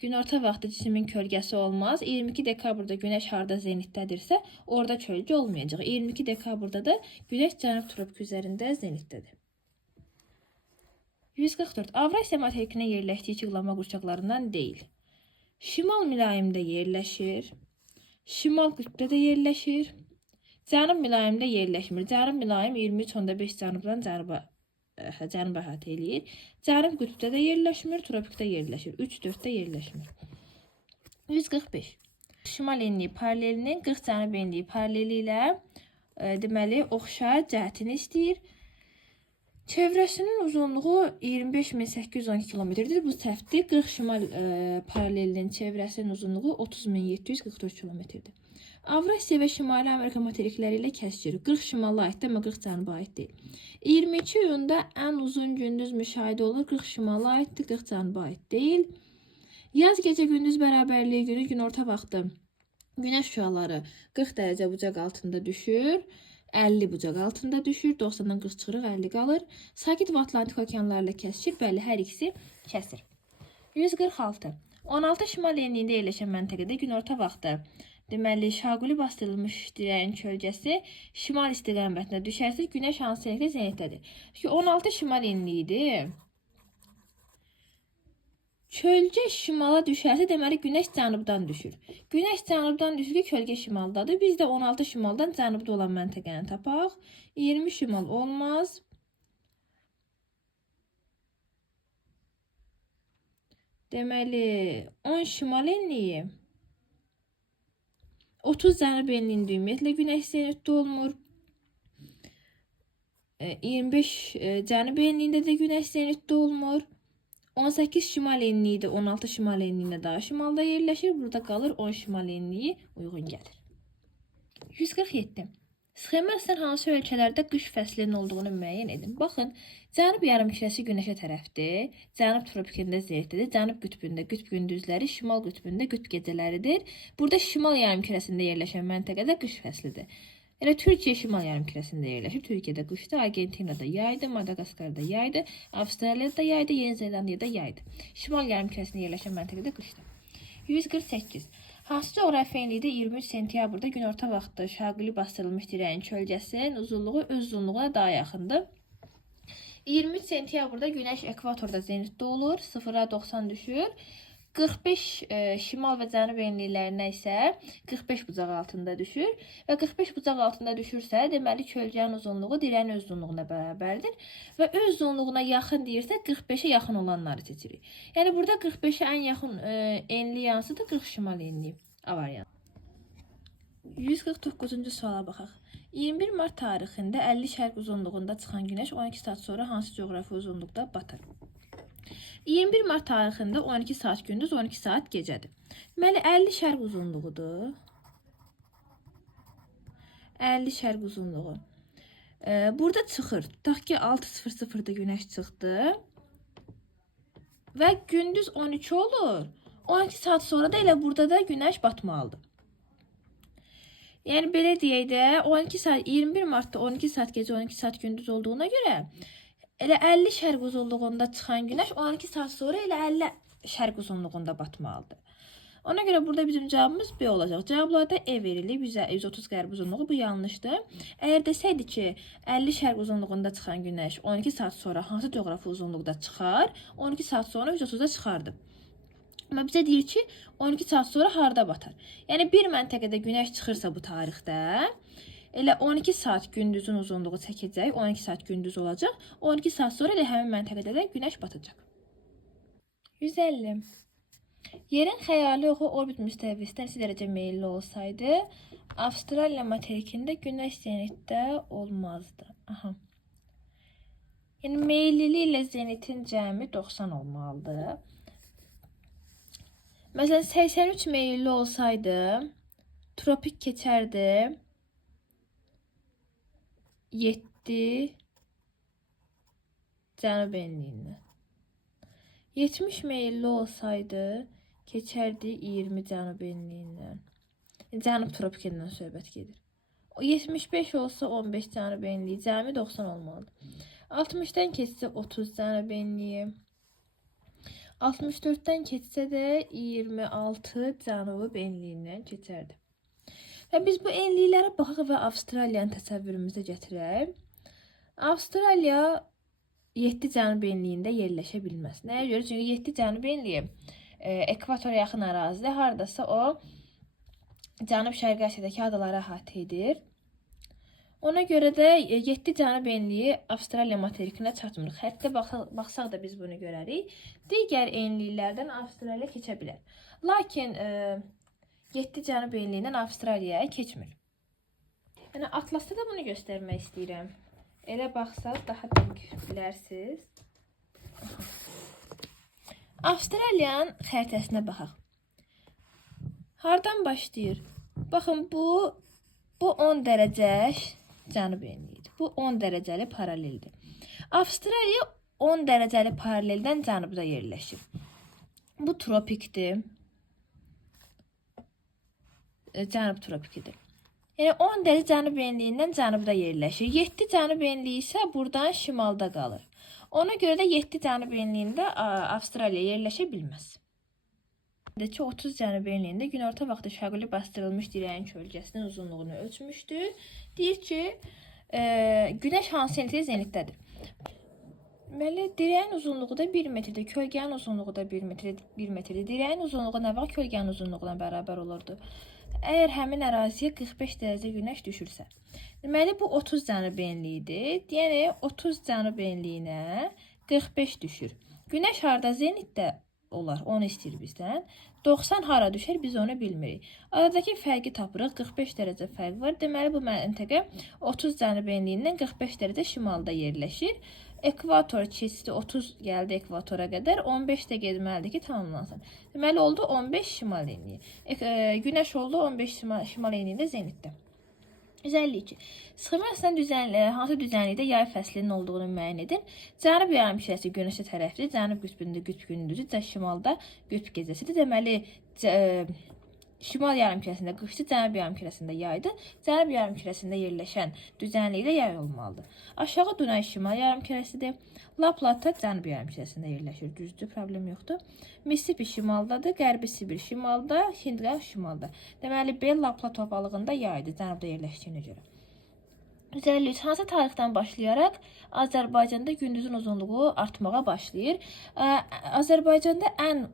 günorta vaxtı cismin kölgəsi olmaz? 22 dekabrda günəş harda zenitdədirsə, orada kölgə olmayacaq. 22 dekabrda da günəş cənub tropik üzərində zenitdədir. 144. Avrasiya materikinin yerləşdiyi işıqlanma qurşaqlarından deyil. Şimal mülayimdə yerləşir. Şimal qütbdə də yerləşir. Cənub mülayimdə yerləşmir. Cənub mülayim 23,5 cənubdan cənuba əhatə eləyir. Cənub qütbdə də yerləşmir, tropikdə yerləşir. 3-4-də yerləşmir. 145. Şimal enliyi paralelinin 40 cənub enliyi paraleli ilə deməli oxşar cəhətini istəyir. Çevrəsinin uzunluğu 25.812 kilometrdir. Bu səhvdir. 40 şimal paralelinin çevrəsinin uzunluğu 30.744 kilometrdir. Avrasiya və Şimali Amerika materikləri ilə kəsişir. 40 şimala aiddir, amma 40 cənuba aid deyil. 22 iyunda ən uzun gündüz müşahidə olur. 40 şimala aiddir, 40 cənuba aid deyil. Yaz gecə gündüz bərabərliyi günü günorta vaxtı günəş şüaları 40 dərəcə bucaq altında düşür. 50 bucaq altında düşür. 90-dan 40 çıxırıq, 50 qalır. Sakit və Atlantik okeanlarla kəsişir. Bəli, hər ikisi kəsir. 146. 16 şimal enliyində yerləşən məntəqədə günorta vaxtı deməli, şaquli bastırılmış dirəyin kölgəsi şimal istiqamətində düşərsə, günəş hansı enlikdə zenitdədir? Çünki 16 şimal enliyidir. Kölgə şimala düşərsə, deməli, günəş cənubdan düşür. Günəş cənubdan düşür ki, kölgə şimaldadır. Biz də 16 şimaldan cənubda olan məntəqəni tapaq. 20 şimal olmaz. Deməli, 10 şimal enliyi 30 cənub enliyində ümumiyyətlə günəş zenitdə olmur. 25 cənub enliyində də günəş zenitdə olmur. 18 şimal enliyi də 16 şimal enliyində daha şimalda yerləşir. Burada qalır 10 şimal enliyi uyğun gəlir. 147. Sxema sizdən hansı ölkələrdə qış fəslinin olduğunu müəyyən edin. Baxın, cənub yarımkürəsi günəşə tərəfdir. Cənub tropikində zenitdədir. Cənub qütbündə qütb gündüzləri, şimal qütbündə qütb gecələridir. Burada şimal yarımkürəsində yerləşən məntəqədə qış fəslidir. Elə Türkiyə şimal yarımkürəsində yerləşir. Türkiyədə qışdır, Argentinada yaydır, Madaqaskarda yaydır, Avstraliyada yaydır, Yeni Zelandiyada yaydır. Şimal yarımkürəsində yerləşən məntəqədə qışdır. 148. Hansı coğrafi enlikdə 23 sentyabrda günorta vaxtı şaquli bastırılmış dirəyin kölgəsinin uzunluğu öz uzunluğuna daha yaxındır? 23 sentyabrda günəş ekvatorda zenitdə olur, 0-a 90 düşür. 45 şimal və cənub enliklərinə isə 45 bucaq altında düşür və 45 bucaq altında düşürsə, deməli kölgənin uzunluğu dirəyin öz uzunluğuna bərabərdir və öz uzunluğuna yaxın deyirsə 45-ə yaxın olanları seçirik. Yəni burada 45-ə ən yaxın enlik hansıdır? 40 şimal enliyi. A variantı. 149-cu suala baxaq. 21 mart tarixində 50 şərq uzunluğunda çıxan günəş 12 saat sonra hansı coğrafi uzunluqda batır? 21 mart tarixində 12 saat gündüz, 12 saat gecədir. Deməli 50 şərq uzunluğudur. 50 şərq uzunluğu. Burada çıxır. Tutaq ki 6:00-da günəş çıxdı. Və gündüz 12 olur. 12 saat sonra da elə burada da günəş batmalıdır. Yəni belə deyək də 12 saat 21 martda 12 saat gecə 12 saat gündüz olduğuna görə elə 50 şərq uzunluğunda çıxan günəş 12 saat sonra elə 50 şərq uzunluğunda batmalıdır. Ona görə burada bizim cavabımız B olacaq. Cavablarda E verilib 130 qərb uzunluğu, bu yanlışdır. Əgər desəydi ki 50 şərq uzunluğunda çıxan günəş 12 saat sonra hansı coğrafi uzunluqda çıxar? 12 saat sonra 130-da çıxardı. Amma bizə deyir ki 12 saat sonra harda batar? Yəni bir məntəqədə günəş çıxırsa bu tarixdə elə 12 saat gündüzün uzunluğu çəkəcək, 12 saat gündüz olacaq. 12 saat sonra elə həmin məntəqədə də günəş batacaq. 150. Yerin xəyali oxu orbit müstəvisinə 2 dərəcə meyilli olsaydı, Avstraliya materikində günəş zenitdə olmazdı. Aha. Yəni meyillilik ilə zenitin cəmi 90 olmalıdır. Məsələn 83 meyilli olsaydı, tropik keçərdi 7 cənub enliyindən. 70 meyilli olsaydı, keçərdi 20 cənub enliyindən. Cənub tropikindən söhbət gedir. 75 olsa 15 cənub enliyi, cəmi 90 olmalıdır. 60-dan keçsə 30 cənub enliyi. 64-dən keçsə də 26 cənub enliyindən keçərdi. Və biz bu enliklərə baxaq və Avstraliyanı təsəvvürümüzə gətirək. Avstraliya 7 cənub enliyində yerləşə bilməz. Nəyə görə? Çünki 7 cənub enliyi ekvatora yaxın ərazidə, hardasa o Cənub-Şərqi Asiyadakı adaları əhatə edir. Ona görə də 7 cənub enliyi Avstraliya materikinə çatmır. Xəttə baxsaq da biz bunu görərik. Digər enliklərdən Avstraliya keçə bilər. Lakin 7 cənub enliyindən Avstraliyaya keçmir. Yəni atlasda da bunu göstərmək istəyirəm. Elə baxsaq daha dəqiq bilərsiniz. Avstraliyanın xəritəsinə baxaq. Hardan başlayır? Baxın, bu 10 dərəcə cənub enliyidir. Bu 10 dərəcəli paraleldir. Avstraliya 10 dərəcəli paraleldən cənubda yerləşir. Bu tropikdir. Cənub tropikidir. Yəni 10 dərəcə cənub enliyindən cənubda yerləşir. 7 cənub enliyi isə buradan şimalda qalır. Ona görə də 7 cənub enliyində Avstraliya yerləşə bilməz. 30 cənub enliyində günorta vaxtı şaquli bastırılmış dirəyin kölgəsinin uzunluğunu ölçmüşdür. Deyir ki, günəş hansı enlikdə zenitdədir? Deməli, dirəyin uzunluğu da 1 metrdir, kölgənin uzunluğu da 1 metrdir. Dirəyin uzunluğu nə vaxt kölgənin uzunluğuna bərabər olurdu? Əgər həmin əraziyə 45 dərəcə günəş düşürsə. Deməli, bu 30 cənub enliyidir. Yəni, 30 cənub enliyinə 45 düşür. Günəş harda zenitdə olar, onu istəyir bizdən. 90 hara düşər, biz onu bilmirik. Aradakı fərqi tapırıq, 45 dərəcə fərq var. Deməli, bu məntəqə 30 cənub enliyindən 45 dərəcə şimalda yerləşir. Ekvator keçdi, 30 gəldi ekvatora qədər, 15 də getməlidir ki, tamamlansın. Deməli, oldu 15 şimal enliyi. Günəş oldu 15 şimal enliyində zenitdə. 152. Sxema əslində hansı düzənlikdə yay fəslinin olduğunu müəyyən edin. Cənub yarımkürəsi günəşə tərəfdir. Cənub qütbündə qütb gündüzü, şimalda qütb gecəsidir. Deməli, şimal yarımkürəsində qışdır, cənub yarımkürəsində yaydır. Cənub yarımkürəsində yerləşən düzənlikdə yay olmalıdır. Aşağı Dunay şimal yarımkürəsidir. La Plata cənub yarımkürəsində yerləşir. Düzdür, problem yoxdur. Mississippi şimaldadır, Qərbi Sibir şimalda, Hindqar şimalda. Deməli, B La Plata ovalığında yaydır, cənubda yerləşdiyinə görə. 153. Hansı tarixdən başlayaraq Azərbaycanda gündüzün uzunluğu artmağa başlayır? Azərbaycanda ən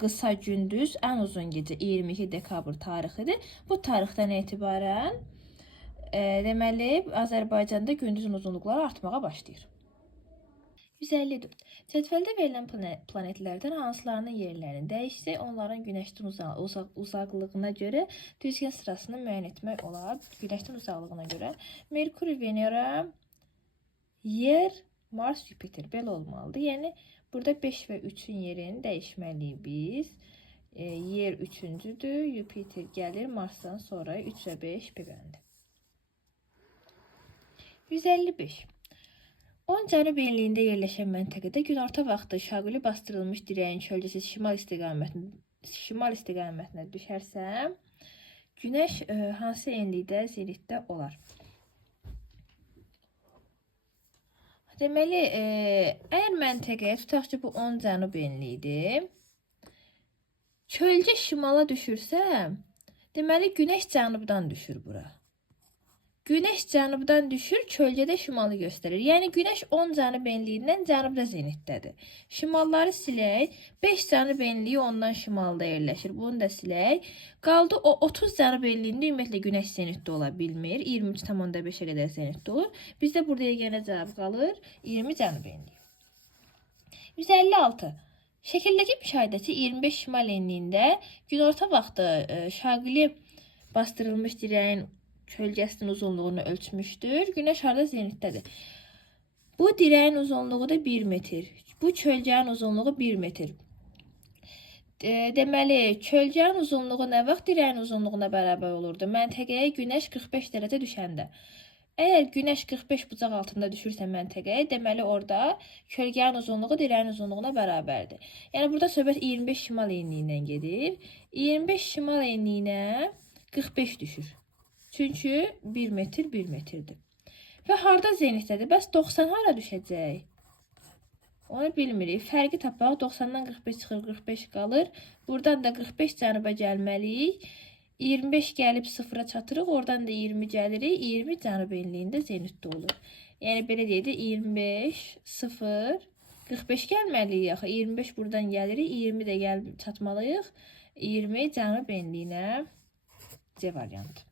qısa gündüz, ən uzun gecə 22 dekabr tarixidir. Bu tarixdən etibarən deməli Azərbaycanda gündüzün uzunluqları artmağa başlayır. 154. Cədvəldə verilən planetlərdən hansılarının yerlərini dəyişsək, onların Günəşdən uzaqlığına görə düzgən sırasını müəyyən etmək olar. Günəşdən uzaqlığına görə Merkuri, Venera, Yer, Mars, Jupiter belə olmalıdır. Yəni burada 5 və 3-ün yerini dəyişməliyik biz. Yer 3-cüdür, Jupiter gəlir Marsdan sonra 3 və 5 B-bəndi. 155. 10 cənub enliyində yerləşən məntəqədə günorta vaxtı şaquli bastırılmış dirəyin kölgəsi şimal istiqamətinə düşərsə, Günəş hansı enlikdə, zenitdə olar? Deməli, əgər məntəqəyə tutaq ki, bu 10 cənub enliyidir, kölgə şimala düşürsə, deməli, Günəş cənubdan düşür bura. Günəş cənubdan düşür, kölgədə şimalı göstərir. Yəni, Günəş 10 cənub enliyindən cənubda zenitdədir. Şimalları silək. 5 cənub enliyi ondan şimalda yerləşir. Bunu da silək. Qaldı o 30 cənub enliyində ümumiyyətlə Günəş zenitdə ola bilmir. 23,5-ə qədər zenitdə olur. Bizdə burada yeganə cavab qalır 20 cənub enliyi. 156. Şəkildəki müşahidəçi 25 şimal enliyində günorta vaxtı şaqili bastırılmış dirəyin kölgəsinin uzunluğunu ölçmüşdür. Günəş harda zenitdədir. Bu dirəyin uzunluğu da 1 metr. Bu kölgənin uzunluğu 1 metr. Deməli, kölgənin uzunluğu nə vaxt dirəyin uzunluğuna bərabər olurdu? Məntəqəyə Günəş 45 dərəcə düşəndə. Əgər Günəş 45 bucaq altında düşürsə məntəqəyə, deməli orada kölgənin uzunluğu dirəyin uzunluğuna bərabərdir. Yəni burada söhbət 25 şimal enliyindən gedir. 25 şimal enliyinə 45 düşür. Çünki 1 metr 1 metrdir. Və harda zenitdədir? Bəs 90 hara düşəcək? Onu bilmirik. Fərqi tapaq. 90-dan 45 çıxır, 45 qalır. Buradan da 45 cənuba gəlməliyik. 25 gəlib 0-a çatırıq. Oradan da 20 gəlirik. 20 cənub enliyində zenitdə olur. Yəni belə deyək də 25, 0, 45 gəlməliyik axı. 25 buradan gəlirik. 20 də gəlib çatmalıyıq. 20 cənub enliyinə C variantı.